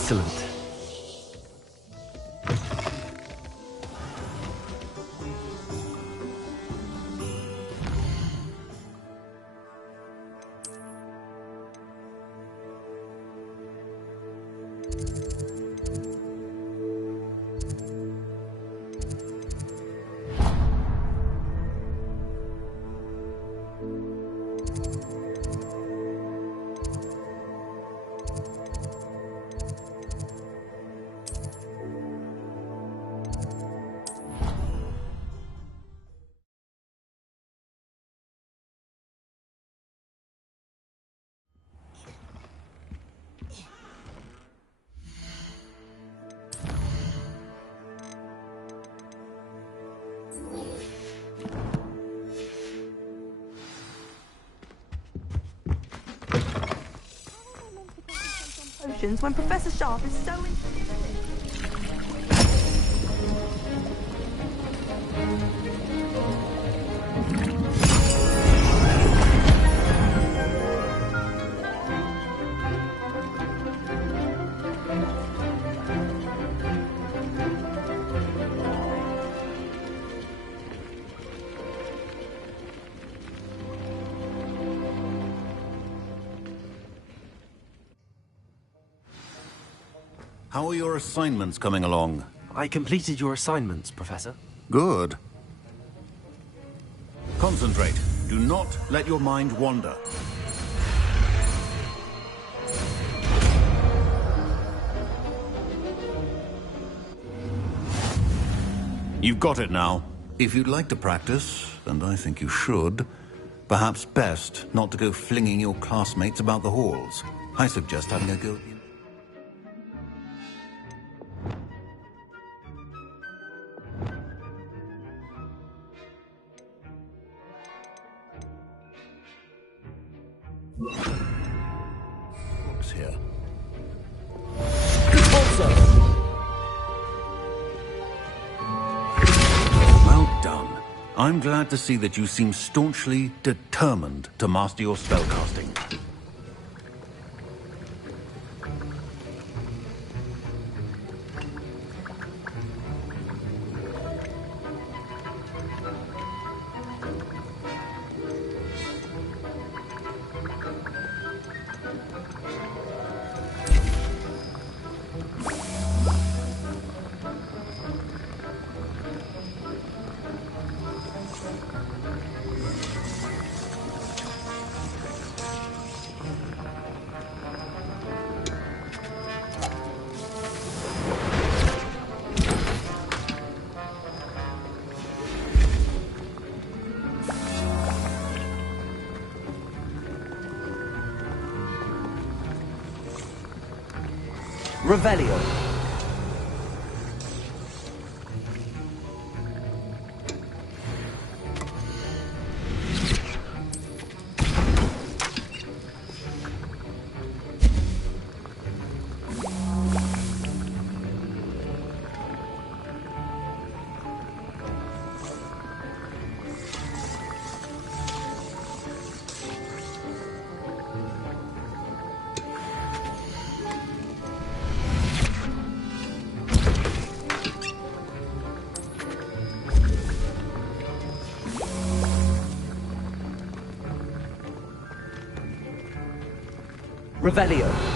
Excellent. Potions when Professor Sharp is so How are your assignments coming along? I completed your assignments, Professor. Good. Concentrate. Do not let your mind wander. You've got it now. If you'd like to practice, and I think you should, perhaps best not to go flinging your classmates about the halls. I suggest having a go. Books here. Well done. I'm glad to see that you seem staunchly determined to master your spellcasting. Revelio. Revelio.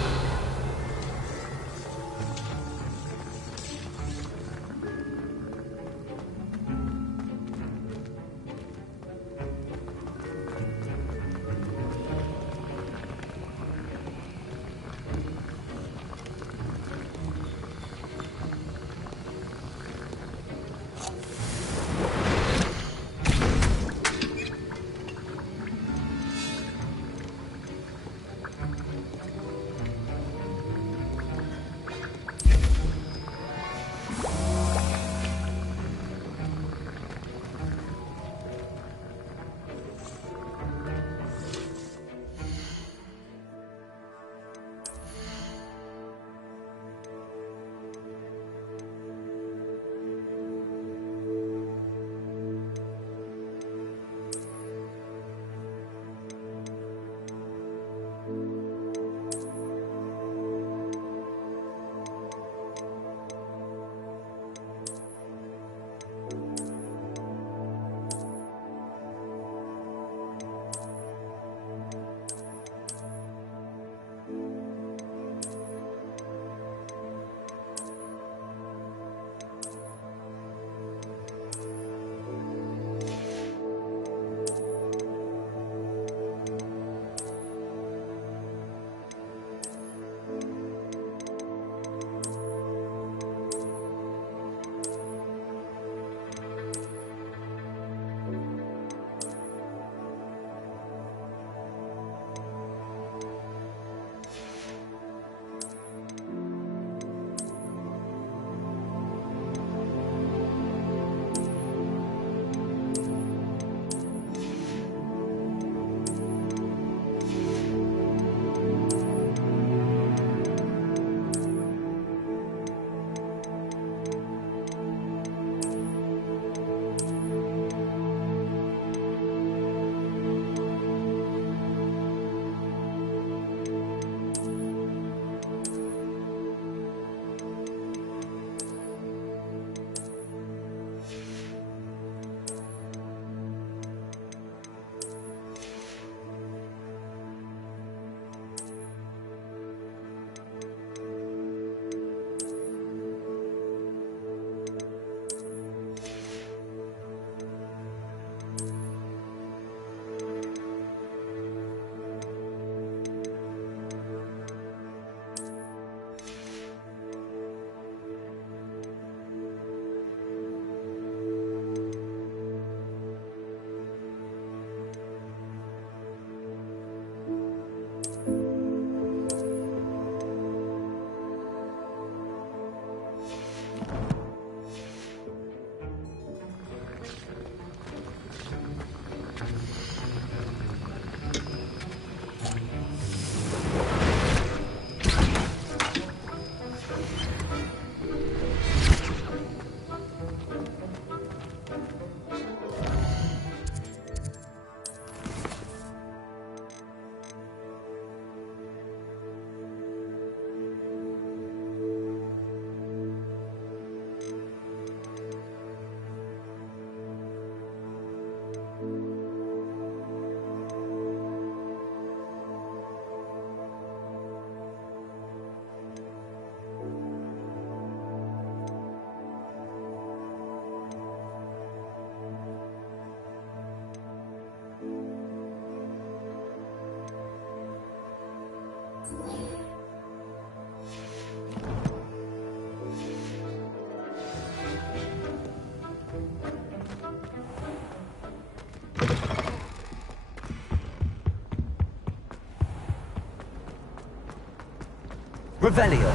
Revelio. I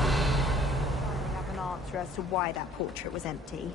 have an answer as to why that portrait was empty.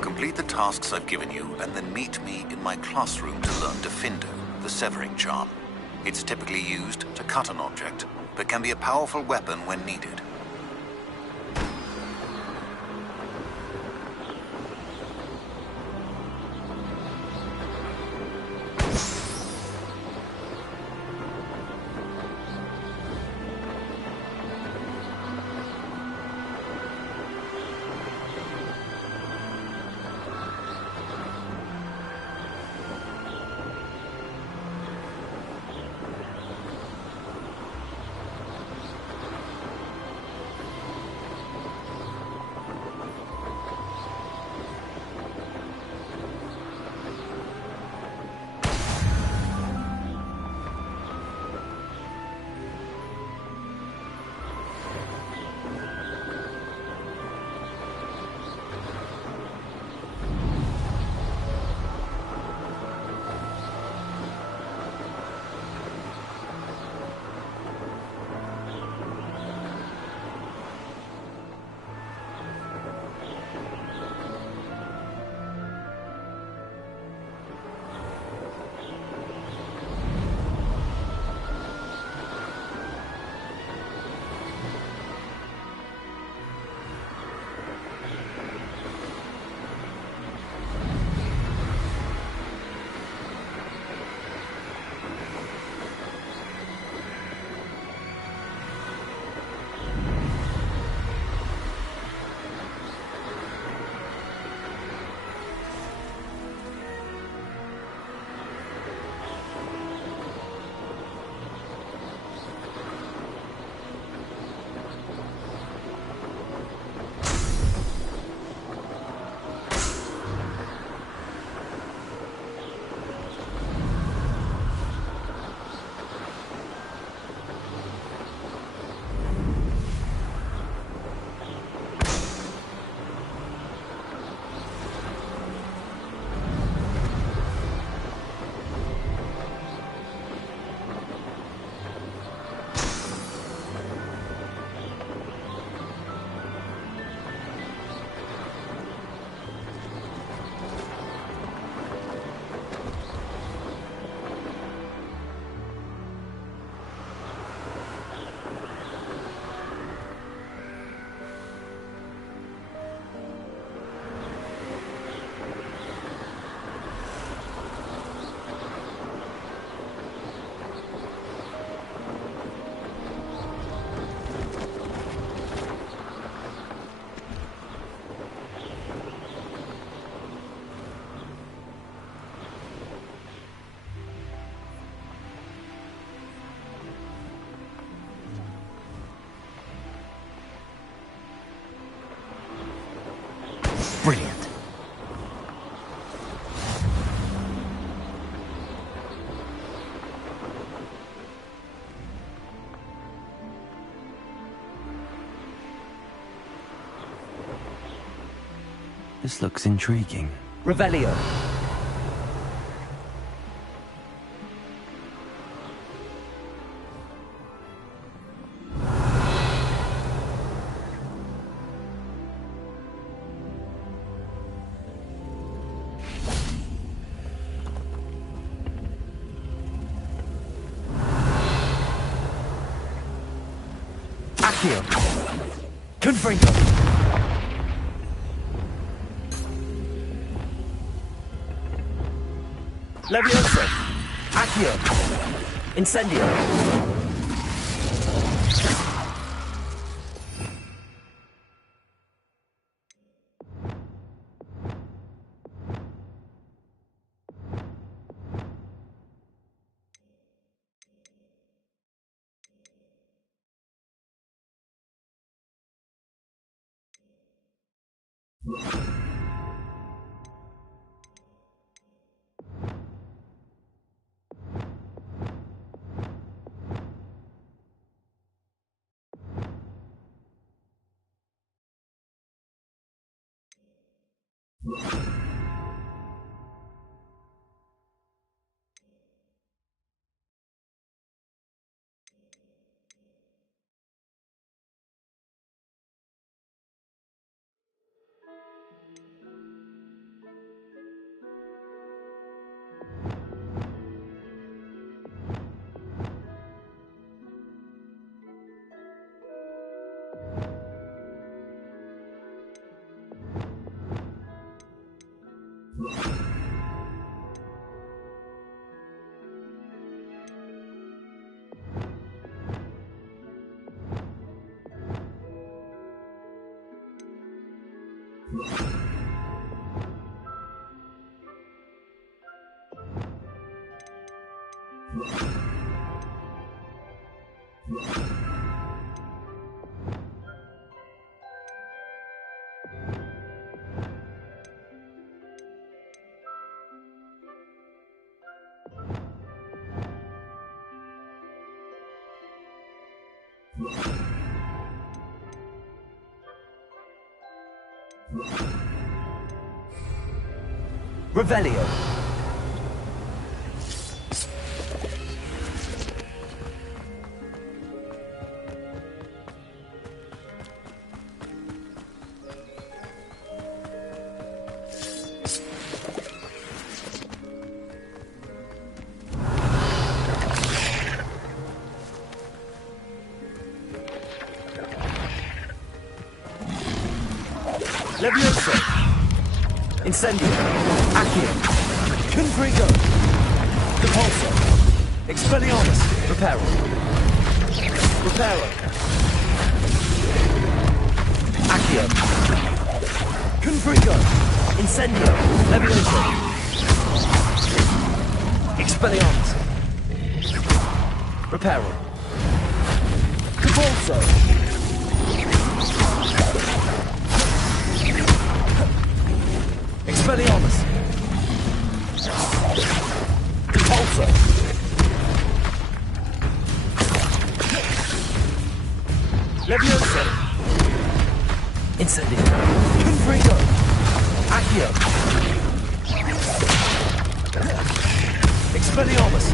Complete the tasks I've given you, and then meet me in my classroom to learn Defindo, the severing charm. It's typically used to cut an object, but can be a powerful weapon when needed. This looks intriguing. Revelio. Accio. Confringo. Levioso. Accio. Incendio. Revelio. Levioso. Incendio. Accio. Confringo. Depulso. Expelliarmus. Reparo. Reparo. Accio. Confringo. Incendio. Levioso. Expelliarmus. Reparo. Depulso. Expelliarmus. Depulso. Levioso. Incendio. Confringo. Accio. Expelliarmus.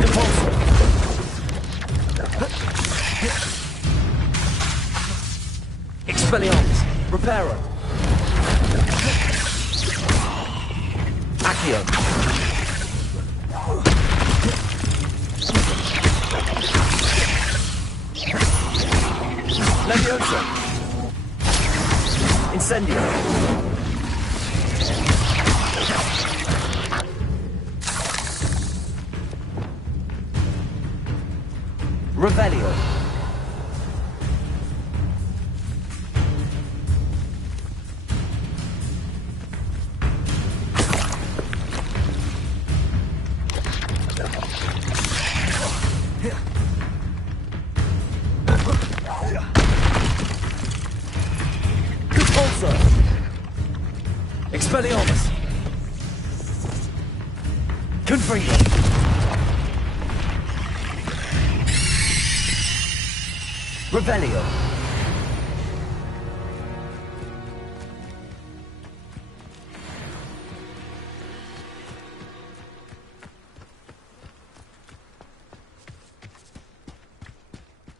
Depulso. Expelliarmus. Reparo. Accio. Levioso. Incendio. Revelio. Expelliarmus. Confringo. Revelio.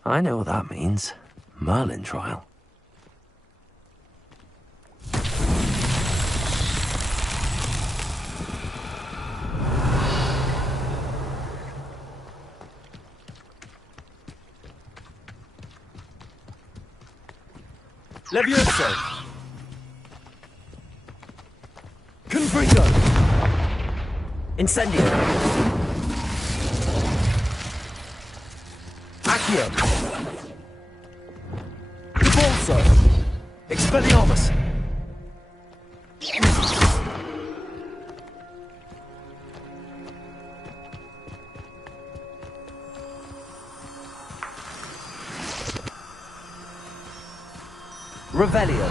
I know what that means. Merlin trial. Levioso! Confringo! Incendio! Accio! Convulso! Expelliarmus! Revelio!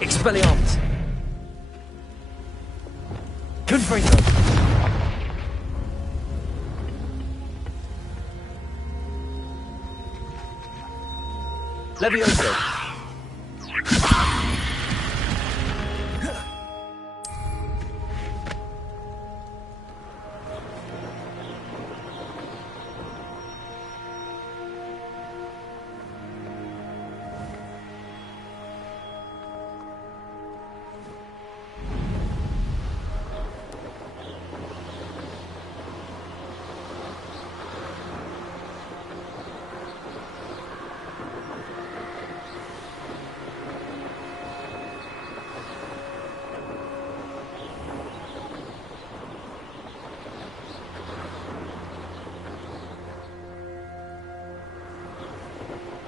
Expelliarmus! Confringo! Levioso!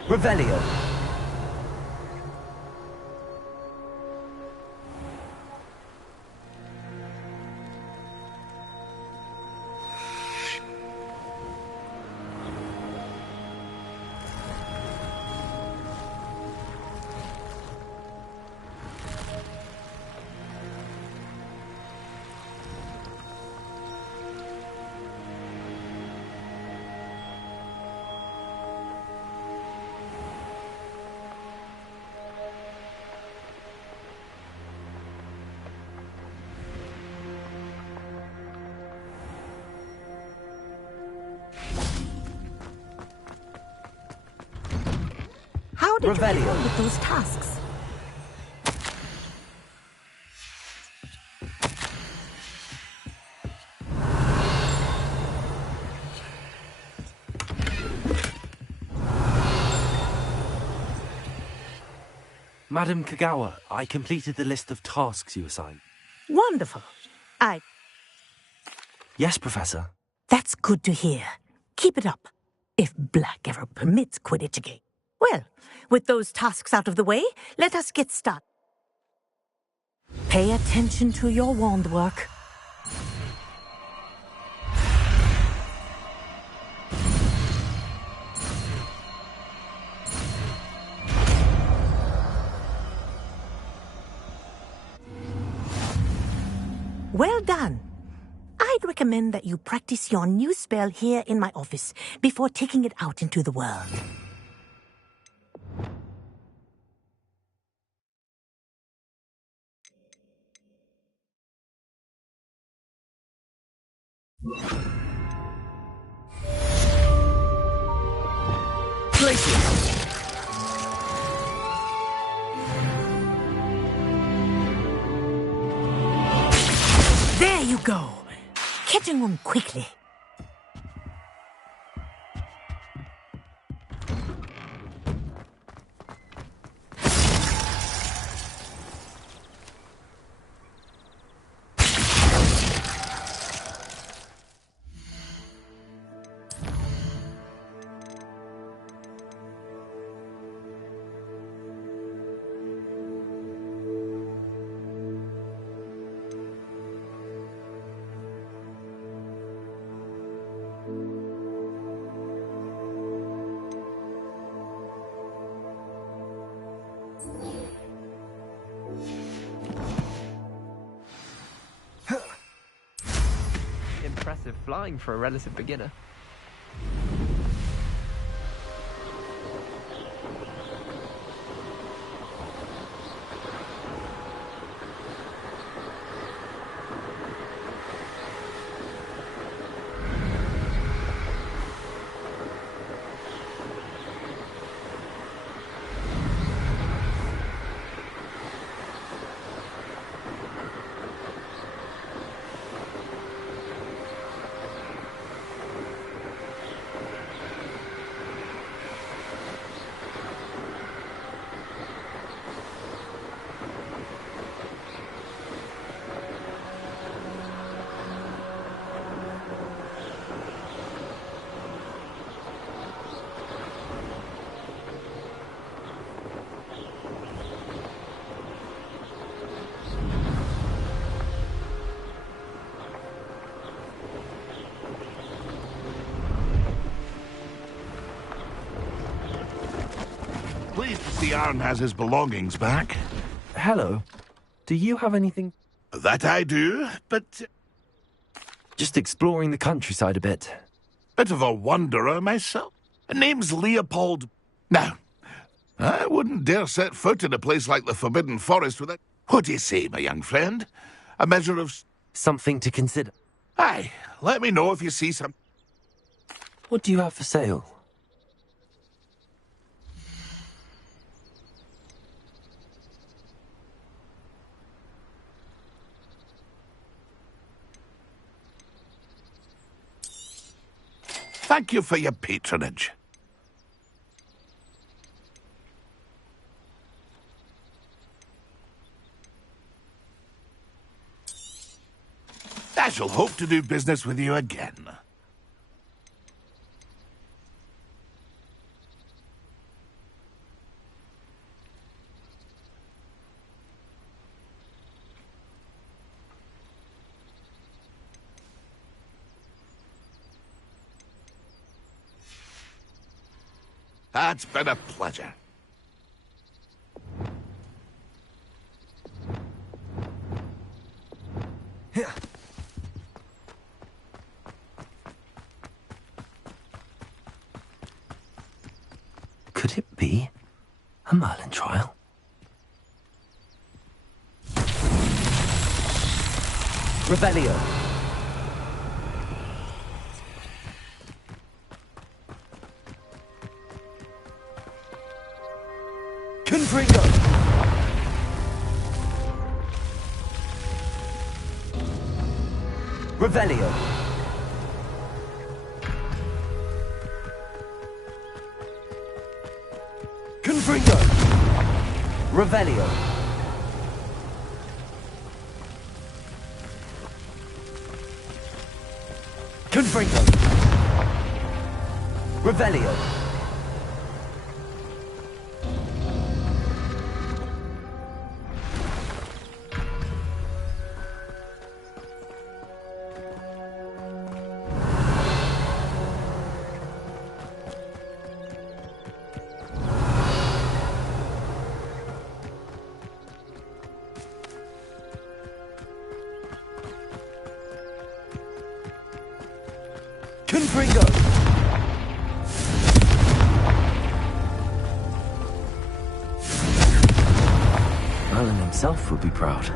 Revelio! How did Revelio. you get on with those tasks? Madam Kagawa, I completed the list of tasks you assigned. Wonderful. Yes, Professor. That's good to hear. Keep it up. If Black ever permits Quidditch again. Well, with those tasks out of the way, let us get started. Pay attention to your wand work. Well done. I'd recommend that you practice your new spell here in my office before taking it out into the world. Places! There you go. Catching them quickly. Impressive flying for a relative beginner. Pleased to see Aaron has his belongings back. Hello. Do you have anything? That I do, but... Just exploring the countryside a bit. Bit of a wanderer myself. Name's Leopold... Now, I wouldn't dare set foot in a place like the Forbidden Forest without... What do you say, my young friend? A measure of... Something to consider. Aye, let me know if you see some... What do you have for sale? Thank you for your patronage. I shall hope to do business with you again. It's been a pleasure. Could it be a Merlin trial? Revelio. Confringo! Revelio. Confringo! Revelio. Confringo! Revelio. Confringo! Merlin himself would be proud.